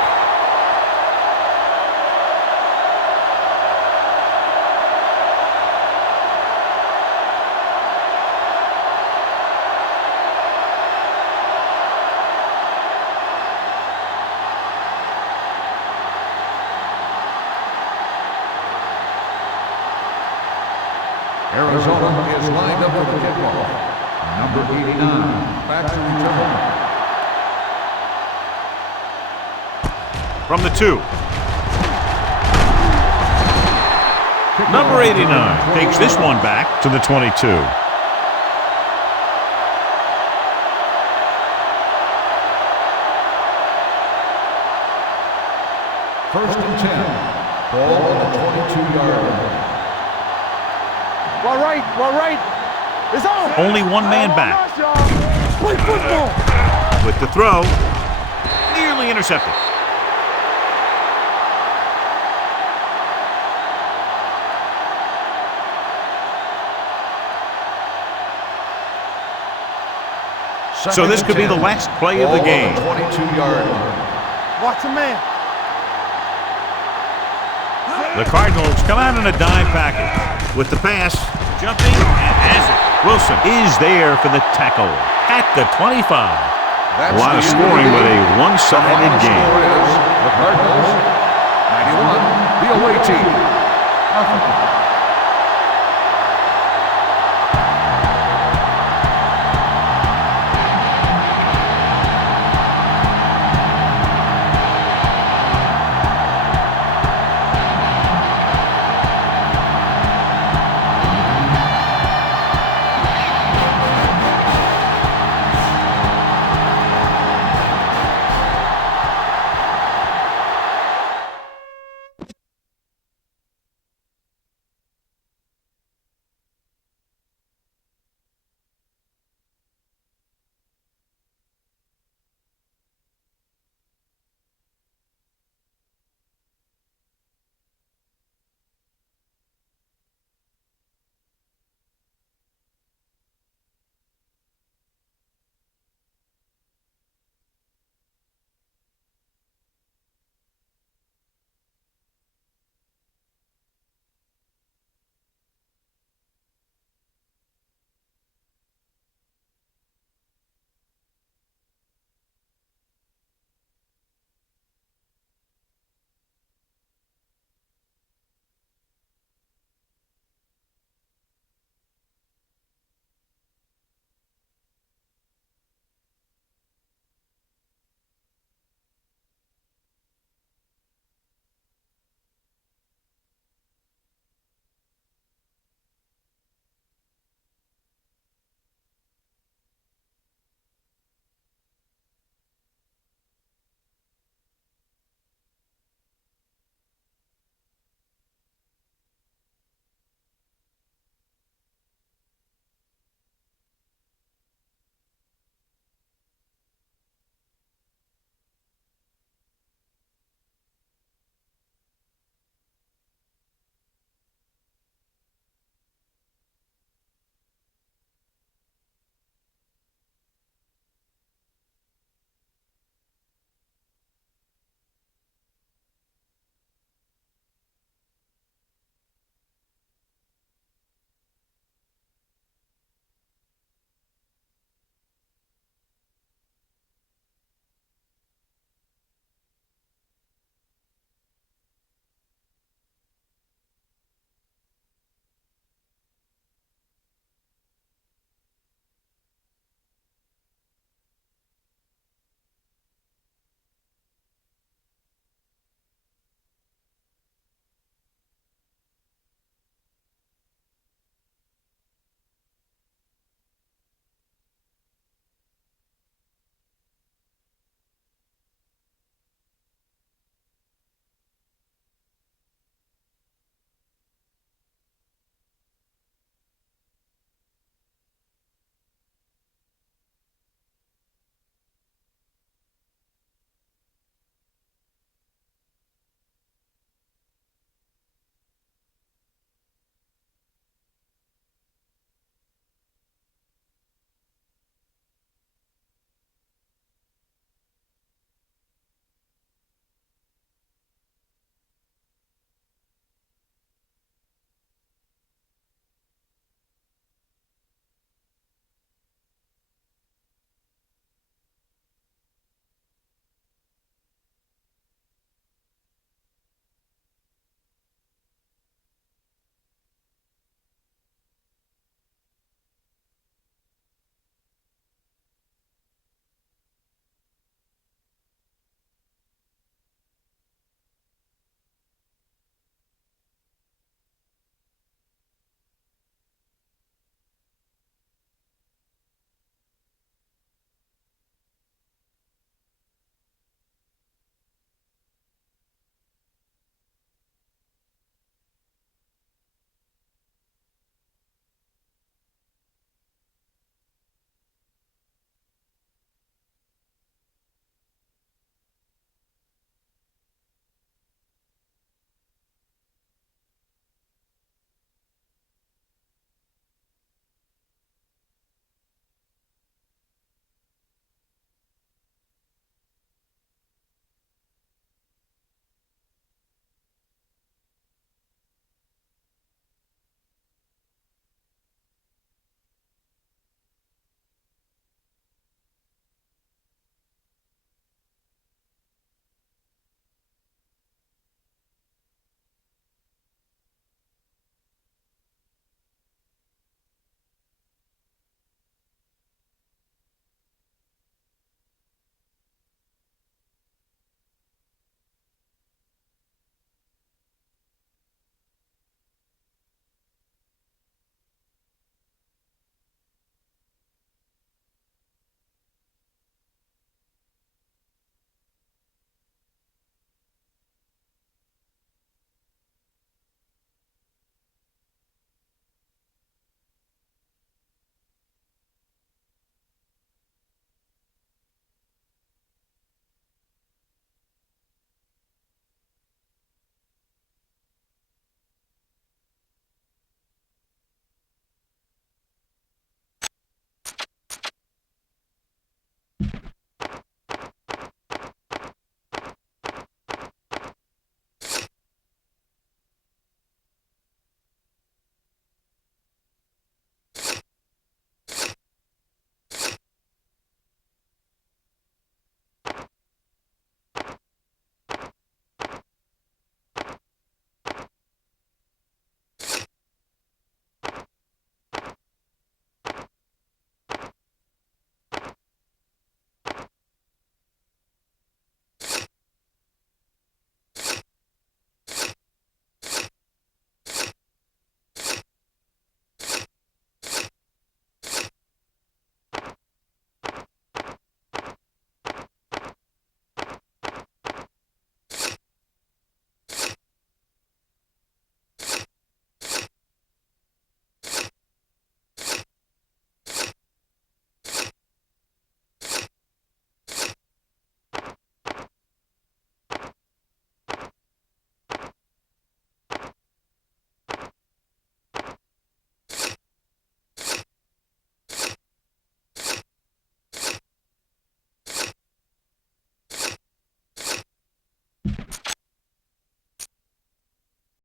Arizona is lined up with the kickoff. Number 89, back to return. From the 2. Number 89 takes this one back to the 22. First and 10. Ball on the 22-yard line. Well, right. It's on. Only one man back. Play football. With the throw, nearly intercepted. So this could be the last play of the game. 22-yard line. Watch a man. The Cardinals come out in a dime package. With the pass, jumping and has it. Wilson is there for the tackle at the 25. A lot of scoring, but a one-sided game. The Cardinals, 91, the away team.